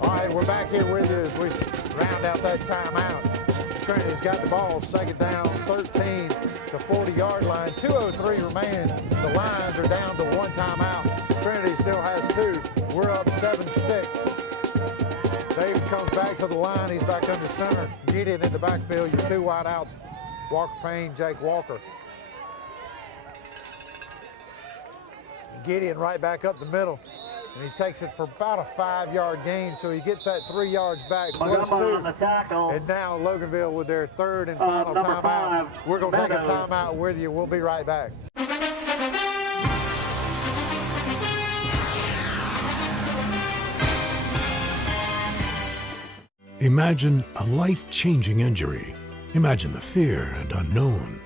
All right, we're back here with you as we round out that timeout. Trinity's got the ball, second down, 13, the 40-yard line, 2:03 remaining. The Lions are down to 1 timeout. Trinity still has 2. We're up 7-6. David comes back to the line. He's back under center. Gideon in the backfield. Your 2 wide outs, Walker Payne, Jake Walker. Gideon right back up the middle. And he takes it for about a 5-yard gain, so he gets that 3 yards back, plus 2. On the tackle. And now Loganville with their 3rd and final timeout. We're going to take a timeout with you. We'll be right back. Imagine a life-changing injury. Imagine the fear and unknown.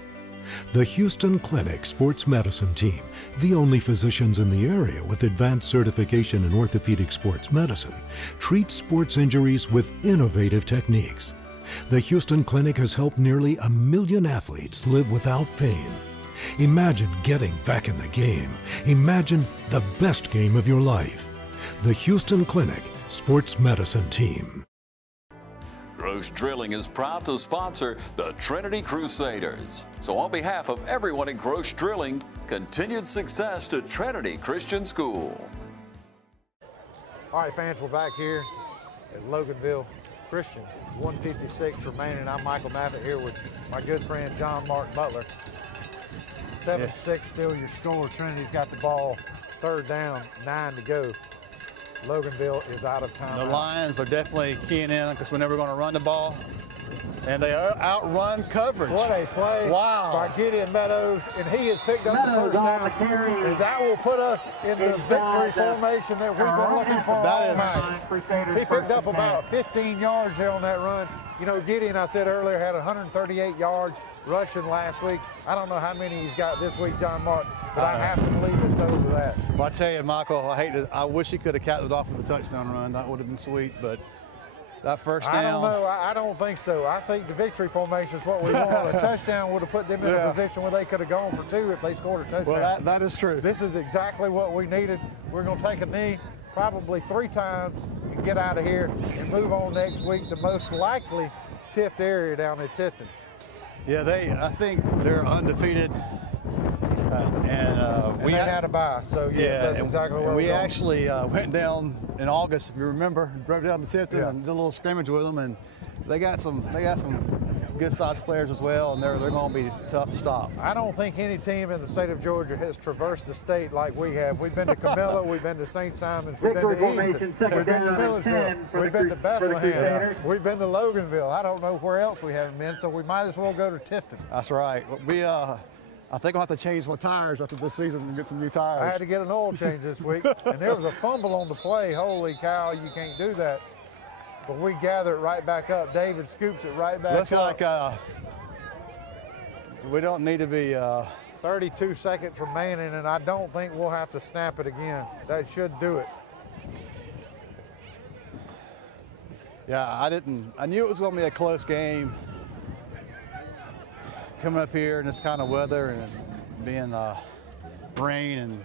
The Houston Clinic Sports Medicine Team, the only physicians in the area with advanced certification in orthopedic sports medicine, treats sports injuries with innovative techniques. The Houston Clinic has helped nearly 1 million athletes live without pain. Imagine getting back in the game. Imagine the best game of your life. The Houston Clinic Sports Medicine Team. Gross Drilling is proud to sponsor the Trinity Crusaders. So on behalf of everyone at Gross Drilling, continued success to Trinity Christian School. All right, fans, we're back here at Loganville Christian. 1:56 remaining. I'm Michael Maffitt here with my good friend John Mark Butler. 7-6 still your score. Trinity's got the ball, 3rd down, 9 to go. Loganville is out of time. The Lions are definitely keying in because we're never going to run the ball. And they outrun coverage. What a play by Gideon Meadows, and he has picked up the 1st down. And that will put us in the victory formation that we've been looking for all night. He picked up about 15 yards there on that run. You know, Gideon, I said earlier, had 138 yards rushing last week. I don't know how many he's got this week, John Mark, but I have to believe it's over that. Well, I tell you, Michael, I wish he could have capped it off with a touchdown run. That would have been sweet, but that 1st down. I don't know. I don't think so. I think the victory formation is what we want. A touchdown would have put them in a position where they could have gone for 2 if they scored a touchdown. Well, that is true. This is exactly what we needed. We're going to take a knee probably 3 times and get out of here and move on next week to most likely Tift area down at Tifton. Yeah, I think they're undefeated. We had a bye, so yes, that's and exactly what we we're going. actually went down in August, if you remember, drove down to Tipton and did a little scrimmage with them, and they got some good-sized players as well, and they're going to be tough to stop. I don't think any team in the state of Georgia has traversed the state like we have. We've been to Camilla, we've been to St. Simons, we've been to Eaton, we've been to Milledgeville, we've been to Bethlehem, we've been to Loganville. I don't know where else we haven't been, so we might as well go to Tifton. That's right. I think I'll have to change my tires after this season and get some new tires. I had to get an oil change this week, and there was a fumble on the play. Holy cow, you can't do that. But we gather it right back up. David scoops it right back Looks up. like we don't need to be 32 seconds remaining, and I don't think we'll have to snap it again. That should do it. Yeah, I knew it was going to be a close game coming up here in this kind of weather and being rain, and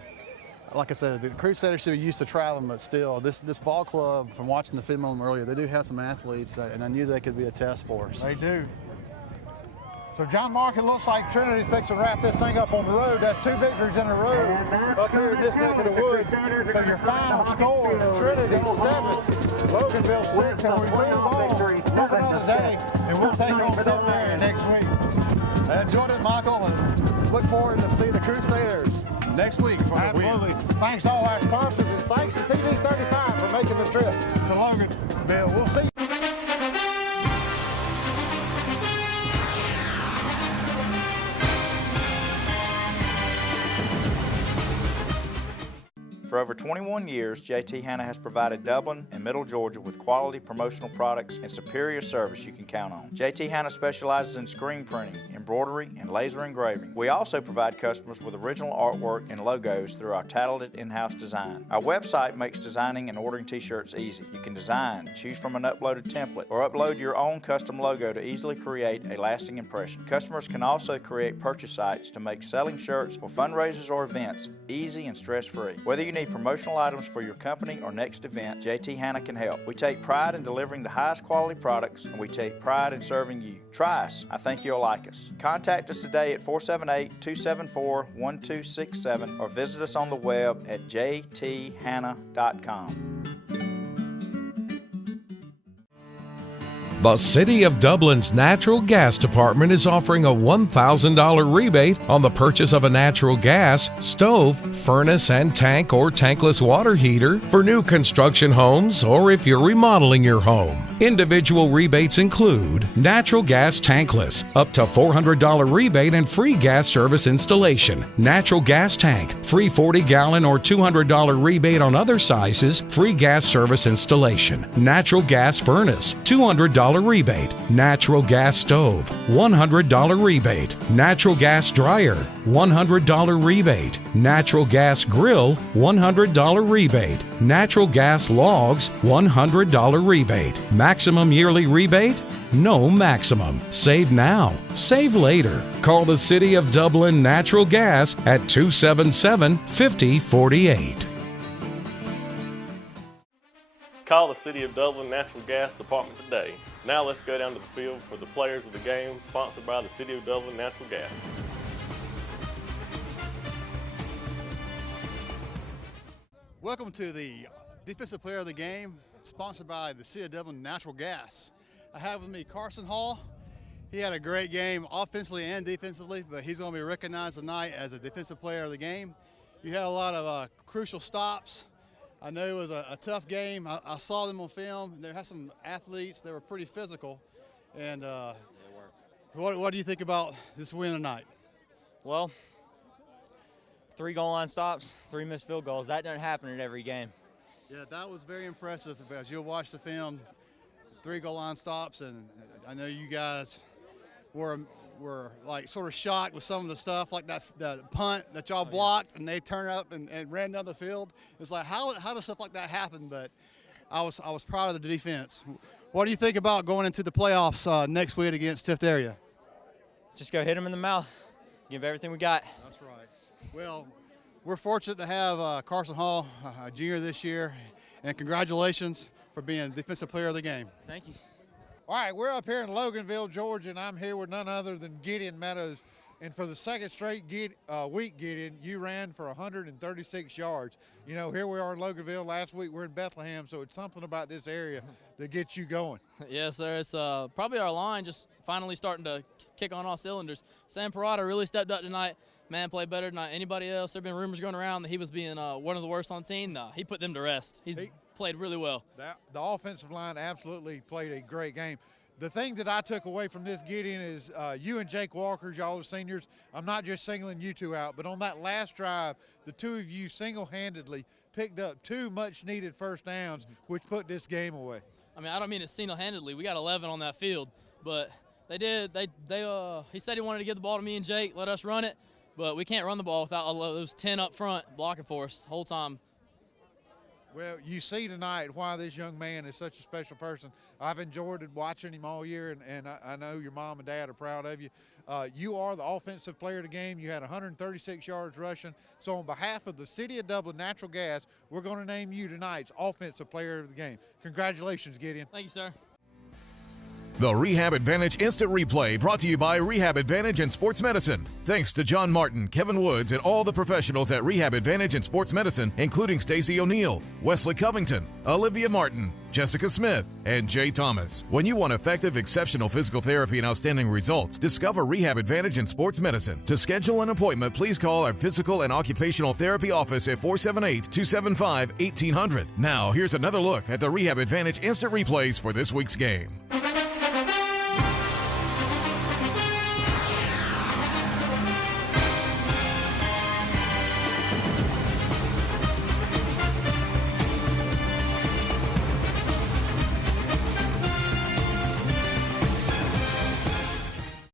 like I said, the Crusaders should be used to traveling, but still, this ball club, from watching the film on them earlier, they do have some athletes, and I knew they could be a test for us. They do. So John Mark, it looks like Trinity's fixing to wrap this thing up on the road. That's 2 victories in a row up here in this neck of the woods. So your final score, Trinity 7, Loganville 6, and we move on another day, and we'll take on Tipton next week. I enjoyed it, Michael, and look forward to seeing the Crusaders next week. Absolutely. Thanks to all our sponsors, and thanks to TV35 for making the trip to Loganville. We'll see you. For over 21 years, JT Hanna has provided Dublin and Middle Georgia with quality promotional products and superior service you can count on. JT Hanna specializes in screen printing, embroidery, and laser engraving. We also provide customers with original artwork and logos through our talented in-house design. Our website makes designing and ordering t-shirts easy. You can design, choose from an uploaded template, or upload your own custom logo to easily create a lasting impression. Customers can also create purchase sites to make selling shirts for fundraisers or events easy and stress-free. Whether you need promotional items for your company or next event, JT Hanna can help. We take pride in delivering the highest quality products, and we take pride in serving you. Try us. I think you'll like us. Contact us today at 478-274-1267 or visit us on the web at jthanna.com. The City of Dublin's Natural Gas Department is offering a $1,000 rebate on the purchase of a natural gas, stove, furnace and tank or tankless water heater for new construction homes or if you're remodeling your home. Individual rebates include natural gas tankless, up to $400 rebate and free gas service installation. Natural gas tank, free 40-gallon or $200 rebate on other sizes, free gas service installation. Natural gas furnace, $200 rebate. Natural gas stove, $100 rebate. Natural gas dryer, $100 rebate. Natural gas grill, $100 rebate. Natural gas logs, $100 rebate. Maximum yearly rebate? No maximum. Save now. Save later. Call the City of Dublin Natural Gas at 277-5048. Call the City of Dublin Natural Gas Department today. Now let's go down to the field for the players of the game, sponsored by the City of Dublin Natural Gas. Welcome to the Defensive Player of the Game, sponsored by the City of Dublin Natural Gas. I have with me Carson Hall. He had a great game offensively and defensively, but he's going to be recognized tonight as a Defensive Player of the Game. You had a lot of crucial stops. I know it was a tough game. I saw them on film. They had some athletes that were pretty physical. And what do you think about this win tonight? Well, 3 goal line stops, 3 missed field goals. That doesn't happen in every game. Yeah, that was very impressive. As you'll watch the film, 3 goal line stops, and I know you guys were like sort of shocked with some of the stuff, like that punt that y'all blocked, and they turned up and ran down the field. It's like how does stuff like that happen? But I was proud of the defense. What do you think about going into the playoffs next week against Tift Area? Just go hit them in the mouth, give everything we got. That's right. Well, we're fortunate to have Carson Hall, a junior this year, and congratulations for being Defensive Player of the Game. Thank you. All right, we're up here in Loganville, Georgia, and I'm here with none other than Gideon Meadows. And for the second straight week, Gideon, you ran for 136 yards. You know, here we are in Loganville. Last week we're in Bethlehem, so it's something about this area that gets you going. Yes, sir. It's probably our line just finally starting to kick on all cylinders. Sam Parada really stepped up tonight. Man played better than anybody else. There have been rumors going around that he was being one of the worst on the team. No, he put them to rest. He's played really well. The offensive line absolutely played a great game. The thing that I took away from this, Gideon, is you and Jake Walker, y'all are seniors. I'm not just singling you two out, but on that last drive, the two of you single-handedly picked up 2 much-needed first downs, which put this game away. I mean, I don't mean it single-handedly. We got 11 on that field, but they did. He said he wanted to give the ball to me and Jake, let us run it, but we can't run the ball without all those 10 up front blocking for us the whole time. Well, you see tonight why this young man is such a special person. I've enjoyed watching him all year, and I know your mom and dad are proud of you. You are the offensive player of the game. You had 136 yards rushing. So on behalf of the City of Dublin Natural Gas, we're going to name you tonight's offensive player of the game. Congratulations, Gideon. Thank you, sir. The Rehab Advantage Instant Replay brought to you by Rehab Advantage and Sports Medicine. Thanks to John Martin, Kevin Woods, and all the professionals at Rehab Advantage and Sports Medicine, including Stacey O'Neill, Wesley Covington, Olivia Martin, Jessica Smith, and Jay Thomas. When you want effective, exceptional physical therapy and outstanding results, discover Rehab Advantage and Sports Medicine. To schedule an appointment, please call our Physical and Occupational Therapy office at 478-275-1800. Now, here's another look at the Rehab Advantage Instant Replays for this week's game.